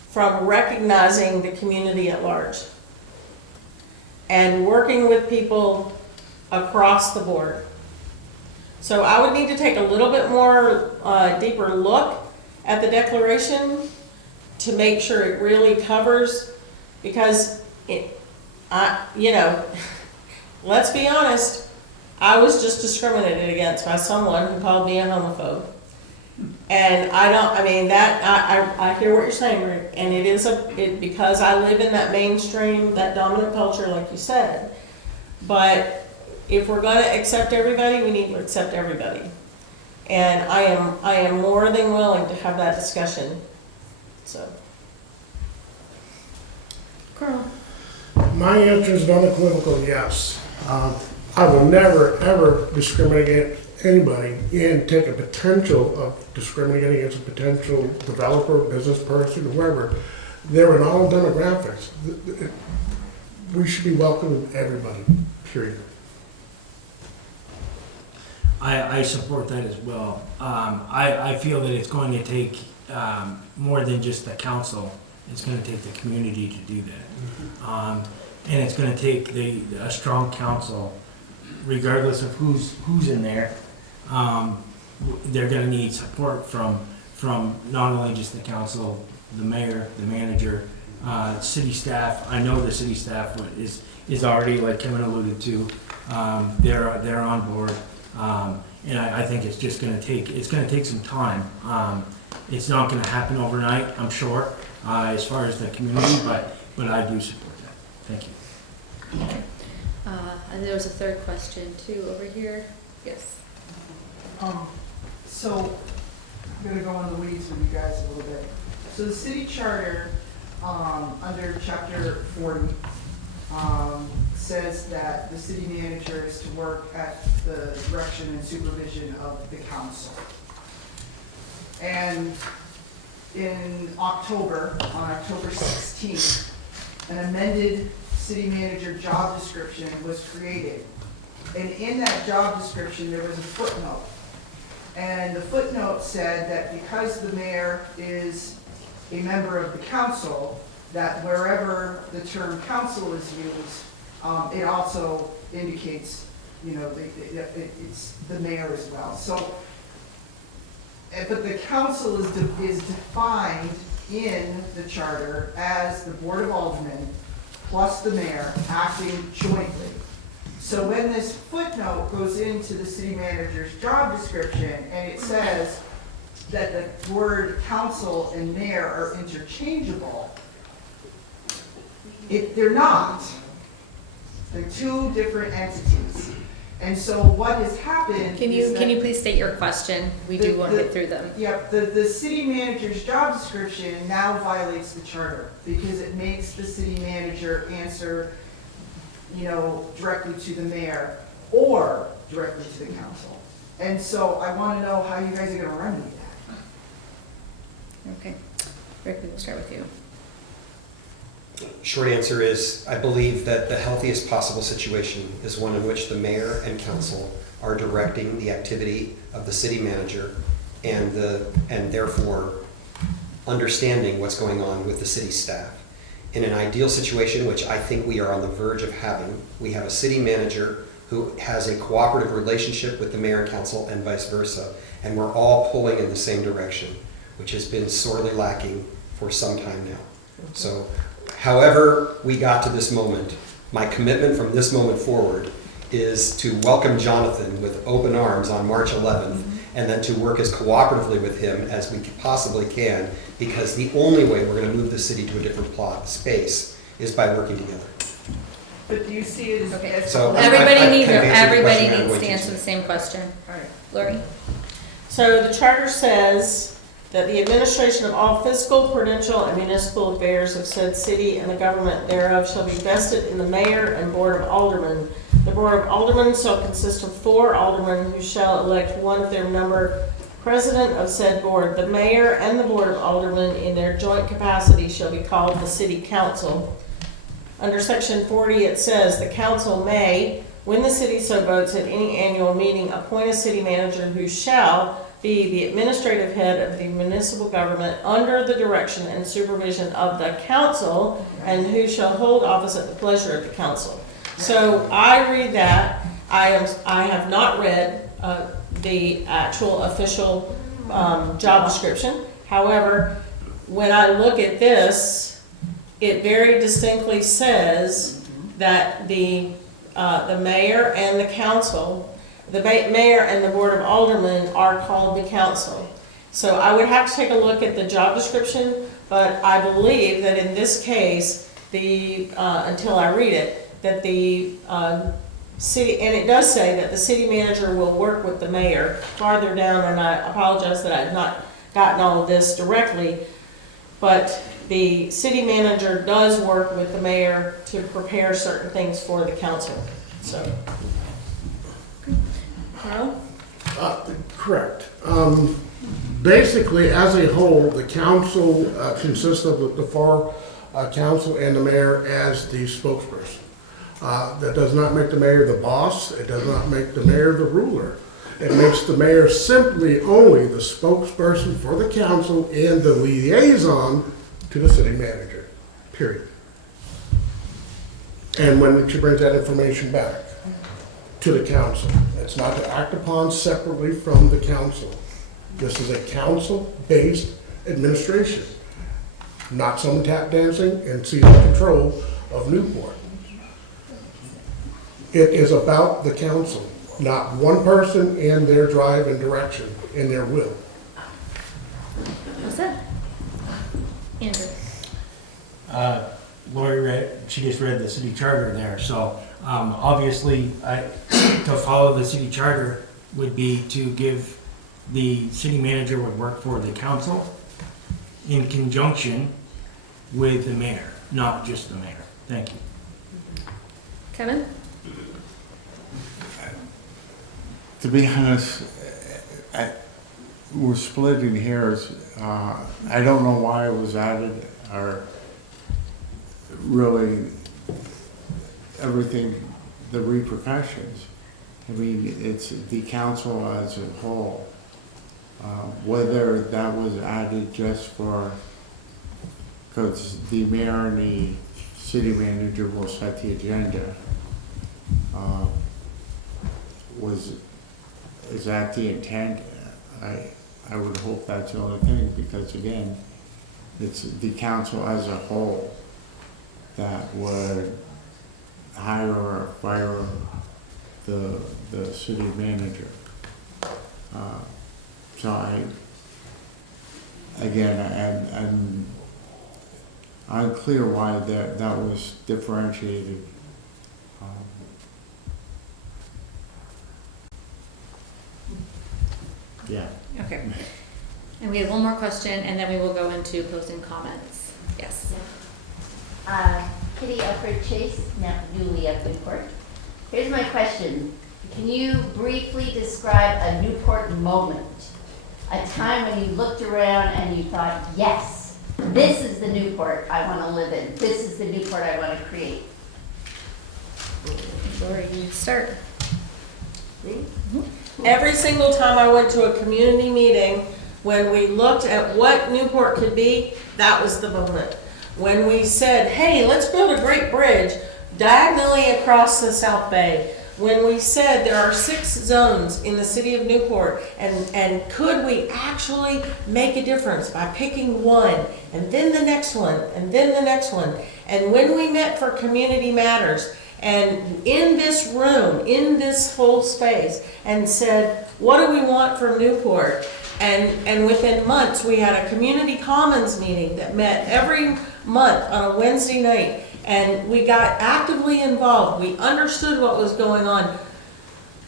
from recognizing the community at large and working with people across the board. So I would need to take a little bit more deeper look at the declaration to make sure it really covers, because let's be honest, I was just discriminated against by someone who called me a homophobe. And I hear what you're saying, Rick, and it is because I live in that mainstream, that dominant culture, like you said. But if we're gonna accept everybody, we need to accept everybody. And I am more than willing to have that discussion, so. Carl. My answer is an unequivocal yes. I will never, ever discriminate against anybody and take a potential of discriminating against a potential developer, business person, whoever. They're in all demographics. We should be welcoming everybody, period. I support that as well. I feel that it's going to take more than just the council. It's going to take the community to do that. And it's going to take a strong council, regardless of who's in there. They're going to need support from not only just the council, the mayor, the manager, city staff. I know the city staff is already, like Kevin alluded to, they're on board. And I think it's just going to take some time. It's not going to happen overnight, I'm sure, as far as the community, but I do support that. Thank you. And there was a third question too over here. Yes. So I'm gonna go in the weeds with you guys a little bit. So the city charter, under chapter 40, says that the city manager is to work at the direction and supervision of the council. And in October, on October 16th, an amended city manager job description was created. And in that job description, there was a footnote. And the footnote said that because the mayor is a member of the council, that wherever the term council is used, it also indicates, it's the mayor as well. So, but the council is defined in the charter as the Board of Aldermen plus the mayor acting jointly. So when this footnote goes into the city manager's job description and it says that the word council and mayor are interchangeable, they're not. They're two different entities. And so what has happened Can you please state your question? We do want to get through them. Yep, the city manager's job description now violates the charter because it makes the city manager answer, directly to the mayor or directly to the council. And so I want to know how you guys are going to remedy that. Okay. Rick, we will start with you. Short answer is, I believe that the healthiest possible situation is one in which the mayor and council are directing the activity of the city manager and therefore understanding what's going on with the city staff. In an ideal situation, which I think we are on the verge of having, we have a city manager who has a cooperative relationship with the mayor and council and vice versa, and we're all pulling in the same direction, which has been sorely lacking for some time now. So, however we got to this moment, my commitment from this moment forward is to welcome Jonathan with open arms on March 11th, and then to work as cooperatively with him as we possibly can, because the only way we're going to move the city to a different space is by working together. But do you see it as... Okay. So Everybody needs I'm going to to answer the say. same question. All right, Laurie. So the charter says that the administration of all fiscal, prudential, and municipal affairs of said city and the government thereof shall be vested in the mayor and board of aldermen The Board of Aldermen shall consist of 4 aldermen who shall elect one of their number president of said board. The mayor and the Board of Aldermen in their joint capacity shall be called the City Council. Under section 40, it says, the council may, when the city so votes at any annual meeting, appoint a city manager who shall be the administrative head of the municipal government under the direction and supervision of the council, and who shall hold office at the pleasure of the council. So I read that. I have not read the actual official job description. However, when I look at this, it very distinctly says that the mayor and the council, the mayor and the Board of Aldermen are called the council. So I would have to take a look at the job description, but I believe that in this case, until I read it, that the city, and it does say that the city manager will work with the mayor farther down, and I apologize that I have not gotten all of this directly, but the city manager does work with the mayor to prepare certain things for the council, so. Carl? Correct. Basically, as a whole, the council consists of the 4 council and the mayor as the spokesperson. That does not make the mayor the boss. It does not make the mayor the ruler. It makes the mayor simply only the spokesperson for the council and the liaison to the city manager, period. And when she brings that information back to the council, it's not to act upon separately from the council. This is a council-based administration, not some tap dancing and seizing control of Newport. It is about the council, not one person and their drive and direction and their will. What's that? Andrew? Laurie she just read the city charter there, so obviously to follow the city charter would be to give the city manager would work for the council in conjunction with the mayor, not just the mayor. Thank you. Kevin? To be honest, we're splitting hairs. I don't know why it was added, or really everything, the repercussions. I mean, it's the council as a whole. Whether that was added just for, because the mayor and the city manager will set the agenda, is that the intent? I would hope that's the only thing, because again, it's the council as a whole that would hire or fire the city manager. So I'm unclear why that was differentiated. Yeah. Okay. And we have one more question, and then we will go into closing comments. Yes. Kitty Ufford-Chase, now newly up Newport. Here's my question. Can you briefly describe a Newport moment? A time when you looked around and you thought, yes, this is the Newport I want to live in. This is the Newport I want to create. Laurie, you start. Every single time I went to a community meeting, when we looked at what Newport could be, that was the moment. When we said, hey, let's build a great bridge diagonally across the South Bay. When we said there are 6 zones in the city of Newport, and could we actually make a difference by picking one, and then the next one, and then the next one. And when we met for Community Matters, and in this room, in this whole space, and said, what do we want from Newport? And within months, we had a community commons meeting that met every month on a Wednesday night, and we got actively involved. We understood what was going on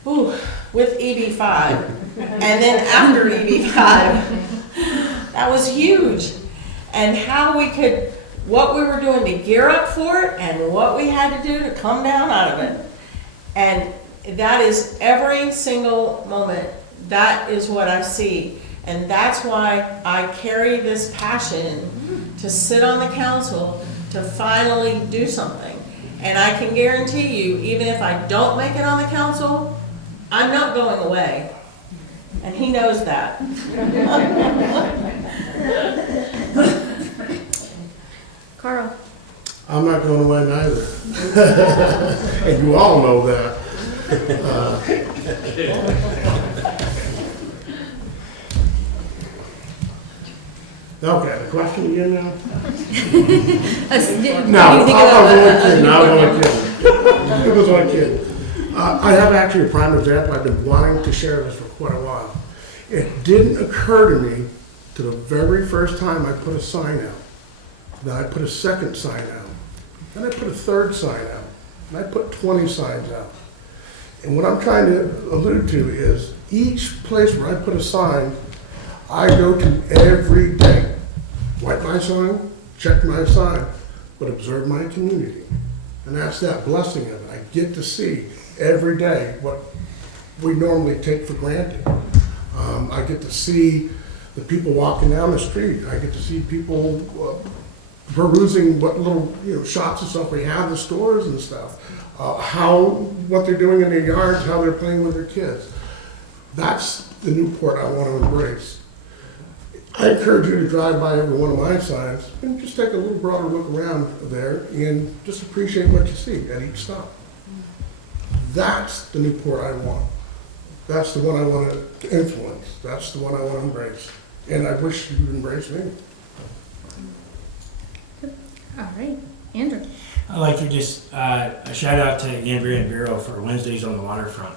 with EB5. And then after EB5, that was huge. And how we could, what we were doing to gear up for it, and what we had to do to come down out of it. And that is every single moment. That is what I see. And that's why I carry this passion to sit on the council to finally do something. And I can guarantee you, even if I don't make it on the council, I'm not going away. And he knows that. Carl? I'm not going away neither. And you all know that. Okay, the question again now? No, I was only kidding. It was only kidding. I have actually a prime example. I've been wanting to share this for quite a while. It didn't occur to me to the very first time I put a sign out. Then I put a second sign out. Then I put a third sign out. And I put 20 signs out. And what I'm trying to allude to is each place where I put a sign, I go to every day. Wipe my sign, check my sign, but observe my community. And that's that blessing of it. I get to see every day what we normally take for granted. I get to see the people walking down the street. I get to see people perusing what little shops and stuff we have, the stores and stuff. What they're doing in their yards, how they're playing with their kids. That's the Newport I want to embrace. I encourage you to drive by every one of my signs and just take a little broader look around there and just appreciate what you see at each stop. That's the Newport I want. That's the one I want to influence. That's the one I want to embrace. And I wish you would embrace me. All right, Andrew. I'd like to just a shout out to Andrea and Vero for Wednesdays on the Waterfront.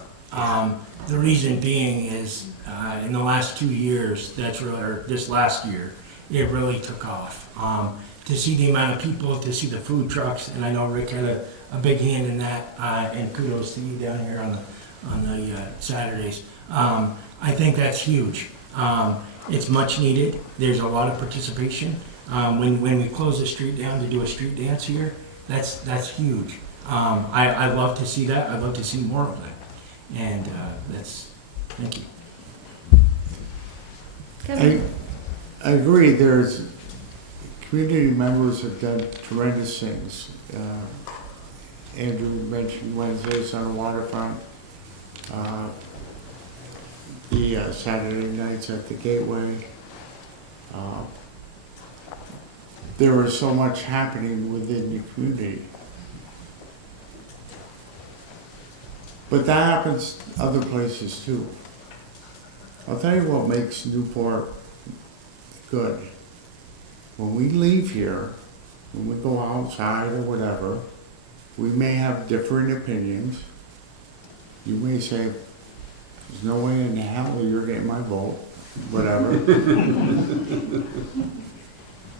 The reason being is in the last 2 years, or this last year, it really took off. To see the amount of people, to see the food trucks, and I know Rick had a big hand in that, and kudos to you down here on the Saturdays. I think that's huge. It's much needed. There's a lot of participation. When we close the street down to do a street dance here, that's huge. I love to see that. I'd love to see more of that. And thank you. Kevin? I agree. There's community members have done tremendous things. Andrew mentioned Wednesdays on the Waterfront. The Saturday nights at the Gateway. There is so much happening within the community. But that happens other places too. I'll tell you what makes Newport good. When we leave here, when we go outside or whatever, we may have different opinions. You may say, there's no way in hell you're getting my vote, whatever.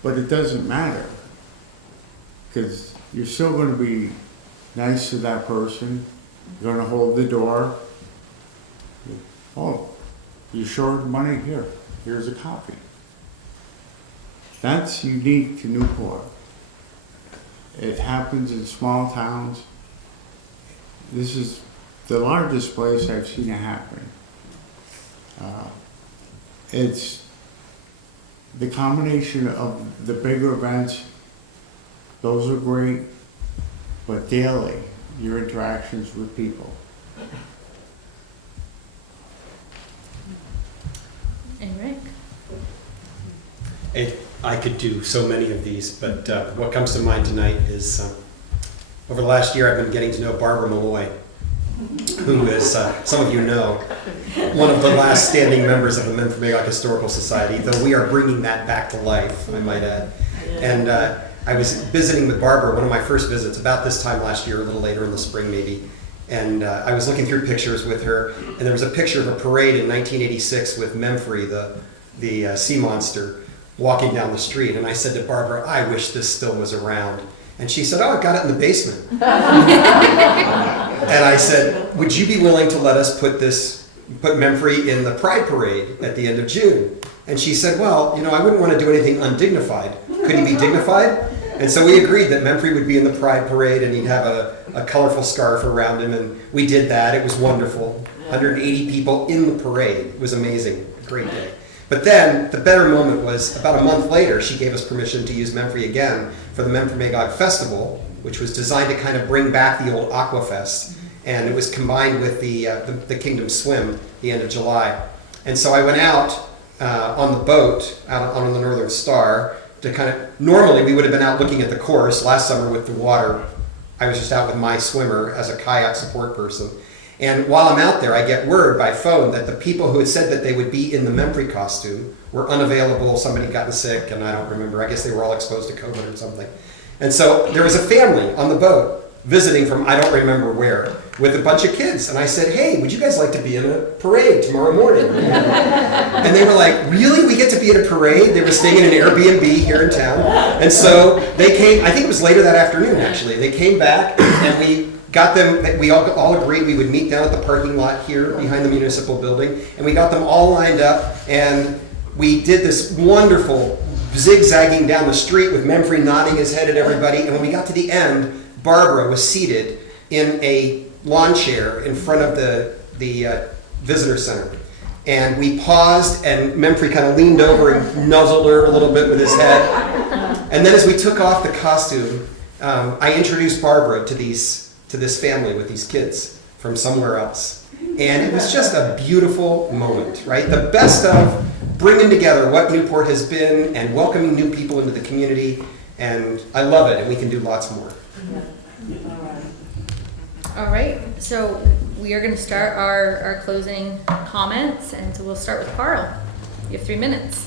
But it doesn't matter, because you're still going to be nice to that person. You're going to hold the door. Oh, you short money? Here's a copy. That's unique to Newport. It happens in small towns. This is the largest place I've seen it happen. It's the combination of the bigger events, those are great, but daily, your interactions with people. And Rick? I could do so many of these, but what comes to mind tonight is over the last year I've been getting to know Barbara Malloy, who is, some of you know, one of the last standing members of the Men from Magog Historical Society, though we are bringing that back to life, I might add. And I was visiting with Barbara, one of my first visits, about this time last year, a little later in the spring maybe. And I was looking through pictures with her, and there was a picture of a parade in 1986 with Memphre, the sea monster, walking down the street. And I said to Barbara, I wish this still was around. And she said, oh, I've got it in the basement. And I said, would you be willing to let us put Memphre in the Pride Parade at the end of June? And she said, well, I wouldn't want to do anything undignified. Could he be dignified? And so we agreed that Memphrey would be in the Pride Parade and he'd have a colorful scarf around him, and we did that. It was wonderful. 180 people in the parade. It was amazing. A great day. But then the better moment was about a month later, she gave us permission to use Memphrey again for the Memphrey Magog Festival, which was designed to kind of bring back the old Aquafest. And it was combined with the Kingdom Swim the end of July. And so I went out on the boat out on the Northern Star to kind of, normally we would have been out looking at the course last summer with the water. I was just out with my swimmer as a kayak support person. And while I'm out there, I get word by phone that the people who had said that they would be in the Memphrey costume were unavailable. Somebody had gotten sick, and I don't remember. I guess they were all exposed to COVID or something. And so there was a family on the boat visiting from I don't remember where with a bunch of kids. And I said, hey, would you guys like to be in a parade tomorrow morning? And they were like, really? We get to be at a parade? They were staying in an Airbnb here in town. And so they came, I think it was later that afternoon actually. They came back and we got them, we all agreed we would meet down at the parking lot here behind the municipal building. And we got them all lined up and we did this wonderful zigzagging down the street with Memphrey nodding his head at everybody. And when we got to the end, Barbara was seated in a lawn chair in front of the visitor center. And we paused and Memphrey kind of leaned over and nuzzled her a little bit with his head. And then as we took off the costume, I introduced Barbara to this family with these kids from somewhere else. And it was just a beautiful moment, right? The best of bringing together what Newport has been and welcoming new people into the community. And I love it, and we can do lots more. All right, so we are going to start our closing comments, and so we'll start with Carl. You have 3 minutes.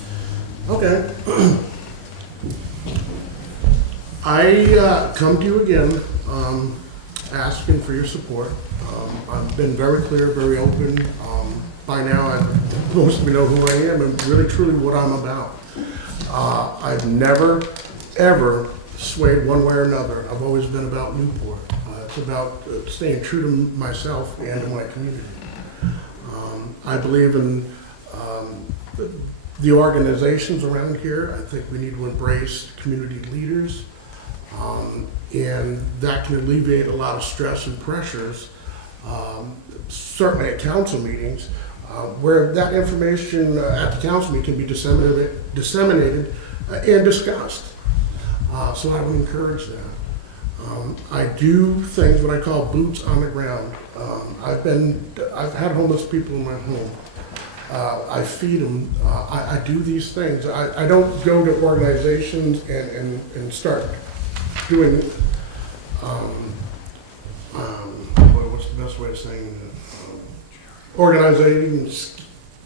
Okay. I come to you again asking for your support. I've been very clear, very open. By now, most of you know who I am and really truly what I'm about. I've never, ever swayed one way or another. I've always been about Newport. It's about staying true to myself and to my community. I believe in the organizations around here. I think we need to embrace community leaders, and that can alleviate a lot of stress and pressures, certainly at council meetings, where that information at the council meeting can be disseminated and discussed. So I would encourage that. I do things what I call boots on the ground. I've had homeless people in my home. I feed them. I do these things. I don't go to organizations and start doing, what's the best way of saying that? Organizing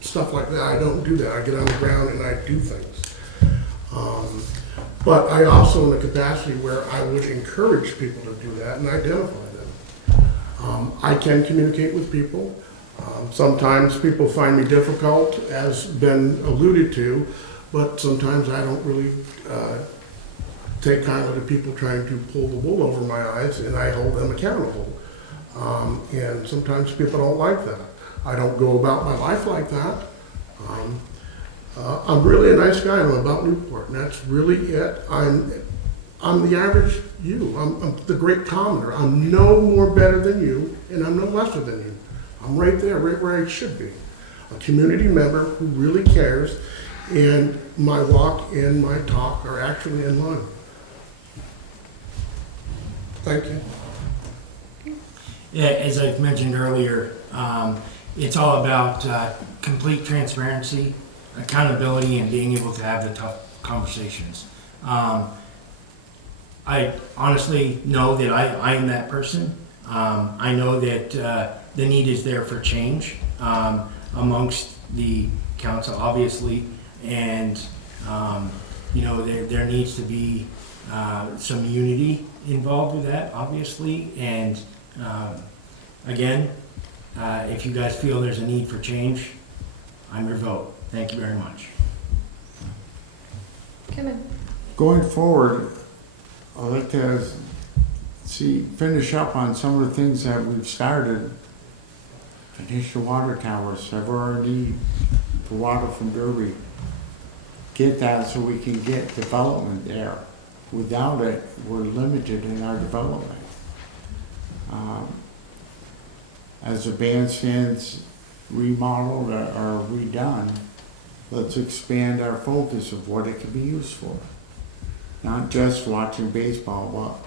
stuff like that. I don't do that. I get on the ground and I do things. But I also in a capacity where I would encourage people to do that and identify them. I can communicate with people. Sometimes people find me difficult, as been alluded to, but sometimes I don't really take kindly to people trying to pull the wool over my eyes, and I hold them accountable. And sometimes people don't like that. I don't go about my life like that. I'm really a nice guy. I'm about Newport, and that's really it. I'm the average you. I'm the great commoner. I'm no more better than you, and I'm no lesser than you. I'm right there, right where I should be. A community member who really cares, and my walk and my talk are actually in line. Thank you. Yeah, as I've mentioned earlier, it's all about complete transparency, accountability, and being able to have the tough conversations. I honestly know that I am that person. I know that the need is there for change amongst the council, obviously, and there needs to be some unity involved with that, obviously. And again, if you guys feel there's a need for change, I'm your vote. Thank you very much. Kevin. Going forward, I'd like to finish up on some of the things that we've started. Finish the water tower, sever our need for water from Derby. Get that so we can get development there. Without it, we're limited in our development. As the bandstands remodeled or redone, let's expand our focus of what it can be used for. Not just watching baseball,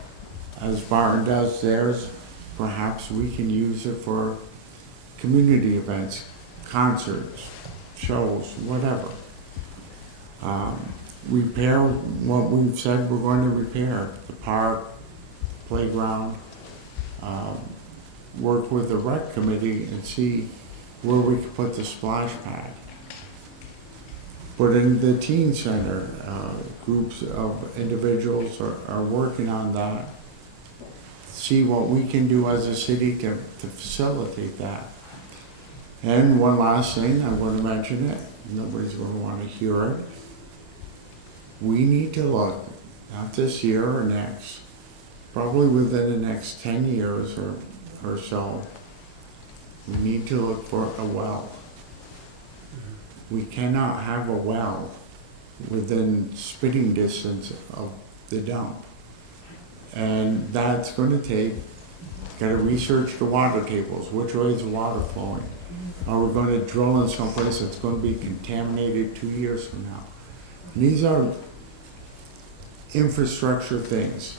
but as Barton does theirs, perhaps we can use it for community events, concerts, shows, whatever. Repair what we've said we're going to repair, the park, playground, work with the rec committee and see where we can put the splash pad. Put in the teen center, groups of individuals are working on that. See what we can do as a city to facilitate that. And one last thing, I want to mention it, nobody's going to want to hear it. We need to look, not this year or next, probably within the next 10 years or so, we need to look for a well. We cannot have a well within spitting distance of the dump. And that's going to take, got to research the water tables, which way is the water flowing? Are we going to drill in someplace that's going to be contaminated 2 years from now? And these are infrastructure things.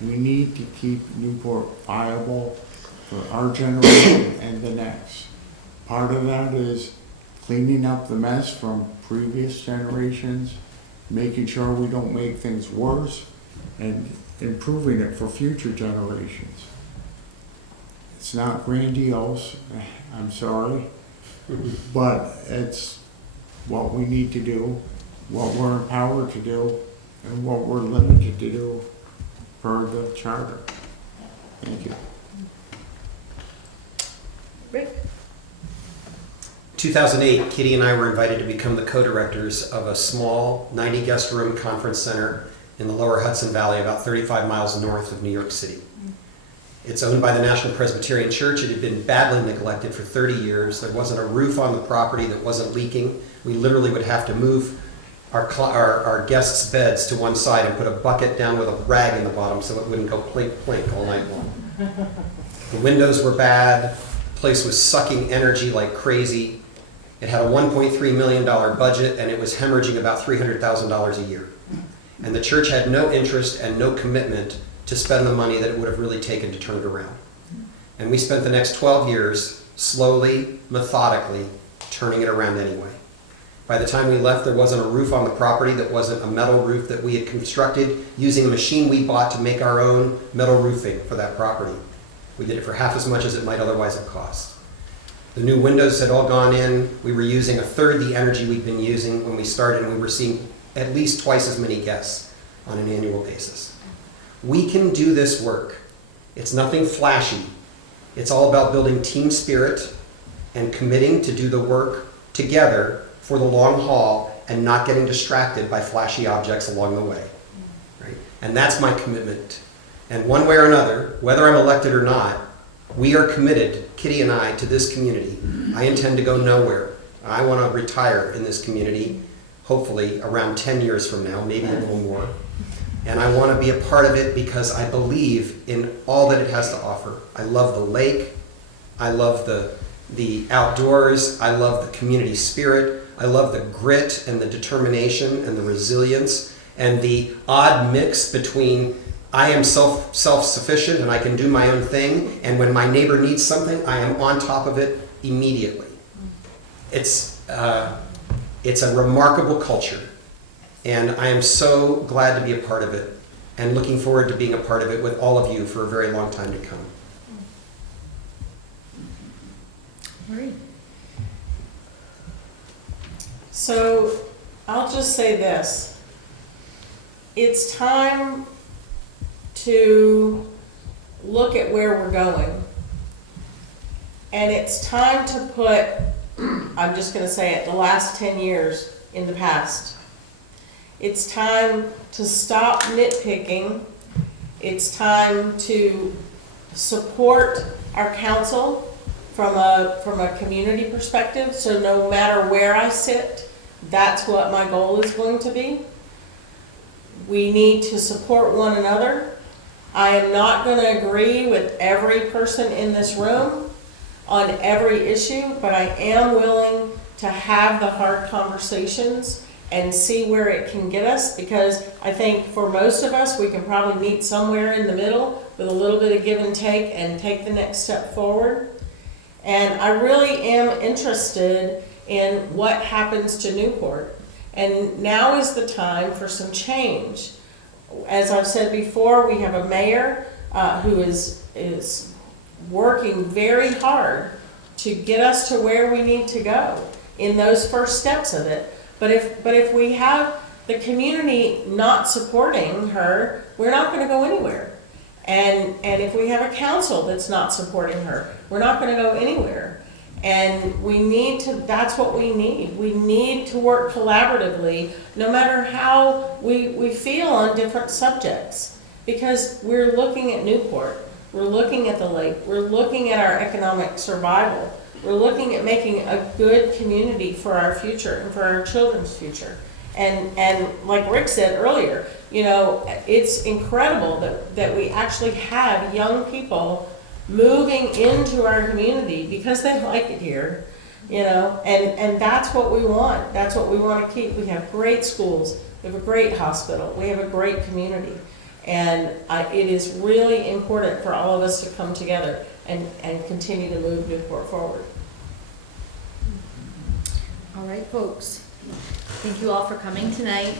We need to keep Newport viable for our generation and the next. Part of that is cleaning up the mess from previous generations, making sure we don't make things worse, and improving it for future generations. It's not grandiose, I'm sorry, but it's what we need to do, what we're empowered to do, and what we're limited to do per the charter. Thank you. Rick? 2008, Kitty and I were invited to become the co-directors of a small 90-guest room conference center in the lower Hudson Valley, about 35 miles north of New York City. It's owned by the National Presbyterian Church. It had been badly neglected for 30 years. There wasn't a roof on the property that wasn't leaking. We literally would have to move our guests' beds to one side and put a bucket down with a rag in the bottom so it wouldn't go plink, plink all night long. The windows were bad. The place was sucking energy like crazy. It had a $1.3 million budget, and it was hemorrhaging about $300,000 a year. And the church had no interest and no commitment to spend the money that it would have really taken to turn it around. And we spent the next 12 years slowly, methodically, turning it around anyway. By the time we left, there wasn't a roof on the property that wasn't a metal roof that we had constructed using a machine we bought to make our own metal roofing for that property. We did it for half as much as it might otherwise have cost. The new windows had all gone in. We were using a third the energy we'd been using when we started, and we were seeing at least twice as many guests on an annual basis. We can do this work. It's nothing flashy. It's all about building team spirit and committing to do the work together for the long haul and not getting distracted by flashy objects along the way. Right? And that's my commitment. And one way or another, whether I'm elected or not, we are committed, Kitty and I, to this community. I intend to go nowhere. I want to retire in this community, hopefully around 10 years from now, maybe a little more. And I want to be a part of it because I believe in all that it has to offer. I love the lake. I love the outdoors. I love the community spirit. I love the grit and the determination and the resilience and the odd mix between I am self-sufficient and I can do my own thing, and when my neighbor needs something, I am on top of it immediately. It's a remarkable culture, and I am so glad to be a part of it and looking forward to being a part of it with all of you for a very long time to come. Marie? So I'll just say this. It's time to look at where we're going. And it's time to put, I'm just going to say it, the last 10 years in the past. It's time to stop nitpicking. It's time to support our council from a community perspective. So no matter where I sit, that's what my goal is going to be. We need to support one another. I am not going to agree with every person in this room on every issue, but I am willing to have the hard conversations and see where it can get us, because I think for most of us, we can probably meet somewhere in the middle with a little bit of give and take the next step forward. And I really am interested in what happens to Newport. And now is the time for some change. As I've said before, we have a mayor who is working very hard to get us to where we need to go in those first steps of it. But if we have the community not supporting her, we're not going to go anywhere. And if we have a council that's not supporting her, we're not going to go anywhere. And we need to, that's what we need. We need to work collaboratively, no matter how we feel on different subjects. Because we're looking at Newport, we're looking at the lake, we're looking at our economic survival, we're looking at making a good community for our future and for our children's future. And like Rick said earlier, you know, it's incredible that we actually have young people moving into our community because they like it here, you know, and that's what we want. That's what we want to keep. We have great schools, we have a great hospital, we have a great community. And it is really important for all of us to come together and continue to move Newport forward. All right, folks. Thank you all for coming tonight.